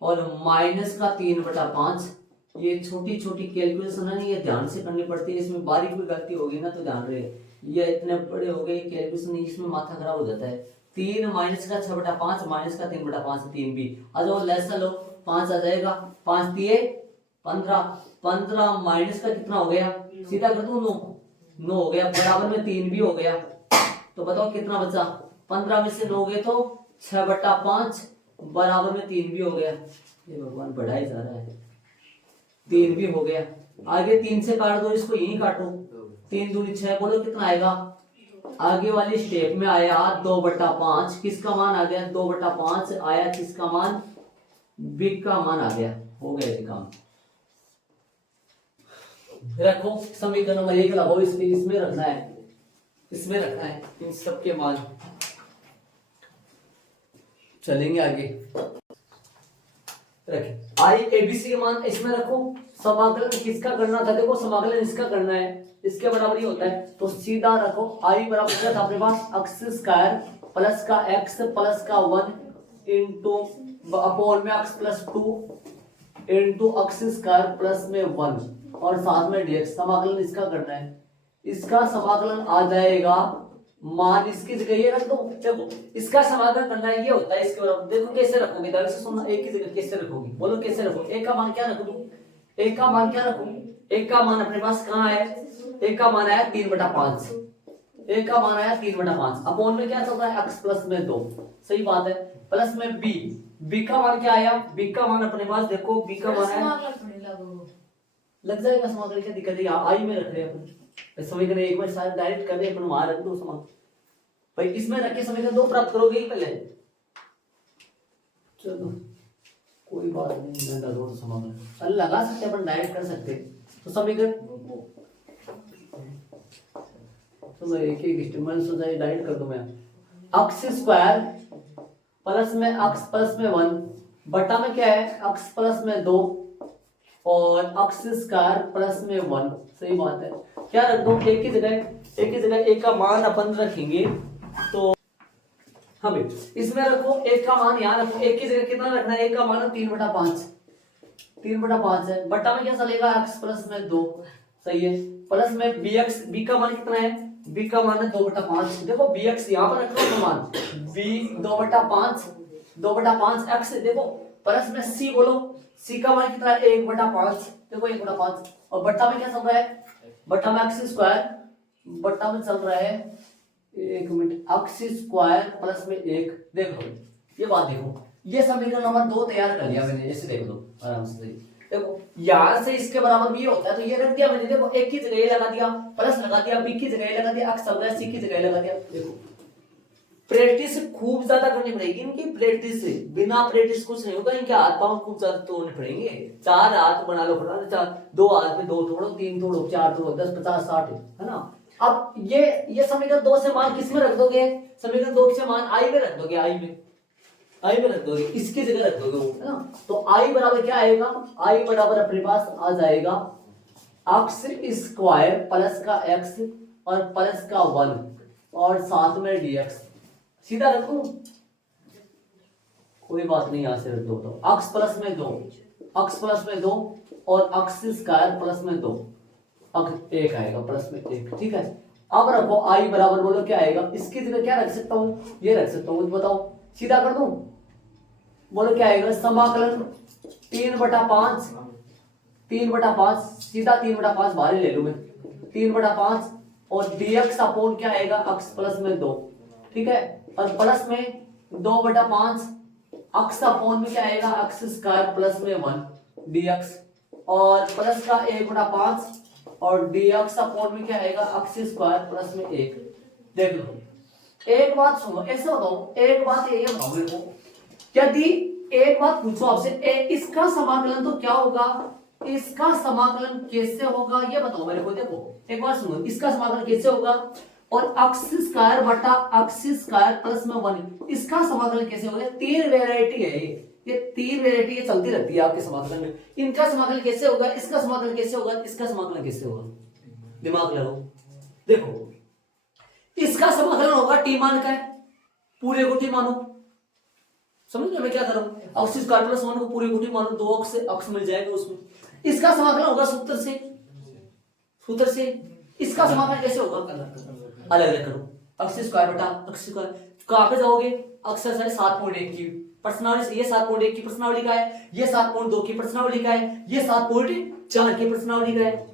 और माइनस का 3/5, ये छोटी छोटी कैलकुलेशन है, ये ध्यान से करनी पड़ती है, इसमें बारीक भी गलती होगी ना तो ध्यान रहे, ये इतने बड़े हो गए कैलकुलेशन, इसमें माथा खराब हो जाता है, 3 - का 6/5 माइनस का 3/5 3b, आ जाओ लेसा लो, 5 आ जाएगा, 5 दिए 15 माइनस का कितना हो गया, सीधा कर दूं 9 हो गया, बराबर में 3b हो गया, तो बताओ कितना बचा, 15 में से 9 गए तो 6/5 बराबर में 3b हो गया, ये भगवान बढ़ाई जा रहा है, 3b हो गया, आगे 3 से काट दो, इसको यही काटो, 3 दूनी 6, बोलो कितना आएगा, आगे वाली स्टेप में आया 2/5, किसका मान आ गया 2/5 आया, किसका मान b का मान आ गया, हो गया ये काम। रखो समीकरण नंबर 1 लगाओ, इसमें रखना है, इसमें रखना है इन सबके मान, चलेंगे आगे, रखें आई एबीसी के मान इसमें रखो, समाकलन किसका करना था, देखो समाकलन इसका करना है, इसके बराबर ही होता है, तो सीधा रखो आई बराबर क्या था अपने पास, x² प्लस का x प्लस का 1 इंटू अपॉन में x plus 2 into x square plus में 1 और साथ में dx। समाकलन इसका करना है, इसका समाकलन आ जाएगा मान इसकी जगह ये रख दो। देखो इसका समाकलन करना है, ये होता है इसके बराबर। देखो कैसे रखोगे, ध्यान से सुनना, एक की जगह कैसे रखोगे, बोलो कैसे रखोगे। एक का मान क्या रखोगे, एक का मान क्या रखोगे, एक का मान अपने पास कहाँ है, एक का मान आया 3/5, एक का मान आया 3/5 अपॉन में क्या चल रहा है x प्लस में 2, सही बात है, प्लस में b का मान क्या आया, b का मान अपने पास देखो, b का मान है लग जाएगा समाकलन, क्या दिक्कत है, आई में रख रहे हैं अपन समीकरण एक में शायद डायरेक्ट कर दे अपन, वहां रख दो समाकलन भाई, इसमें रख के समीकरण 2 प्राप्त करोगे ही पहले। चलो कोई बात नहीं, मैं दो समाकलन चल लगा सकते अपन, डायरेक्ट कर सकते। तो समीकरण तो एक एक स्टेटमेंट हो जाए, डायरेक्ट कर दो मैं, x स्क्वायर प्लस में x प्लस में 1 बटा में क्या है x प्लस में 2 और x स्क्वायर प्लस में 1, सही बात है। क्या रख दो, एक की जगह एक का मान अपन रखेंगे, तो हमें इसमें रखो एक का मान यहाँ रखो, एक की जगह कितना रखना है, एक का मान 3/5, 3/5 है, बटा में क्या चलेगा x प्लस में 2, सही है, प्लस में b का मान कितना है, b का मान है 2/5। देखो bx यहाँ पर रखो तो मान b 2/5 x, देखो प्लस में c बोलो, c का मान कितना है 1/5, देखो 1/5 और बट्टा में क्या चल रहा है, बट्टा में x स्क्वायर, बट्टा में चल रहा है एक मिनट x स्क्वायर प्लस में 1। देखो ये बात देखो, ये समीकरण नंबर 2 तैयार कर लिया मैंने, ऐसे देख लो आराम से। देखो यहां से इसके बराबर भी होता है तो ये रख दिया मैंने, देखो एक की जगह ये लगा दिया, प्लस लगा दिया, b की जगह लगा दिया, x चल रहा है c की जगह लगा दिया। देखो प्रैक्टिस खूब ज्यादा करनी पड़ेगी इनकी, प्रैक्टिस से बिना प्रैक्टिस कुछ नहीं होगा, इनके हाथ पांव खूब ज्यादा तोड़ने पड़ेंगे। 4 हाथ बना लो, 2 हाथ में 2 तोड़ो, 3 तोड़ो, 4 तोड़ो, 10 50 60 है ना। अब ये समीकरण 2 से मान किस में रख दोगे, समीकरण 2 से मान आई में रख दोगे, आई में रख दोगे, इसकी जगह रख दोगे वो, है ना। तो आई बराबर क्या आएगा, आई बराबर अपने पास आ जाएगा x स्क्वायर प्लस का x और प्लस का 1 और साथ में dx, सीधा रख दूं, कोई बात नहीं, यहां से रख दो, तो x प्लस में 2 और x स्क्वायर प्लस में 2, अब 1 आएगा प्लस में 1, ठीक है। अब रखो आई बराबर, बोलो क्या आएगा, इसकी जगह क्या रख सकता हूं, ये रख सकता हूं, बताओ सीधा कर दूं, बोलो क्या आएगा, समाकलन 3/5 सीधा 3/5 बाहर ले लूं मैं, 3/5 और dx अपॉन क्या आएगा x प्लस में 2, ठीक है, और प्लस में 2/5 x अपॉन में क्या आएगा x स्क्वायर प्लस में 1 dx और प्लस का 1/5 और dx अपॉन में क्या आएगा x स्क्वायर प्लस में 1। देख लो एक बात सुनो, ऐसा बताओ, एक बात ये बताओ मेरे को, यदि एक बात पूछो आपसे, इसका समाकलन तो क्या होगा, इसका समाकलन कैसे होगा ये बताओ मेरे को। देखो एक बात सुनो, इसका समाकलन कैसे होगा, और x स्क्वायर बटा x स्क्वायर प्लस में 1, इसका समाकलन कैसे होगा। 3 वैरायटी है ये 3 वैरायटी ये चलती रहती है आपके समाकलन में। इनका समाकलन कैसे होगा, इसका समाकलन कैसे होगा, इसका समाकलन कैसे होगा, दिमाग लगाओ। देखो इसका समाकलन होगा टी मान का है, पूरे को टी मानो, समझ गए मैं क्या कर रहा हूं, x स्क्वायर प्लस 1 को पूरे को टी मानो, 2 x से x मिल जाएगा उसमें। इसका समाकलन होगा सूत्र से। इसका समाकलन कैसे होगा, अलग अलग करो, x स्क्वायर बटा x स्क्वायर, कहां पे जाओगे, एक्सरसाइज 7.1 की प्रश्नावली, ये 7.1 की प्रश्नावली का है, ये 7.2 की प्रश्नावली का है, ये 7.4 की प्रश्नावली का है।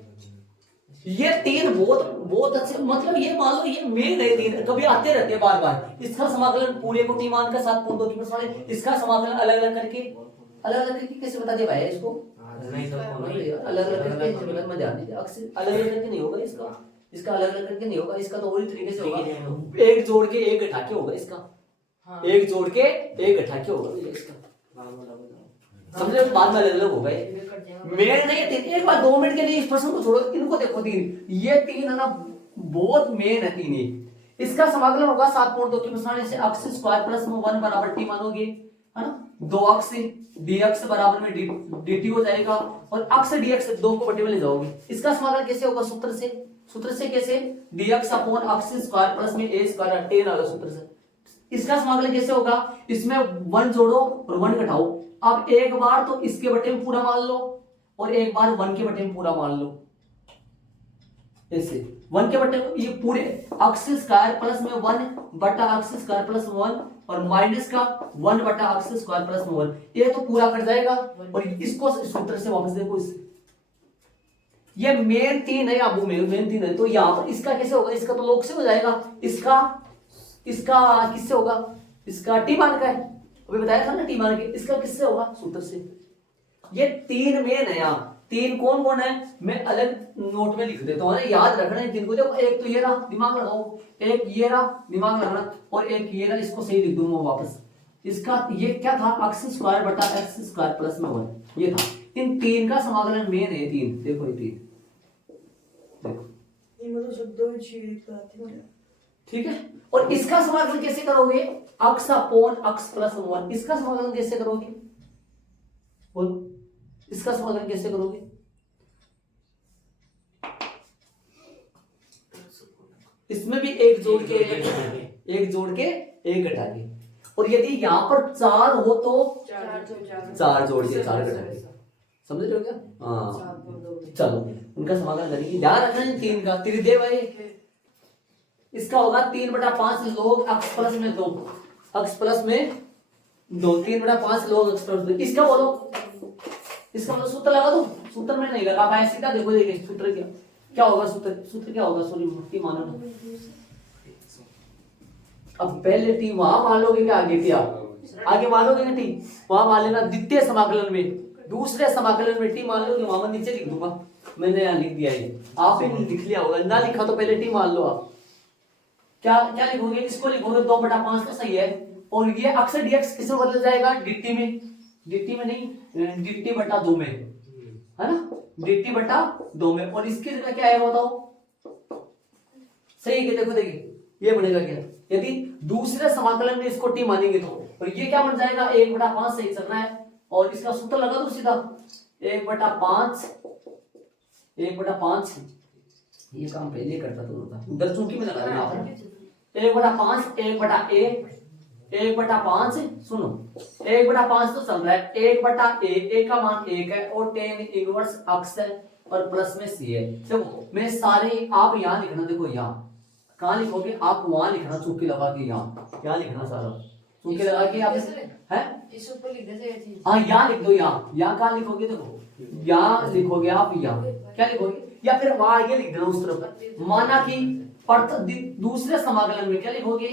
ये 3 बहुत अच्छे, मतलब ये मान लो ये मेन है, 3 कभी आते रहते हैं बार बार। इसका समाकलन पूरे को टी मान का 7.2 की प्रश्नावली, इसका समाकलन अलग अलग करके कैसे बता दे भाई इसको, अलग अलग करके मजा आती है, अलग अलग करके नहीं होगा इसका अलग अलग करके नहीं होगा, इसका तो वही तरीके से होगा, एक जोड़ के एक घटा के होगा इसका, एक जोड़ के एक घटा के होगा इसका, समझे, बाद में अलग अलग होगा। मेन नहीं है, एक बार 2 मिनट के लिए इस प्रश्न को छोड़ो, इनको देखो 3, ये 3 है ना बहुत मेन है 3 ही। इसका समाकलन होगा 7.2 की प्रश्नावली से x स्क्वायर प्लस में 1 बराबर टी मानोगे, है ना, 2x से dx बराबर में dt हो जाएगा और x से dx 2 को बटे में ले जाओगे। इसका समाकलन कैसे होगा, सूत्र से कैसे, dx upon x square plus में a स्क्वायर 10 आएगा सूत्र से, इसका समाकलन कैसे होगा, इसमें 1 जोड़ो और 1 घटाओ। अब एक बार तो इसके बटे में पूरा मान लो और एक बार 1 के बटे में पूरा मान लो। ऐसे 1 के बटे ये पूरे अक्स स्क्वायर प्लस में 1 बटा अक्स स्क्वायर प्लस 1 और माइनस का 1 बटा अक्स स्क्वायर प्लस में 1, ये तो पूरा कट जाएगा। और इसको सूत्र से वापस देखो, इस ये मेन 3 है, अब मेन 3 है, तो यहाँ पर इसका कैसे होगा, इसका तो log से हो जाएगा, इसका किससे होगा, इसका टी मान का है, अभी बताया था ना टी मान के, इसका किससे होगा, सूत्र से। ये 3 मेन है, यहाँ 3 कौन कौन है मैं अलग नोट में लिख देता हूँ, याद रखना है 3 को। देखो एक तो ये रहा, दिमाग लगाओ, एक ये रहा, दिमाग लगाना, और एक ये रहा, इसको सही लिख दूंगा वापस। इसका ये क्या था, एक्स स्क्वायर बटा एक्स स्क्वायर प्लस में 1, ये था। इन 3 का समाकलन मेन है 3, देखो ये 3, देखो ठीक है। और इसका समाकलन कैसे करोगे, अक्स अपॉन अक्स प्लस 1, इसका समाकलन कैसे करोगे, बोलो इसका समाकलन कैसे करोगे, इसमें भी एक जोड़ के एक घटा के, और यदि यहां पर 4 हो तो 4 जोड़ के 4 घटा के, समझ रहे हो क्या, हाँ चलो उनका समाकलन करेंगे। ध्यान रखना है 3 का त्रिदेव भाई, इसका होगा 3/5 log x प्लस में 2, x प्लस में 2, 3/5 log x प्लस 2, इसका बोलो, इसका मतलब सूत्र लगा दो, सूत्र में नहीं लगा पाया, सीधा देखो देखिए सूत्र क्या होगा, सूत्र क्या होगा, सॉरी मुक्ति मानो ना, अब पहले टी वहां मान लोगे क्या, आगे मानोगे ना टी वहां मान लेना, द्वितीय समाकलन में दूसरे समाकलन में टी मान लो, वहां मैं नीचे लिख दूंगा, मैंने यहाँ लिख दिया, ये आप ही लिख लिया होगा, ना लिखा तो पहले टी मान लो। आप क्या लिखोगे, इसको लिखोगे 2/5 तो सही है, और ये अक्स dx किसमें बदल जाएगा, dt में नहीं, dt बटा 2 में, है ना, dt बटा 2 में, और इसकी जगह क्या आएगा बताओ, सही है, देखो देखिए ये बनेगा क्या, यदि दूसरे समाकलन में इसको टी मानेंगे तो, और ये क्या बन जाएगा 1/5, सही चलना है, और इसका सूत्र लगा दो सीधा 1/5, ये काम पहले करता तो होता, उधर चूंकि में लगा रहा हूं, 1/5 1/5 सुनो, 1/5 तो चल रहा है, 1/a, a का मान 1 है और tan इनवर्स अक्स है और प्लस में c है। देखो मैं सारे, आप यहाँ लिखना, देखो यहाँ कहाँ लिखोगे, आप वहां लिखना चूंकि लगा के, यहाँ लिखना सारा चूंकि लगा के, आप है इस ऊपर लिख दे, हाँ यहाँ लिख दो, यहाँ कहाँ लिखोगे, देखो यहाँ लिखोगे आप, यहाँ क्या लिखोगे, या फिर वहां आगे लिख देना उस तरफ, माना कि दूसरे समाकलन में क्या लिखोगे,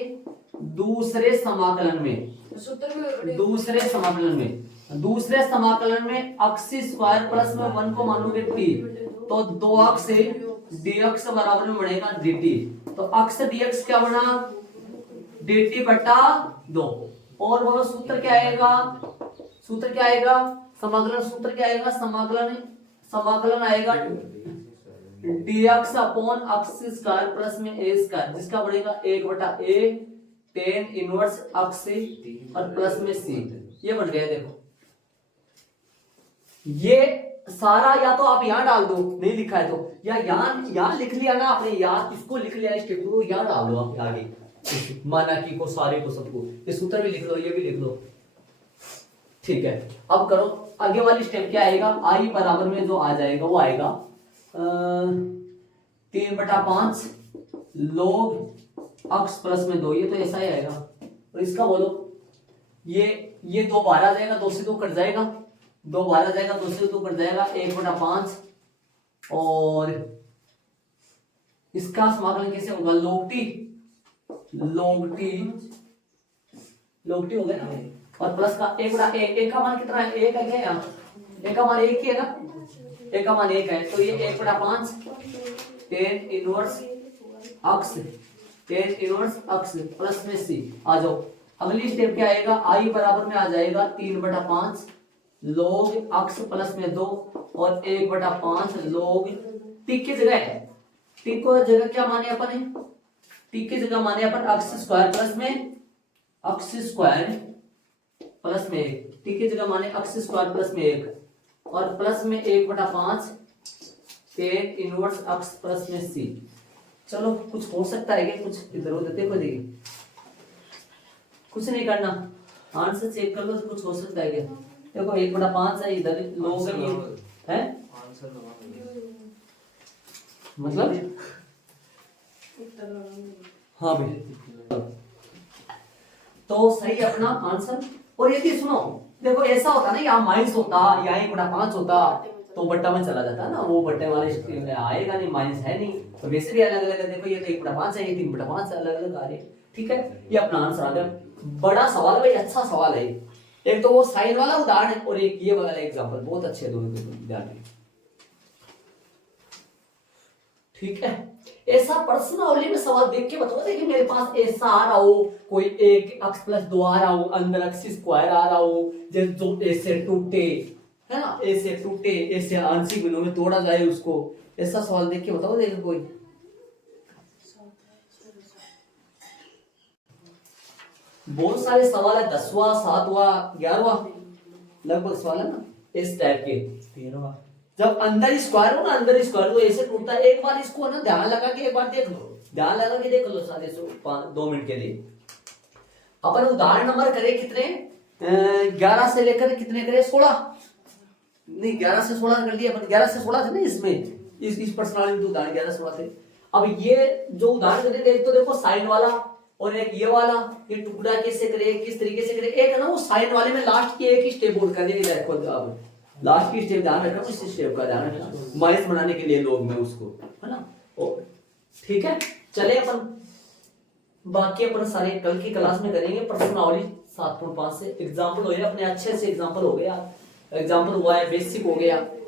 दूसरे समाकलन में अक्स स्क्वायर प्लस में 1 को मानोगे टी, तो 2x से dx बराबर में बनेगा dt, तो अक्स dx क्या बना, dt बटा 2, और बोलो सूत्र क्या आएगा, समाकलन आएगा dx अपॉन अक्स स्क्वायर प्लस में a स्क्वायर, जिसका बढ़ेगा 1/a tan इनवर्स अक्स और प्लस में c, ये बन गया। देखो ये सारा या तो आप यहाँ डाल दो, नहीं लिखा है तो, या यहाँ लिख लिया ना आपने, यहाँ इसको लिख लिया, इस टिप को यहाँ डाल दो आप आगे, माना कि को सारे को सबको, ये सूत्र भी लिख लो, ये भी लिख लो, ठीक है। अब करो आगे वाली स्टेप, क्या आएगा, आई बराबर में जो आ जाएगा वो आएगा 3/5 log x प्लस में 2, ये तो ऐसा ही आएगा, और इसका बोलो ये 2 बाहर आ जाएगा, 2 से 2 कट जाएगा, 2 बाहर आ जाएगा, 2 से 2 कट जाएगा, 1/5, और इसका समाकलन कैसे होगा, log t हो गया ना, और प्लस का 1/a का मान कितना है, 1 है क्या, यहाँ a का मान 1 ही है ना, a का मान 1 है, तो ये 1/5 tan इनवर्स अक्स प्लस में c, आ जाओ अगली स्टेप क्या आएगा, आई बराबर में आ जाएगा 3/5 log x प्लस में 2 और 1/5 log t की जगह है, t को जगह क्या माने अपन है, t की जगह माने अपन x स्क्वायर प्लस में 1, t की जगह माने x स्क्वायर प्लस में 1 और प्लस में 1/5 tan इनवर्स x प्लस में c। चलो कुछ हो सकता है क्या, कुछ इधर उधर देखो, देखिए कुछ नहीं करना, आंसर चेक कर लो तो कुछ हो सकता है क्या। देखो 1/5 है, इधर लोग है मतलब हाँ भाई, तो सही है अपना आंसर। और यदि सुनो देखो ऐसा होता ना, यहाँ माइनस होता, यहाँ 1/5 होता तो बट्टा में चला जाता ना, वो बट्टे वाले में आएगा नहीं, माइनस है नहीं, तो वैसे भी अलग अलग है। देखो ये तो 1/5 है, ये 3/5 अलग अलग आ रहे हैं, ठीक है। ये अपना आंसर आ गया। बड़ा सवाल है भाई, अच्छा सवाल है। एक तो वो साइन वाला उदाहरण है और एक ये वाला एग्जांपल, बहुत अच्छे दोनों ध्यान में, ठीक है। ऐसा प्रश्नावली में सवाल देख के बताओ कि मेरे पास ऐसा आ रहा हो, कोई एक x + 2 आ रहा हो, अंदर x² आ रहा हो, जो ऐसे टूटे है ना, ऐसे टूटे, ऐसे आंशिक भिन्नों में तोड़ा जाए उसको, ऐसा सवाल देख के बताओ देखो कोई। बहुत सारे सवाल है, 10वां 7वां 11वां लगभग सवाल है ना इस टाइप के। 13वां जब अंदर स्क्वायर हो ना, अंदर स्क्वायर तो ऐसे टूटता है। एक बार इसको ना ध्यान लगा के एक बार देख लो, ध्यान लगा के देख लो सारे 2 मिनट के लिए। अपन उदाहरण नंबर करे कितने 11 से लेकर कितने करे 16 नहीं 11 से 16 कर दिया अपन, 11 से 16 थे ना इसमें, इस प्रश्नावली में उदाहरण 11 से 16 थे। अब ये जो उदाहरण करे एक तो देखो साइन वाला और एक ये वाला, ये टुकड़ा कैसे करे, किस तरीके से करे। एक है ना वो साइन वाले में लास्ट की एक ही स्टेप बोल कर दिया, देखो अब लास्ट की स्टेप ध्यान रखना, इस स्टेप का ध्यान रखना, माइनस बनाने के लिए लोग में उसको है ना, और ठीक है। चले अपन बाकी अपन सारे कल की क्लास में करेंगे। प्रश्नावली 7.5 से एग्जाम्पल हो गया अपने, अच्छे से एग्जाम्पल हो गया, एग्जाम्पल हुआ है, बेसिक हो गया।